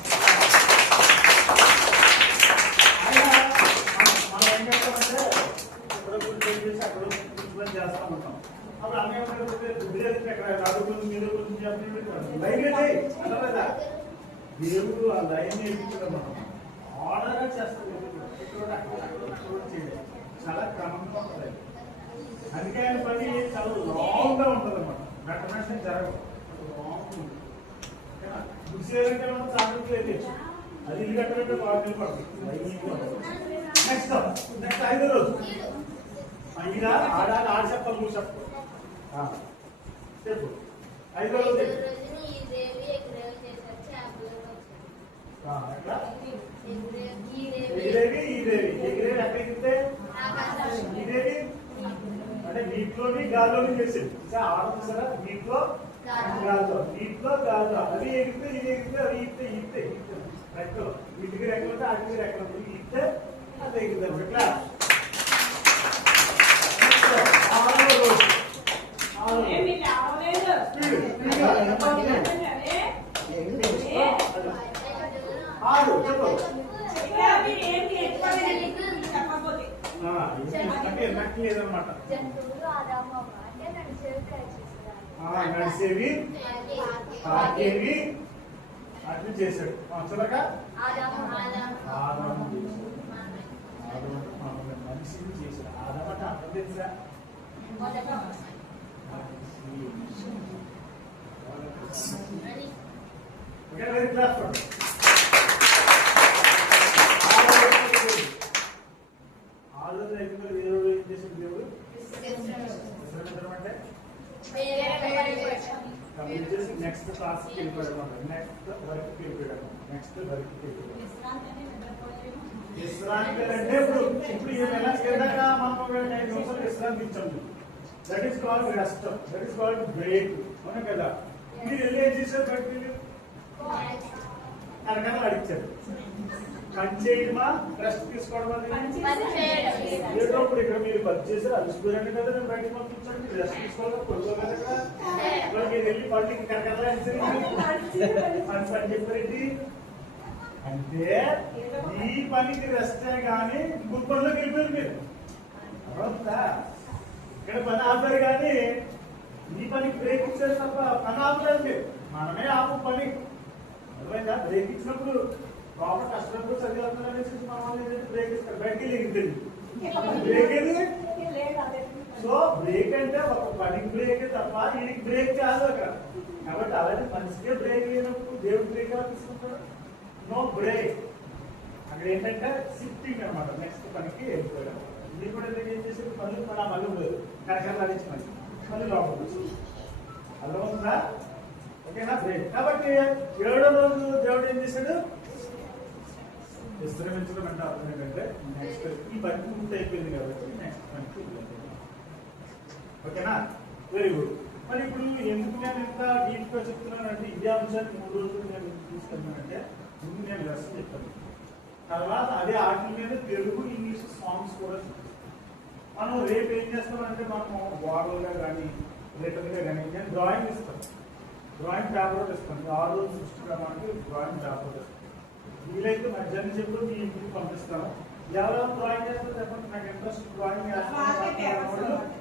అప్పుడు అన్నయ్య అడుగుతుంది మీరు గురించి చెప్పినట్టు లైన్ అర్థమైందా? దేవుడు ఆ లైన్ వేయించడం మనం ఆర్డర్గా చేస్తాడు. ఇక్కడ అక్కడ చేయడం చాలా క్రమంగా ఉంటుంది. అందుకే ఆయన పని చాలా లాంగ్ గా ఉంటుంది అన్నమాట. మ్యాథమెటిక్స్ జరగదు, లాంగ్ బుక్స్ ఏదంటే మనం సాధనలు వేయచ్చు. అది ఇల్లు కట్టాలంటే బాగా నిలబడుతుంది. నెక్స్ట్ 5వ రోజు అయినా ఆడాలి. ఆడ చెప్పాలి, నువ్వు చెప్పు చెప్పు. 5వ రోజు ఈ దేవి ఎగ్రేవ్ చేశారు చేపలు ఎట్లా ఈ ఎగిరేవి ఈ దేవి ఎగిరేవి ఎక్కడికితే ఈ దేవి అంటే నీటిలోని గాల్లోని చేసేది. ఆడదు సరే నీటిలో గాల్లో, నీటిలో గాల్లో. అది ఎగిరితే ఇది ఎగిరితే అది ఈతే ఈతే రెక్కలు. వీటికి రెక్కలు ఉంటే అటుకి రెక్కలు ఈతే అది ఎగిరిద్దాం. ఎట్లా 6వ రోజు ఏమి రావలేదు. ఆరు చెప్పు. అంటే నక్కి లేదనమాట. జంతువులు ఆదాము అంటే నడిచేవి ప్రయత్నిస్తారు. నడిచేవి తాకేవి అట్లా చేశాడు. చివరగా ఆదాము ఆదాము చేశాడు. మనిషిని చేశాడు. ఆదాము అంటే అర్థం తెలుసా? Very class. ఆలోచన అయిపోయింది. దేవుడు ఏం చేసిన దేవుడు అంటే కంప్లీట్ చేసి నెక్స్ట్ క్లాస్కి వెళ్ళిపోయాడు. నెక్స్ట్ వర్క్కి వెళ్ళిపోయాడు. నెక్స్ట్ వర్క్కి వెళ్ళిపోయాడు. విశ్రాంతి అంటే ఇప్పుడు ఈ నెల కిందట మనం 5 నిమిషాలు విశ్రాంతి ఇచ్చాము. That is called rest, that is called break. అవునా కదా? మీరు వెళ్ళి ఏం చేశారు? బయటకు కనకలు అడిచారు. పని చేయడమా రెస్ట్ తీసుకోవడం అది ఏదో. ఇప్పుడు ఇక్కడ మీరు పని చేశారు, అలసిపోయారు కదా, నేను బయటకు పంపించాను. మీరు రెస్ట్ తీసుకోవాలి, పడుకోవాలి కదా. మీరు వెళ్ళి పళ్ళకి కనకలా పని చెప్పారండి. అంటే ఈ పనికి రెస్టే కానీ ఇంకొక పనిలోకి వెళ్ళిపోయారు మీరు. అర్థమవుతుందా? ఇక్కడ పని ఆపారు కానీ ఈ పనికి బ్రేక్ ఇచ్చారు తప్ప పని ఆపలేదు మీరు. మనమే ఆపు పని. అర్థమైందా? బ్రేక్ ఇచ్చినప్పుడు లోపల కష్టపడి చదివేసి మన వాళ్ళు బ్రేక్ ఇస్తారు. బయటికి వెళ్ళి బ్రేక్ ఏది? సో బ్రేక్ అంటే ఒక పనికి బ్రేక్ తప్ప వీడికి బ్రేక్ కాదు అక్కడ. కాబట్టి అలాగే మనిషికే బ్రేక్ లేనప్పుడు దేవుడు బ్రేక్ ఎలా తీసుకుంటాడు? No break. అక్కడ ఏంటంటే షిఫ్టింగ్ అనమాట. నెక్స్ట్ పనికి వెళ్ళిపోయాడు. ఇది కూడా ఏం చేసేది? పనులు మన మళ్ళీ ఉండదు. కనకలు అడిచి మళ్ళీ లోపలికి వచ్చింది. అర్థమవుతుందా? ఓకేనా? బ్రేక్. కాబట్టి 7వ రోజు దేవుడు ఏం చేశాడు? విశ్రమించడం అంటే అర్థం ఏంటంటే నెక్స్ట్ ఈ పని పూర్తి అయిపోయింది కాబట్టి నెక్స్ట్ పనికి ఓకేనా? Very good. మరి ఇప్పుడు ఎందుకు నేను ఇంత డీప్ గా చెప్తున్నానంటే ఇదే అంశాన్ని 3 రోజులు నేను తీసుకెళ్తానంటే ముందు నేను లెసన్ చెప్తాను. తర్వాత అదే ఆటల మీద తెలుగు ఇంగ్లీష్ సాంగ్స్ కూడా చెప్తాను. మనం రేపు ఏం చేస్తామంటే మనం వాడల్గా కానీ రిటర్న్గా కానీ నేను డ్రాయింగ్ ఇస్తాను. డ్రాయింగ్ పేపర్ ఇస్తాను. 6 రోజులు సృష్టించడానికి డ్రాయింగ్ పేపర్ ఇస్తాను. వీలైతే మధ్యాహ్నం చెప్పు మీ ఇంటికి పంపిస్తాను. ఎవరెవరు డ్రాయింగ్ చేస్తారు చెప్పండి. నాకు ఇంట్రెస్ట్ డ్రాయింగ్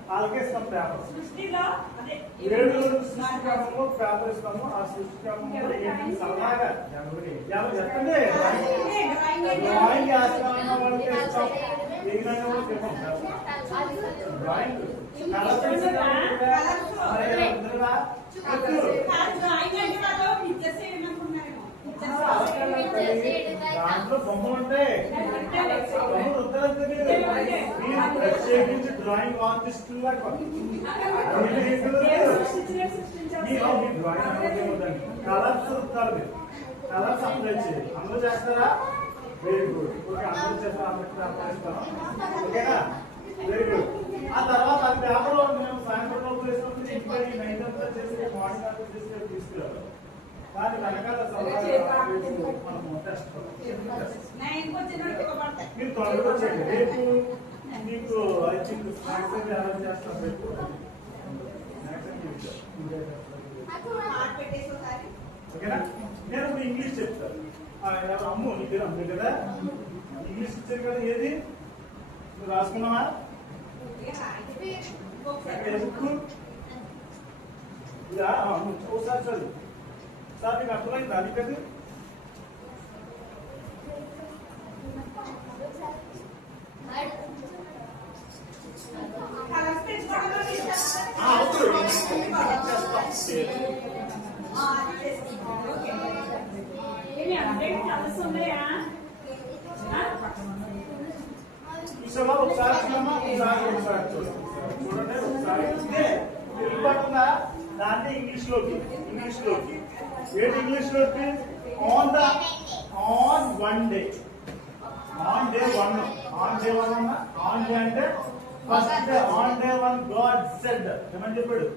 వాళ్ళకే ఇస్తాం పేపర్. 7 రోజులు సృష్టి క్రమంలో పేపర్ ఇస్తాము. ఆ సృష్టి క్రమంలో ఏంటి సలహాగా ఎవరు చెప్పండి. డ్రాయింగ్ చేస్తామన్న వాళ్ళకి ఇస్తాం. ఏదైనా వాళ్ళకి ఇస్తాం. డ్రాయింగ్ కలర్ దాంట్లో బొమ్మలు ఉంటాయి. బొమ్మలు వద్దంటే మీరు ప్రత్యేకించి డ్రాయింగ్ ఆర్టిస్టులా కలర్స్ వస్తారు. మీరు కలర్స్ అప్లై చేయాలి. అందరూ చేస్తారా? Very good. ఓకే, అందరూ చేస్తారా? అందరికీ అప్లై ఇస్తాను. ఓకేనా? Very good. ఆ తర్వాత అది పేపర్లో మేము సాయంత్రం లోపల వేసినప్పుడు ఇంటికి 9 అంతా చేసి మార్నింగ్ అంతా చేసి తీసుకురావాలి. దాని వెనకాల మీరు త్వరగా వచ్చేయండి. రేపు మీకు స్నాక్స్ అయితే అరేంజ్ చేస్తాం. రేపు ఓకేనా? నేను ఇప్పుడు ఇంగ్లీష్ చెప్తాను. అమ్ము నీ పేరు అమ్ము కదా? ఇంగ్లీష్ ఇచ్చారు కదా, ఏది నువ్వు రాసుకున్నావా? ఇలా ఒకసారి చదువు సార్ నీకు అర్థమైంది అందుకది కలర్స్ పెంచుకోవడంలో మీకు చేస్తారా? ఓకే. ఏమి అందరికీ కలర్స్ ఉన్నాయా? చూసావా ఒకసారి చూడమ్మా ఒకసారి చూడండి ఒకసారి ఇదే వెళ్ళిపోతుందా దాన్ని ఇంగ్లీష్ లోకి ఏంటి ఇంగ్లీష్ లోకి on one day on day one అన్నా ఆన్ డే అంటే first day on day one God said ఏమని చెప్పాడు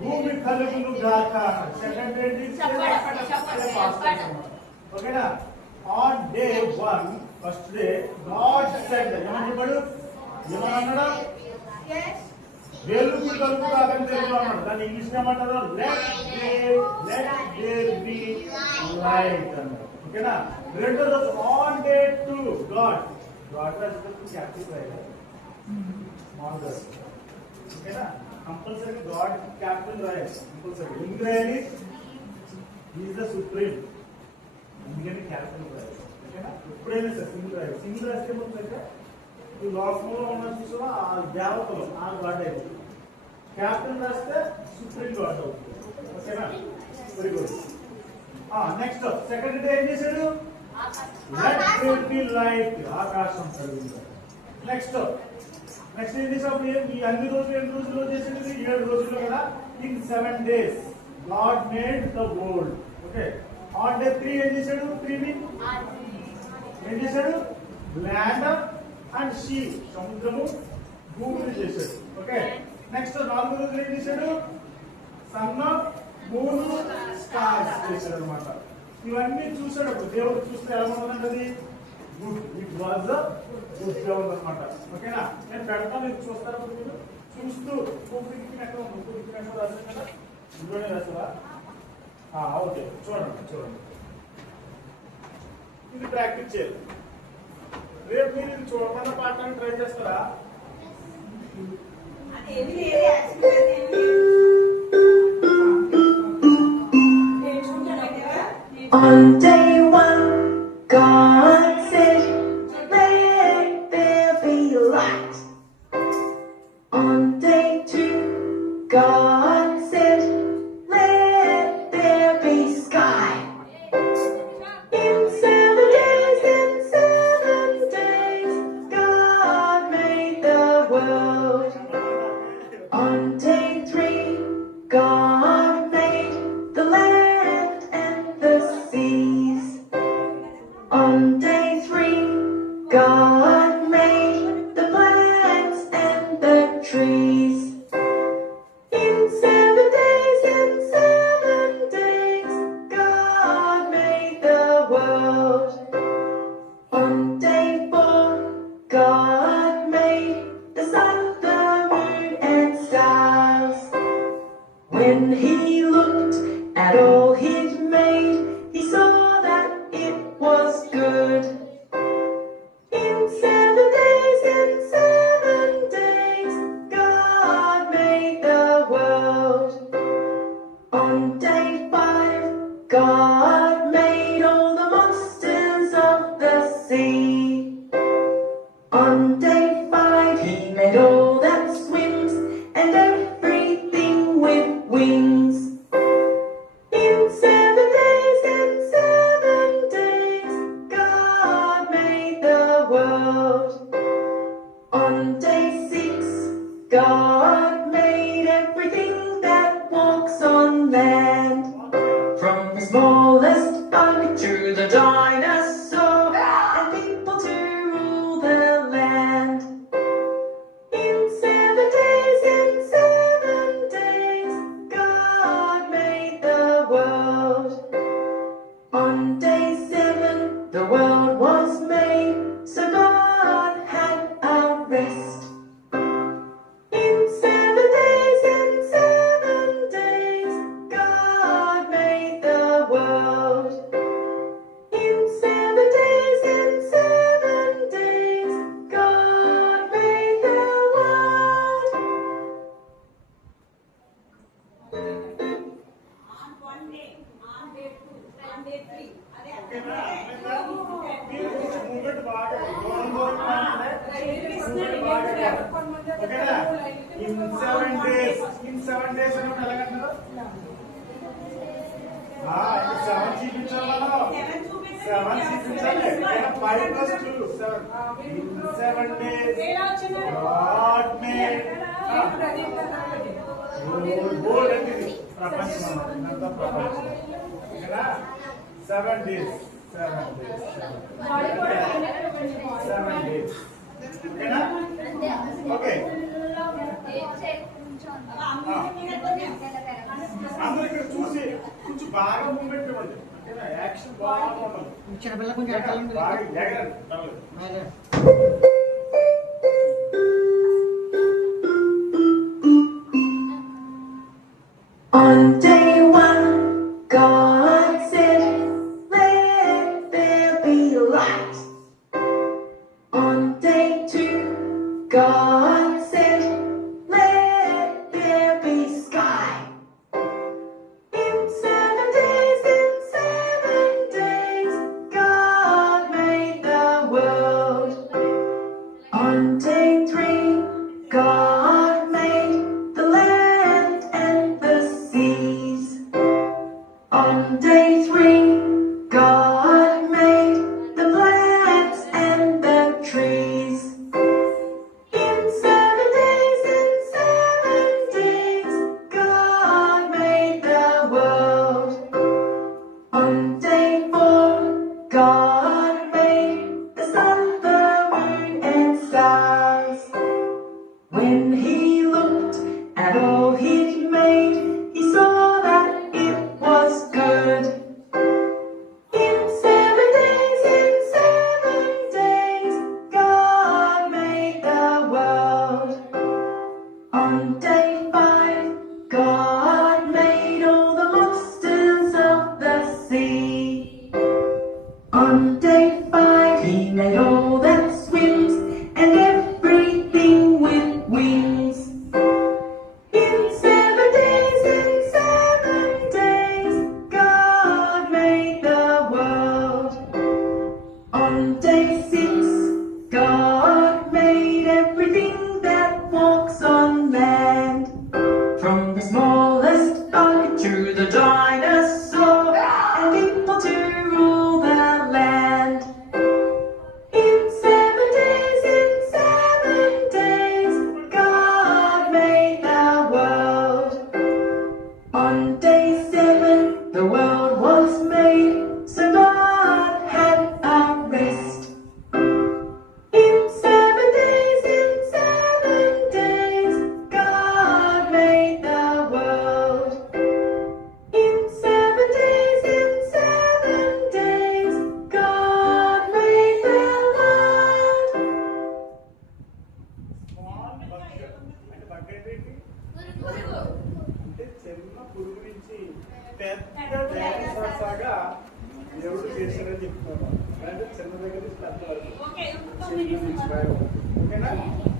భూమి కలుగును గాక సెకండ్ ఏంటి ఓకేనా on day one first day God said ఏమని చెప్పాడు ఏమని అన్నాడు వెలుగు కలుగు కాదని తెలుగు అన్నాడు దాన్ని ఇంగ్లీష్ ఏమంటారు లెట్ దేర్ బి లైట్ అన్నాడు ఓకేనా రెండో రోజు ఆన్ డే టు గాడ్ రాసేటప్పుడు క్యాపిటల్ రాయాలి స్మాల్ గా ఓకేనా కంపల్సరీ గాడ్ క్యాపిటల్ రాయాలి కంపల్సరీ ఎందుకు రాయాలి ఈజ్ ద సుప్రీం అందుకని క్యాపిటల్ రాయాలి ఓకేనా ఎప్పుడైనా సరే సింగిల్ రాస్తే ఏమవుతుందంటే ఈ లోకంలో ఉన్న చూసినా ఆ దేవతలు ఆ గాడ్ అయిపోతుంది క్యాపిటల్ రాస్తే సుప్రీం గాడ్ అవుతుంది ఓకేనా very good next second day ఏం చేశాడు లెట్ దేర్ బి లైట్ ఆకాశం కలిగింది నెక్స్ట్ ఏం చేసాడు ఈ అన్ని రోజులు ఎన్ని రోజుల్లో చేసేది 7 రోజుల్లో కదా in 7 days God made the world okay on day 3 ఏం చేశాడు 3 ని ఏం చేశాడు ల్యాండ్ అండ్ సీ సముద్రము భూమిని చేశాడు ఓకే నెక్స్ట్ 4 రోజులు ఏం చేశాడు సన్ మూన్ స్టార్స్ చేశాడు అనమాట ఇవన్నీ చూసాడప్పుడు దేవుడు చూస్తే ఎలా ఉంటుందండి గుడ్ ఇట్ వాజ్ గుడ్ గా ఉందన్నమాట ఓకేనా నేను పెడతాను మీరు చూస్తారా మీరు చూస్తూ ఎక్కడ ఉంది ఎక్కడ రాశారు కదా ఇంట్లోనే రాసావా ఓకే చూడండి ఇది ప్రాక్టీస్ చేయాలి రేపు మీరు ఇది చూడమన్న పాఠాన్ని ట్రై చేస్తారా అదేమి లేదు యాక్చువల్లీ అదేమి On day one, God said, let there be light. On day two, God said, let there be sky. In 7 days, God made the world. On day 3, God made the land and the seas. On day 3, God made the plants and the trees. In 7 days, God made the world. On day 4, God made the sun, the moon, and stars. When he looked at all he'd made, he saw that it was good. In 7 days, God made the world. On day 5, God made all the monsters of the sea. On day 5, he made all that swims and everything with wings. days. In 7 days అన్నప్పుడు ఎలాగంటారు? ఇది 7 చూపించాలి మనం. 7 చూపించాలి. 5 plus 2 7. In 7 days God made world అంటే ఇది ప్రపంచం అంత ప్రపంచం. ఓకేనా? 7 days. 7 days. 7 days. ఓకేనా? ఓకే. అందరూ ఇక్కడ చూసి కొంచెం బాగా మూమెంట్ ఇవ్వండి. ఓకేనా? యాక్షన్ బాగా ఉండాలి. చిన్నపిల్ల కొంచెం ఎక్కాలండి. బాగా ఎగరండి. పర్లేదు. On day one, God said, let there be light. On day two, God said, let there be sky. In 7 days, God made the world. On day three, God made the land and the seas. On day three, God made the plants and the trees. In 7 days, God made the world. On day four, God made the sun, the moon, and stars. When he looked at all he'd made, he saw that it was good. In 7 days, God made the world. On day five, God made all the monsters of the sea. On day five, he made all that swims and everything with wings. In 7 days, God made the world. On day six, God made everything that walks on land. From the smallest bug to the dinosaur and people to rule the land. In 7 days, God made the world. On day seven, the world was made, so God had a rest. In 7 days, God made the world. In 7 days, God made the world. Small bug అంటే bug అంటే ఏంటి? పురుగు. అంటే చిన్న పురుగు నుంచి పెద్ద dinosaur లాగా దేవుడు చేశాడని చెప్తున్నాను. అంటే చిన్న దగ్గర నుంచి పెద్ద వరకు. చిన్న నుంచి పై వరకు. ఓకేనా?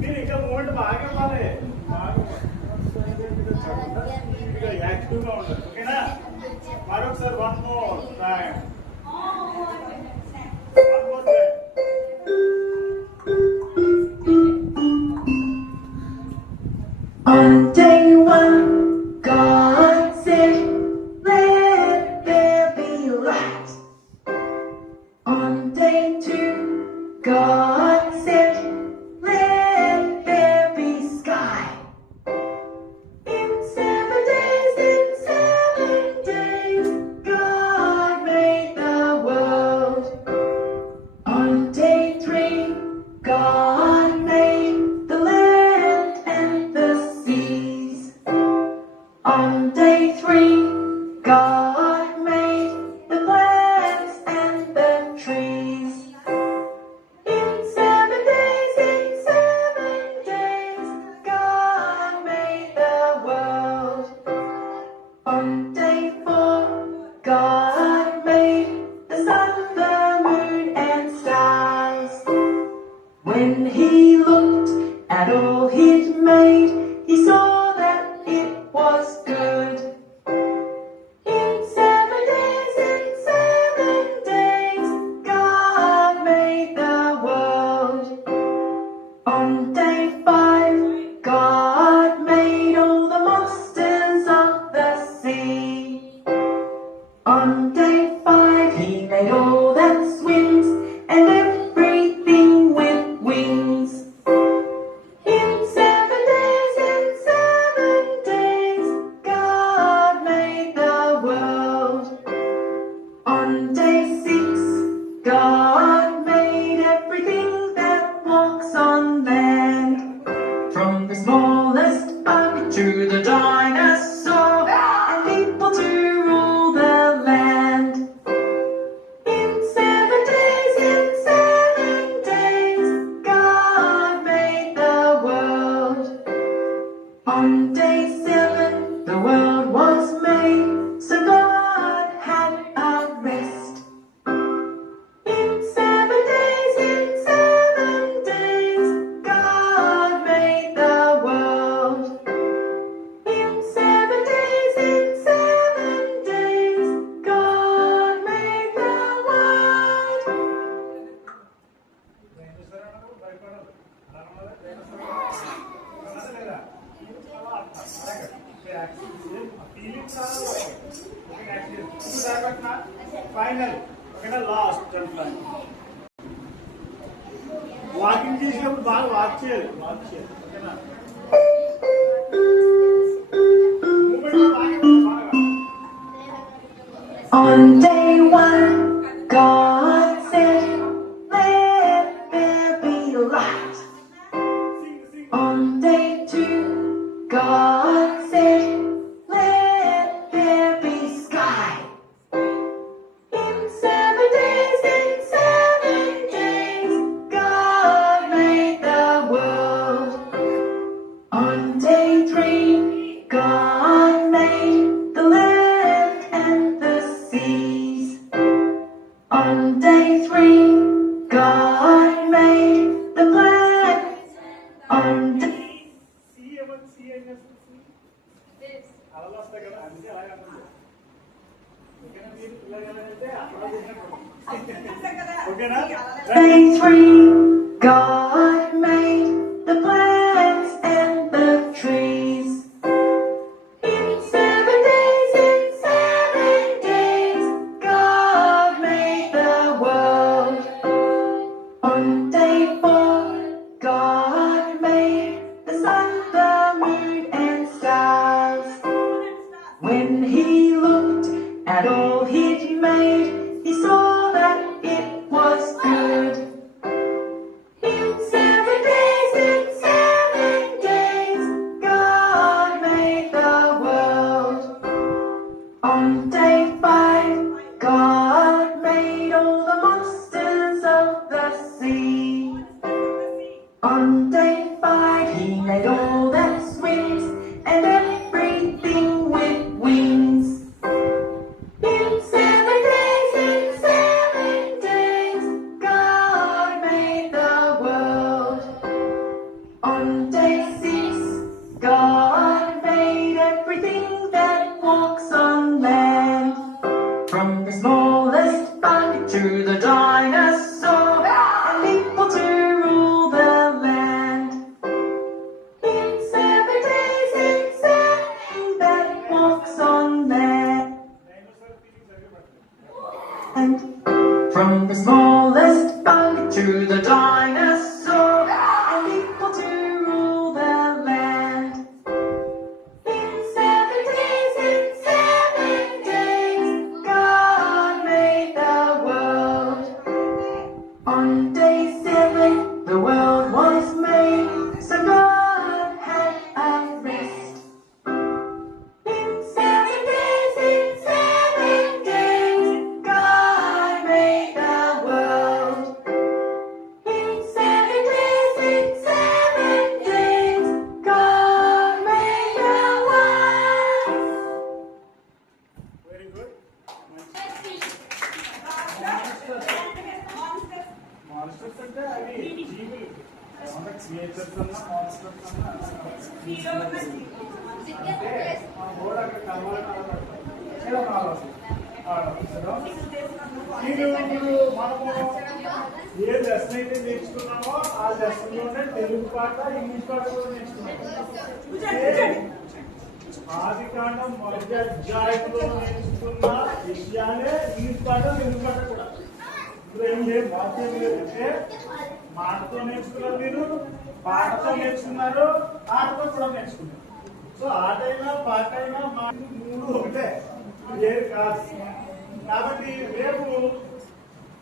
మీరు ఇంకా మూమెంట్ బాగా ఇవ్వాలి. బాగా యాక్టివ్గా ఉండాలి. ఓకేనా? మరొకసారి one more time. One more time. On day one, God said, let there be light. On day two, God said, let there be sky. In 7 days, God made the world. On day three, God made the land and the seas. On day 7, the world was made, so God had a rest. In 7 days, God made the world. In 7 days, God made the world. భయపడదు final ఓకేనా last walking చేసినప్పుడు బాగా walk చేయాలి ఓకేనా moment బాగా On day 1, God said, let there be light. On day 2, God said, let there be sky. In 7 days, God made the world. On day 3, God made the land and the seas. On day 3, God made the planets. On day అలా వస్తాయి కదా అందుకే అలాగే అంటుంది ఓకేనా మీరు ఇలాగెళ్ళాలంటే అక్కడ ఓకేనా Day 3, God made the plants and the trees. In 7 days, God made the world. On day 4, God made the sun, the moon, and stars. When he looked at all he'd made, he saw that it was good. In 7 days, God made the world. On day 5, God made all the monsters of the sea. On day 5, he made all that swims and everything with wings. In 7 days, God made the world. On day 6, God made everything that walks on land. From the smallest bug to the dinosaur, and people to rule the land. In 7 days, that walks on land. And from the smallest bug to the dinosaur, and people to rule the land. In 7 days, God made the world. On day 7, the world was made, so God had a rest. In 7 days, God made the world. In 7 days, God made the world. Very good monsters అంటే అవి జీవులు creatures అన్నా monsters అన్నా అంటే మన board అక్కడ కలవాలి మనము ఏ లెసన్ అయితే నేర్చుకున్నామో ఆ లెసన్ లోనే తెలుగు పాట ఇంగ్లీష్ పాట కూడా నేర్చుకున్నాము ఆది కాండం మొదటి అధ్యాయంలో నేర్చుకున్న విషయాలే ఇంగ్లీష్ పాట తెలుగు పాట కూడా ఇప్పుడు ఏం లేదు మార్పు ఏం లేదు అంటే మాటతో నేర్చుకున్నారు మీరు పాటతో నేర్చుకున్నారు ఆటతో కూడా నేర్చుకున్నారు సో ఆట అయినా పాట అయినా మాట మూడు ఒకటే వేరు కాదు కాబట్టి రేపు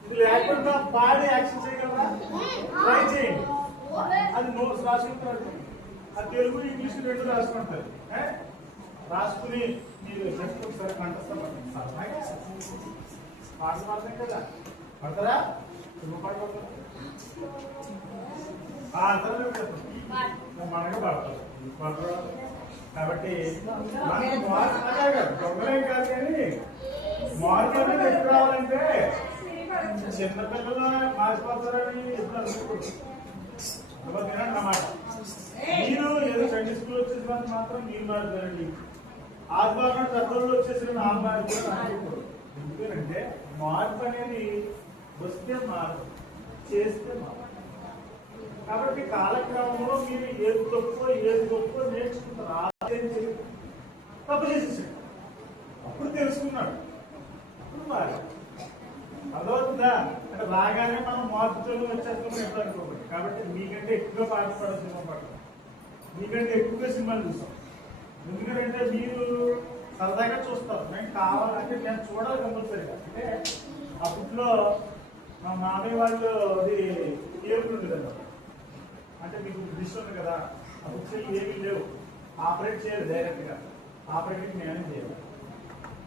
ఇది లేకుండా పాడి యాక్షన్ చేయగలరా ట్రై చేయండి అది నోట్స్ రాసుకుంటారు అది తెలుగు ఇంగ్లీష్ రెండు రాసుకుంటారు రాసుకుని మీరు జస్ట్ ఒకసారి కంఠస్థం పడుతుంది పాట మాత్రం కదా పడతారా తెలుగు పాట పడతారా అందరూ మనగా పడతారు పడతారు కాబట్టి మనకు మార్పు అలాగే దొంగలేం కాదు కానీ మార్పు అనేది ఎప్పుడు రావాలంటే చిన్నపిల్లలు మారిపోతారని అన్నమాట. మీరు ఏదో సండే స్కూల్ వచ్చేసి మాత్రం మీరు మారుతారండి. ఆదివారం పెద్దోళ్ళు వచ్చేసి నాలుగు మారిపోతారు. ఎందుకంటే మార్పు అనేది వస్తే మార్పు, చేస్తే మార్పు. కాబట్టి కాలక్రమంలో మీరు ఏది గొప్ప నేర్చుకుంటారు. తప్పు చేసేసాడు, అప్పుడు తెలుసుకున్నాడు, అప్పుడు మారి అదవుతుందా అంటే రాగానే మనం మార్పుతో వచ్చేస్తామని ఎప్పుడు అనుకోకూడదు. కాబట్టి మీకంటే ఎక్కువగా పాటపడే సినిమా పడతాం, మీకంటే ఎక్కువగా సినిమాలు చూస్తాం. ఎందుకంటే మీరు సరదాగా చూస్తారు, మేము కావాలంటే నేను చూడాలి కంపల్సరీగా. అంటే అప్పట్లో మా మామయ్య వాళ్ళు అది కేబుల్ ఉంది కదా, అంటే మీకు డిష్ ఉంది కదా, అప్పుడు ఏమీ లేవు, ఆపరేట్ చేయాలి డైరెక్ట్గా, ఆపరేటింగ్ నేనే చేయాలి.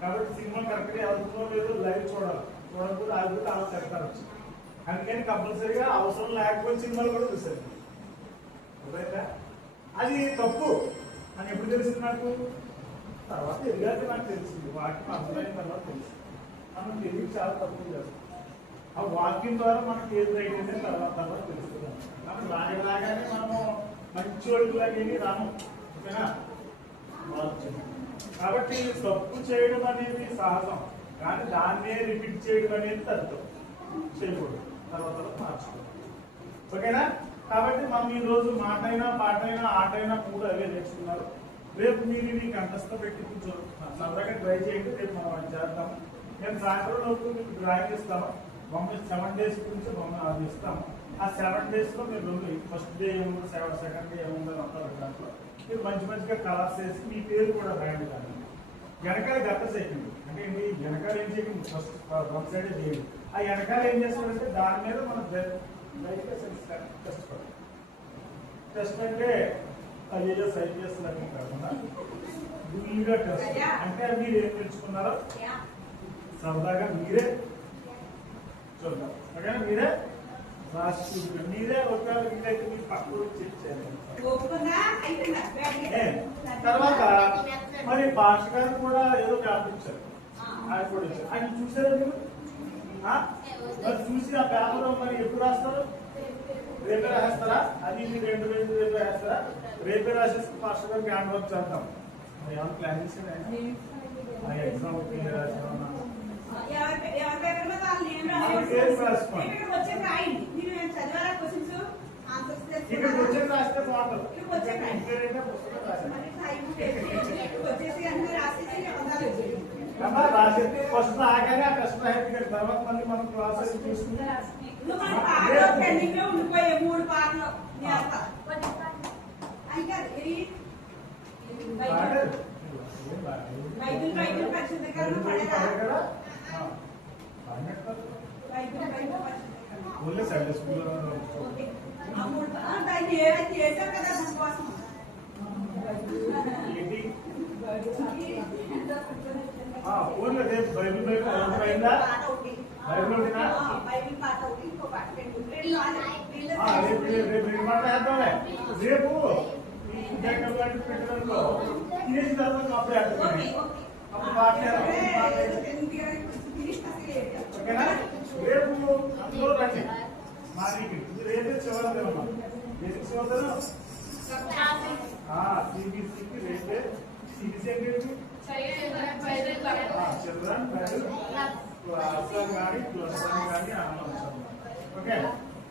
కాబట్టి సినిమా కరెక్ట్గా అవుతుందో లేదో లైవ్ చూడాలి, చూడకపోతే ఆగిపోతే అలా చెప్తారు. అందుకని కంపల్సరీగా అవసరం లేకపోతే సినిమాలు కూడా చూసారు. అది తప్పు అని ఎప్పుడు తెలిసింది నాకు? తర్వాత ఎదిగాక నాకు తెలిసింది, వాక్యం అర్థమైన తర్వాత తెలిసింది. మనం తెలివి చాలా తప్పులు చేస్తాం. ఆ వాక్యం ద్వారా మనకి ఏది రైట్ అయితే తర్వాత తెలుస్తుంది. కాబట్టి రాగానే మనము మంచి వాళ్ళకి రాము, ఓకేనా? కాబట్టి తప్పు చేయడం అనేది సహజం, కానీ దాన్నే రిపీట్ చేయడం అనేది తత్వం చేయకూడదు, తర్వాత మార్చుకోవాలి, ఓకేనా? కాబట్టి మనం ఈ రోజు మాట అయినా పాట అయినా ఆట అయినా కూడా అవే నేర్చుకున్నారు. రేపు మీరు ఇవి కంఠస్థ పెట్టి కొంచెం సరదాగా ట్రై చేయండి. రేపు మనం అది చేద్దాము. నేను సాయంత్రం లోపు మీకు డ్రాయింగ్ ఇస్తాము. బొమ్మ 7 days గురించి బొమ్మ అది ఇస్తాము. ఆ 7 days లో మీరు ఫస్ట్ డే ఏముందో, సెకండ్ డే ఏముందో అంటారు. దాంట్లో మీరు మంచిగా కలర్స్ వేసి మీ పేరు కూడా రాయండి. కానీ వెనకాల గత చేయకండి, అంటే ఏంటి వెనకాల ఏం చేయకండి, ఫస్ట్ వన్ సైడే చేయండి. ఆ వెనకాల ఏం చేస్తామంటే దాని మీద మనం టెస్ట్ అంటే ఐఏఎస్ ఐపీఎస్ లాగా కాకుండా గుల్గా టెస్ట్. అంటే మీరు ఏం తెలుసుకున్నారో సరదాగా మీరే చూద్దాం, ఓకేనా? మీరే రాసి చూడండి, మీరే ఒకవేళ వీలైతే మీ పక్కన చెక్ చేయాలి. తర్వాత మరి భాష గారు కూడా ఏదో పేపర్ ఇచ్చారు, ఆయన కూడా ఇచ్చారు. ఆయన చూసారా మీరు? మరి చూసి ఆ పేపర్ మరి ఎప్పుడు రాస్తారు? రేపే రాసేస్తారా? అది మీరు 2 రోజులు రేపే రాస్తారా? రేపే రాసేసి మాస్టర్ గారికి హ్యాండ్ వర్క్ చేద్దాం. ఏమైనా ప్లాన్ చేసారా? ఎగ్జామ్ రాసుకోండి. ఇక్కడికి వచ్చేది రాస్తే బాగుంటుంది. రాసేది ఫస్ట్ రాగానే ఆ కష్టం అయిపోయింది. తర్వాత మళ్ళీ మనం క్లాసెస్ చూసుకుంటే ఉండిపోయే 3 పాటలు బైబిల్ పరిశుద్ధీకరణ పడేదా? ఓన్లీ సండే స్కూల్ దాన్ని ఏదైతే చేశారు కదా దానికోసం ఓన్లీ రేపు బైబిల్ అయిందా? బైబిల్ బైబిల్ పాట ఒకటి, ఇంకో పాట, రేపు మాట్లాడతామే. రేపు పెట్టడంలో తినేసిన తర్వాత అప్పుడే అప్పుడు ఓకేనా? రేపు అందులో రండి మాది రేపే చివరిదమ్మా. దేనికి చివరిదనం? సిబిసికి రేపే. సిబిసి అంటే చిల్డ్రన్ అస్సాం కానీ ప్లస్ కానీ ఆనందం. ఓకే,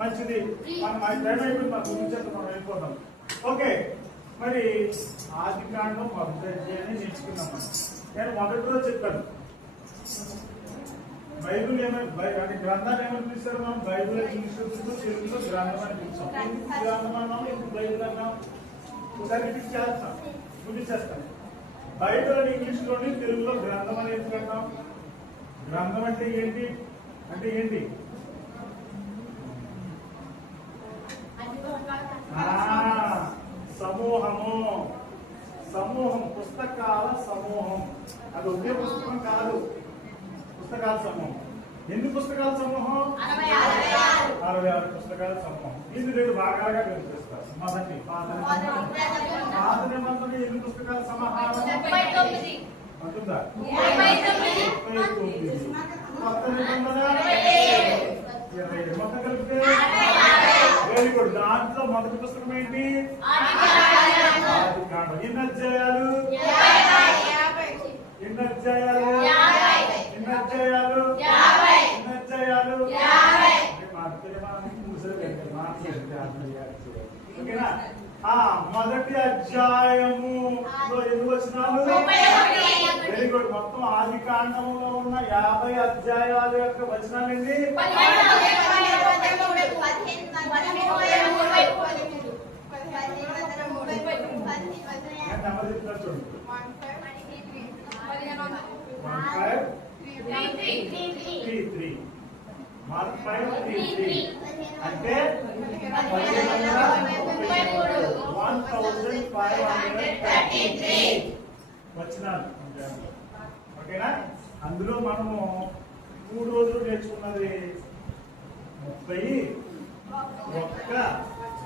మంచిది. మనం అది టైం అయిపోయింది, మా గురించి మనం వెళ్ళిపోతాం. ఓకే, మరి ఆది కాండం మొదటి అధ్యాయాన్ని నేర్చుకున్నాం. నేను మొదటి రోజు చెప్పాను బైబిల్ ఏమైనా అంటే గ్రంథాన్ని ఏమైనా పిలుస్తారు మనం? బైబిల్ ఇంగ్లీష్లో తెలుగులో గ్రంథం అని పిలుస్తాం. గ్రంథం అన్నాం, ఇప్పుడు బైబిల్ అన్నాం. ఒకసారి రిపీట్ చేస్తాం, గుర్తించేస్తాం. బైబిల్ అని ఇంగ్లీష్లోని, తెలుగులో గ్రంథం అని ఎందుకంటాం? గ్రంథం అంటే ఏంటి? అంటే ఏంటి? సమూహము. సమూహం, పుస్తకాల సమూహం. అది ఒకే పుస్తకం కాదు, పుస్తకాల సమూహం. ఎన్ని పుస్తకాల సమూహం? 66 పుస్తకాల సమూహం. ఇది 2 భాగాలుగా విభజిస్తారు. మొదటి పాత నిబంధన ఎన్ని పుస్తకాల సమాహారం? 39. అంటుందా? 39. 39. కొత్త నిబంధన 27. మొత్తం కలిపితే వెరీ గుడ్. దాంట్లో మొదటి పుస్తకం ఏంటి? ఆదికాండం. ఎన్ని అధ్యాయాలు? 50. ఎన్ని అధ్యాయాలు? 50. ఎన్ని అధ్యాయాలు? 50. ఎన్ని అధ్యాయాలు? 50. ఓకేనా? మొదటి అధ్యాయము ఎన్ని వచనాలు? 31. Very good. మొత్తం ఆది కాండంలో ఉన్న 50 అధ్యాయాల యొక్క వచనాలు ఏంటి? నెంబర్ చెప్తున్నారు చూడండి. 1533. మార్క్ 5:33 అంటే 1533 వచనాలు. ఓకేనా? అందులో మనము 3 రోజులు నేర్చుకున్నది 31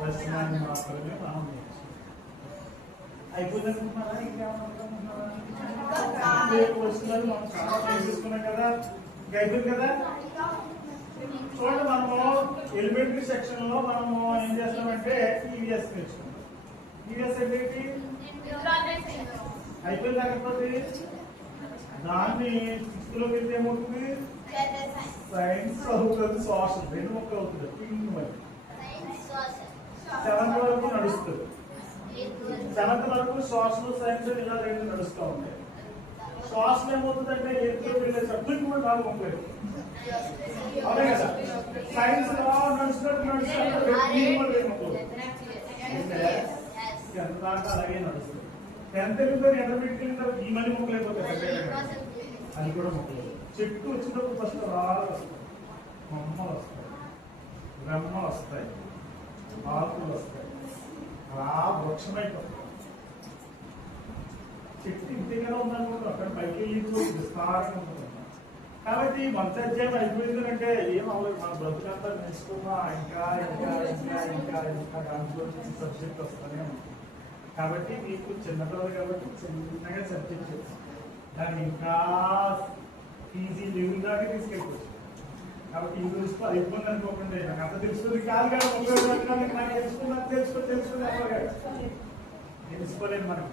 వచనాన్ని మాత్రమే మనం నేర్చుకున్నాం. అయిపోయిందనుకుంటున్నారా? ఇంకేమనుకుంటున్నారా? వచనాలు మనం చాలా నేర్చుకున్నాం కదా. ఇంకా అయిపోయింది కదా. చూడండి, మనము ఎలిమెంటరీ సెక్షన్ లో మనము ఏం చేస్తామంటే ఈవీఎస్ నేర్చుకుంటాం. ఈవీఎస్ అంటే ఏంటి? అయిపోయింది. కాకపోతే దాన్ని 6th లోకి వెళ్తే ఏమవుతుంది? సైన్స్ అవుతుంది, సోషల్ 2 మొక్కలు అవుతుంది. 7th వరకు నడుస్తుంది. 7th వరకు సోషల్, సైన్స్ ఇలా 2 నడుస్తూ ఉంటాయి. సోషల్ ఏమవుతుందంటే 8th లోకి వెళ్ళే సబ్జెక్ట్ కూడా 4 మొక్కలు. అవునే కదా? సైన్స్ నడుస్తున్నట్టు ఎంత దాకా అలాగే నడుస్తుంది. 10th వెళ్ళిపోయి ఇంటర్మీడియట్ వెళ్ళిన తర్వాత ఈ మళ్ళీ మొక్కలు అయిపోతాయి. అది కూడా మొక్కలు. చెట్టు వచ్చినప్పుడు ఫస్ట్ రాళ్ళు వస్తాయి, కొమ్మలు వస్తాయి, రెమ్మలు వస్తాయి, ఆకులు వస్తాయి, వృక్షం అయిపోతాయి. చెట్టు ఇంటిగా ఉందనుకుంటాం, అక్కడ పైకి వెళ్ళి విస్తారంగా ఉంటుంది. కాబట్టి మొదటి అధ్యాయం అయిపోయింది అంటే ఏం అవ్వలేదు. మన బ్రతుకంతా నేర్చుకున్నా ఇంకా ఇంకా ఇంకా ఇంకా ఇంకా దాంట్లో సబ్జెక్ట్ వస్తూనే ఉంటుంది. కాబట్టి మీకు చిన్నపిల్లలు కాబట్టి చిన్నగా సబ్జెక్ట్ చేస్తాం. దాన్ని ఇంకా ఈజీ లెవెల్ దాకా తీసుకెళ్ళిపోవచ్చు. కాబట్టి ఈ రోజుతో అయిపోయింది అనుకోకుండా నాకు అంత తెలుసుకుంది కాదు కదా. నాకు తెలుసుకుని తెలుసుకోలేదు. మనకు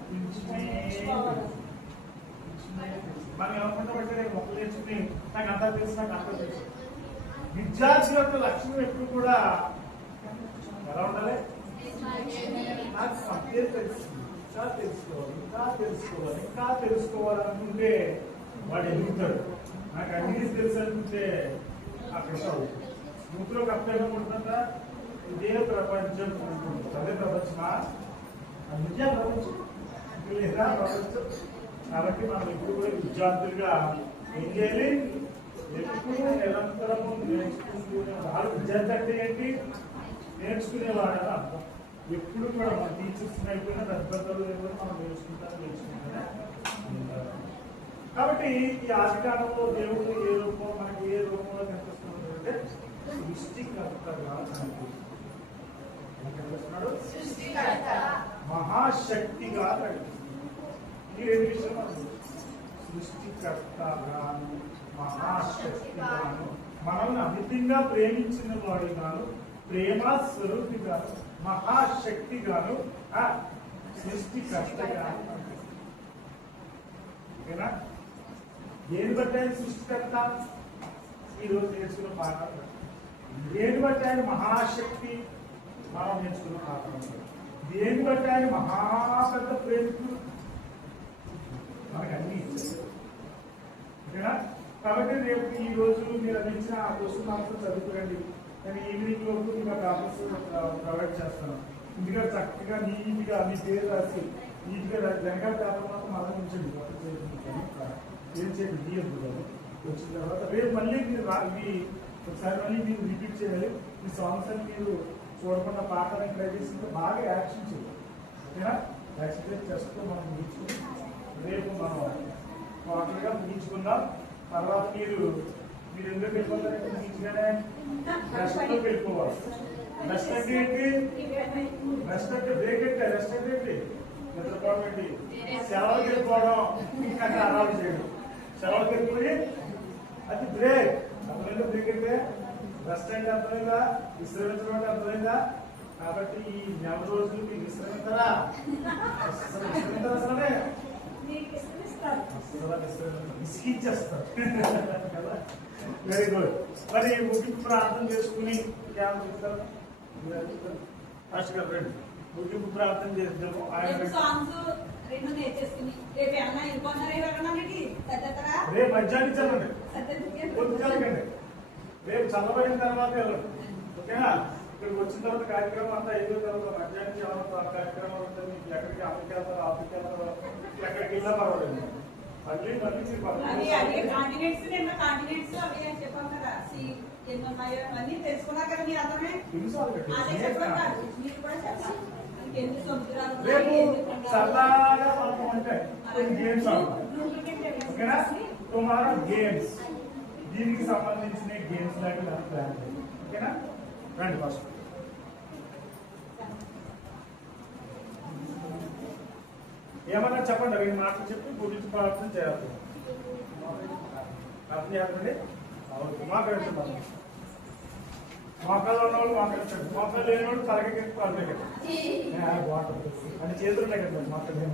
మనం ఏమనుకుంటామంటే మొక్కలు నేర్చుకుని నాకు అంతా తెలుసు, నాకు అంతా తెలుసు. విద్యార్థి యొక్క లక్ష్యం ఎప్పుడు కూడా ఎలా ఉండాలి? నాకు అంతే తెలుసు, ఇంకా తెలుసుకోవాలి, ఇంకా తెలుసుకోవాలి, ఇంకా తెలుసుకోవాలనుకుంటే వాడు ఎదుగుతాడు. నాకు అన్ని తెలుసు అనుకుంటే అక్కడ ముగ్గురు అప్లైగా ఉంటుందా? ఇదే ప్రపంచం ఉంటుంది. అదే ప్రపంచమా? విద్యా ప్రపంచం లేదా ప్రపంచం. కాబట్టి మనం ఎప్పుడు కూడా విద్యార్థులుగా ఏం చేయాలి? ఎప్పుడు నిరంతరము నేర్చుకుంటునేవాడు. విద్యార్థి అంటే ఏంటి? నేర్చుకునేవాడు అని అర్థం. ఎప్పుడు కూడా మన టీచర్స్ అయిపోయినా పెద్దలు మనం నేర్చుకుంటానే ఉంటారు. కాబట్టి ఈ ఆదికాలంలో దేవుడు ఏ రూపంలో మనకి ఏ రూపంలో కనిపిస్తున్నాడు అంటే సృష్టికర్తగా కనిపిస్తున్నాడు. మహాశక్తిగా కనిపిస్తున్నాడు. ఈ 2 విషయాలు సృష్టికర్తగాను మహాశక్తిగాను మనల్ని అమితంగా ప్రేమించిన వాడుగాను ప్రేమ స్వరూపిగాను మహాశక్తిగాను సృష్టికర్తగాను. ఓకేనా? దేని బట్టి ఆయన సృష్టికర్త? ఈరోజు నేర్చుకున్న పాఠాలు. దేని బట్టి ఆయన మహాశక్తి? మనం నేర్చుకున్న పాఠాలు. దేని బట్టి ఆయన మహాపెద్ద ప్రేమికులు? మనకు అన్ని ఇచ్చారు. ఓకేనా? కాబట్టి రేపు ఈ రోజు మీరు అందించిన ఆ క్వశ్చన్ ఆన్సర్ చదువుకోండి. నేను ఈవినింగ్ లోపు మీకు ఆ పేపర్స్ ప్రొవైడ్ చేస్తాను. ఇందుగా చక్కగా నీట్గా మీ పేరు రాసి నీట్గా వెనకాల పేపర్ మాత్రం మనం ఉంచండి. ఏం చేయండి తీయద్దు కదా. వచ్చిన తర్వాత రేపు మళ్ళీ మీరు ఇవి ఒకసారి మళ్ళీ మీరు రిపీట్ చేయాలి. ఈ సాంగ్స్ అని మీరు చూడకుండా పాటలని ట్రై చేసి బాగా యాక్షన్ చేయాలి. ఓకేనా? యాక్షన్ చేస్తూ మనం ముగించుకుని రేపు మనం టోటల్గా ముగించుకుందాం. తర్వాత మీరు మీరు ఎందుకు వెళ్ళిపోతారంటే మంచిగానే రెస్ట్లోకి వెళ్ళిపోవాలి. రెస్ట్ అంటే ఏంటి? రెస్ట్ అంటే బ్రేక్ అంటే రెస్ట్ అంటే ఏంటి? నిద్రపోవడం ఏంటి? సెలవుకి వెళ్ళిపోవడం, ఇంకా ఆరాధన చేయడం. సెలవుకి వెళ్ళిపోయి అది బ్రేక్. అర్థమైందా? బ్రేక్ అంటే రెస్ట్ అంటే అర్థమైందా? విశ్రమించడం అంటే అర్థమైందా? కాబట్టి ఈ నెల రోజులు మీకు విశ్రమిస్తారా? విశ్రమిస్తారా? అసలే విసిగించేస్తారు కదా. Very good. మరి ముగింపు ప్రార్థన చేసుకుని చెప్తారు ఫస్ట్ గారు రండి. ముగింపు ప్రార్థన చేద్దాము. సాంగ్స్ రెండు నేర్చేసుకుని రేపు ఏమన్నా వెళ్ళిపోతున్నారా? ఎవరన్నారండి సర్దతరా? రేపు మధ్యాహ్నం ఇచ్చామండి. సర్దతరా? రేపు చల్లబడిన తర్వాత వెళ్ళండి. ఓకేనా? ఇక్కడికి వచ్చిన తర్వాత కార్యక్రమం అంతా అయిపోయిన తర్వాత మధ్యాహ్నం ఏమన్నా కార్యక్రమాలు ఉంటుంది. మీకు ఎక్కడికి అమెరికా వెళ్తారు, ఆఫ్రికా వెళ్తారు, ఎక్కడికి వెళ్ళినా పర్వాలేదు. మళ్ళీ కాంటినెంట్స్ నిన్న కాంటినెంట్స్ అవి అని చెప్పాం కదా. ఎన్ని ఉన్నాయో అన్ని తెలుసుకున్నారు కదా మీరు అందరమే. అదే చెప్పండి, మీరు కూడా చెప్పాలి. ఎన్ని సముద్రాలు రేపు సరదాగా మనకు ఉంటాయి కొన్ని గేమ్స్ ఓకేనా. టుమారో గేమ్స్, దీనికి సంబంధించిన గేమ్స్ లాంటి ప్లాన్ చేయండి. ఓకేనా? రండి ఫస్ట్. ఏమన్నా చెప్పండి. అవి మాటలు చెప్పి గురించి ప్రార్థన చేయాలి. ప్రార్థన చేయాలండి. మాట్లాడుతున్నాను. మోకాళ్ళు ఉన్నవాళ్ళు మాట్లాడతాడు, మోకాళ్ళు లేని వాళ్ళు తలకి ప్రార్థన వాటర్ అంటే చేతులు ఉన్నాయి కదా మాట్లాడే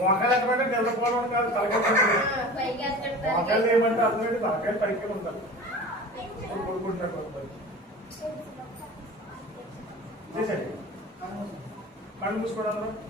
మోకాలు ఎక్కడంటే నిలబడడం కాదు, తలకి మోకాళ్ళు ఏమంటే అర్థమైంది. తలకాయలు పైకి ఉంటారు, కొడుకుంటారు. చేసండి. కళ్ళు మూసుకోవడం చేతులు చూడండి.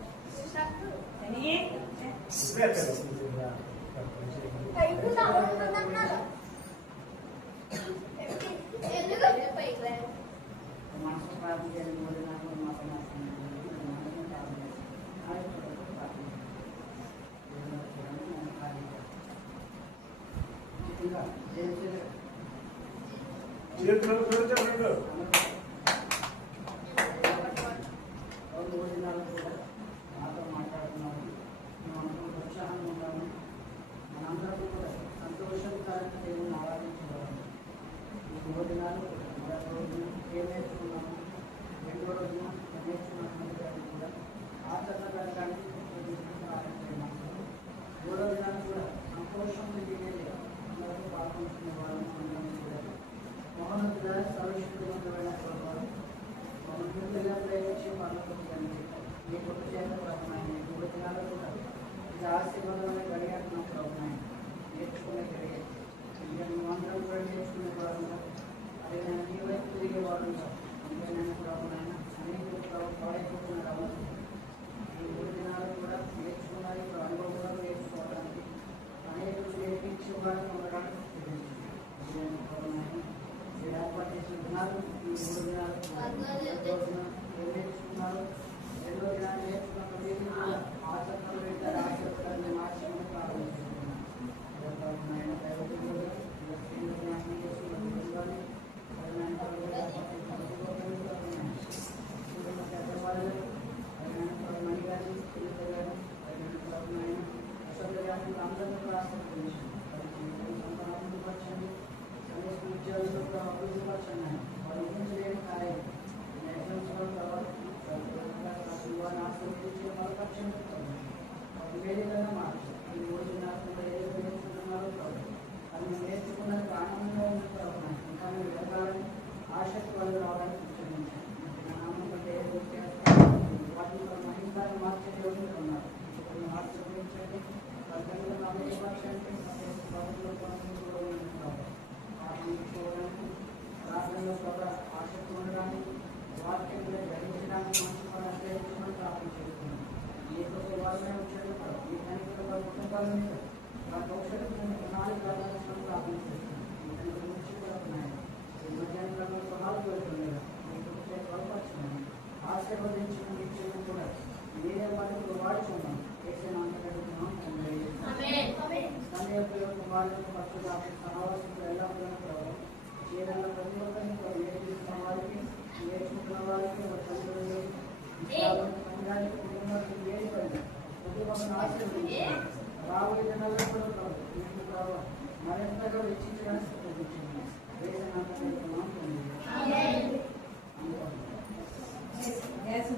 Amen.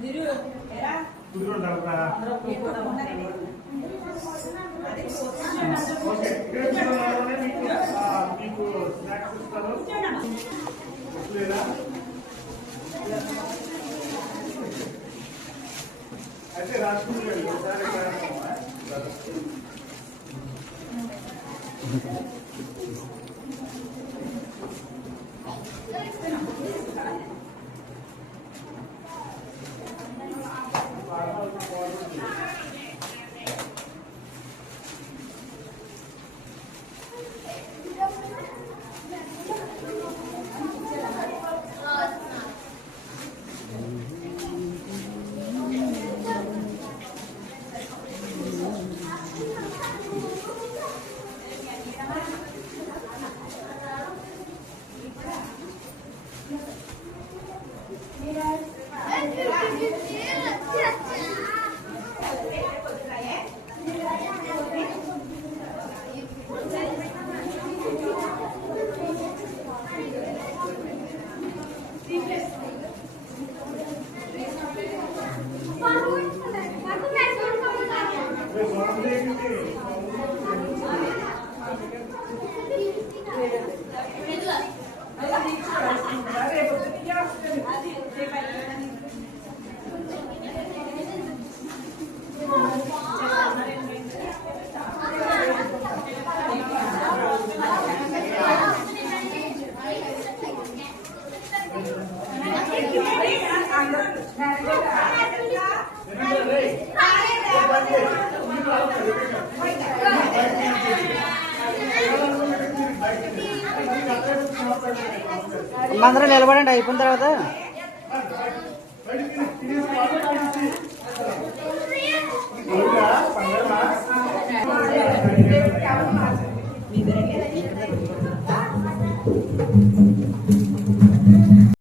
ఎరా కుదురుంటారా? ఉన్నారండి. అది ఓకే, ఇక్కడ కూర్చోవాలనే మీకు స్నాక్స్ ఇస్తారు. లేదా అయితే రాసుకుంటే ఒకసారి అందరూ నిలబడండి అయిపోయిన తర్వాత బయటికి తినేసి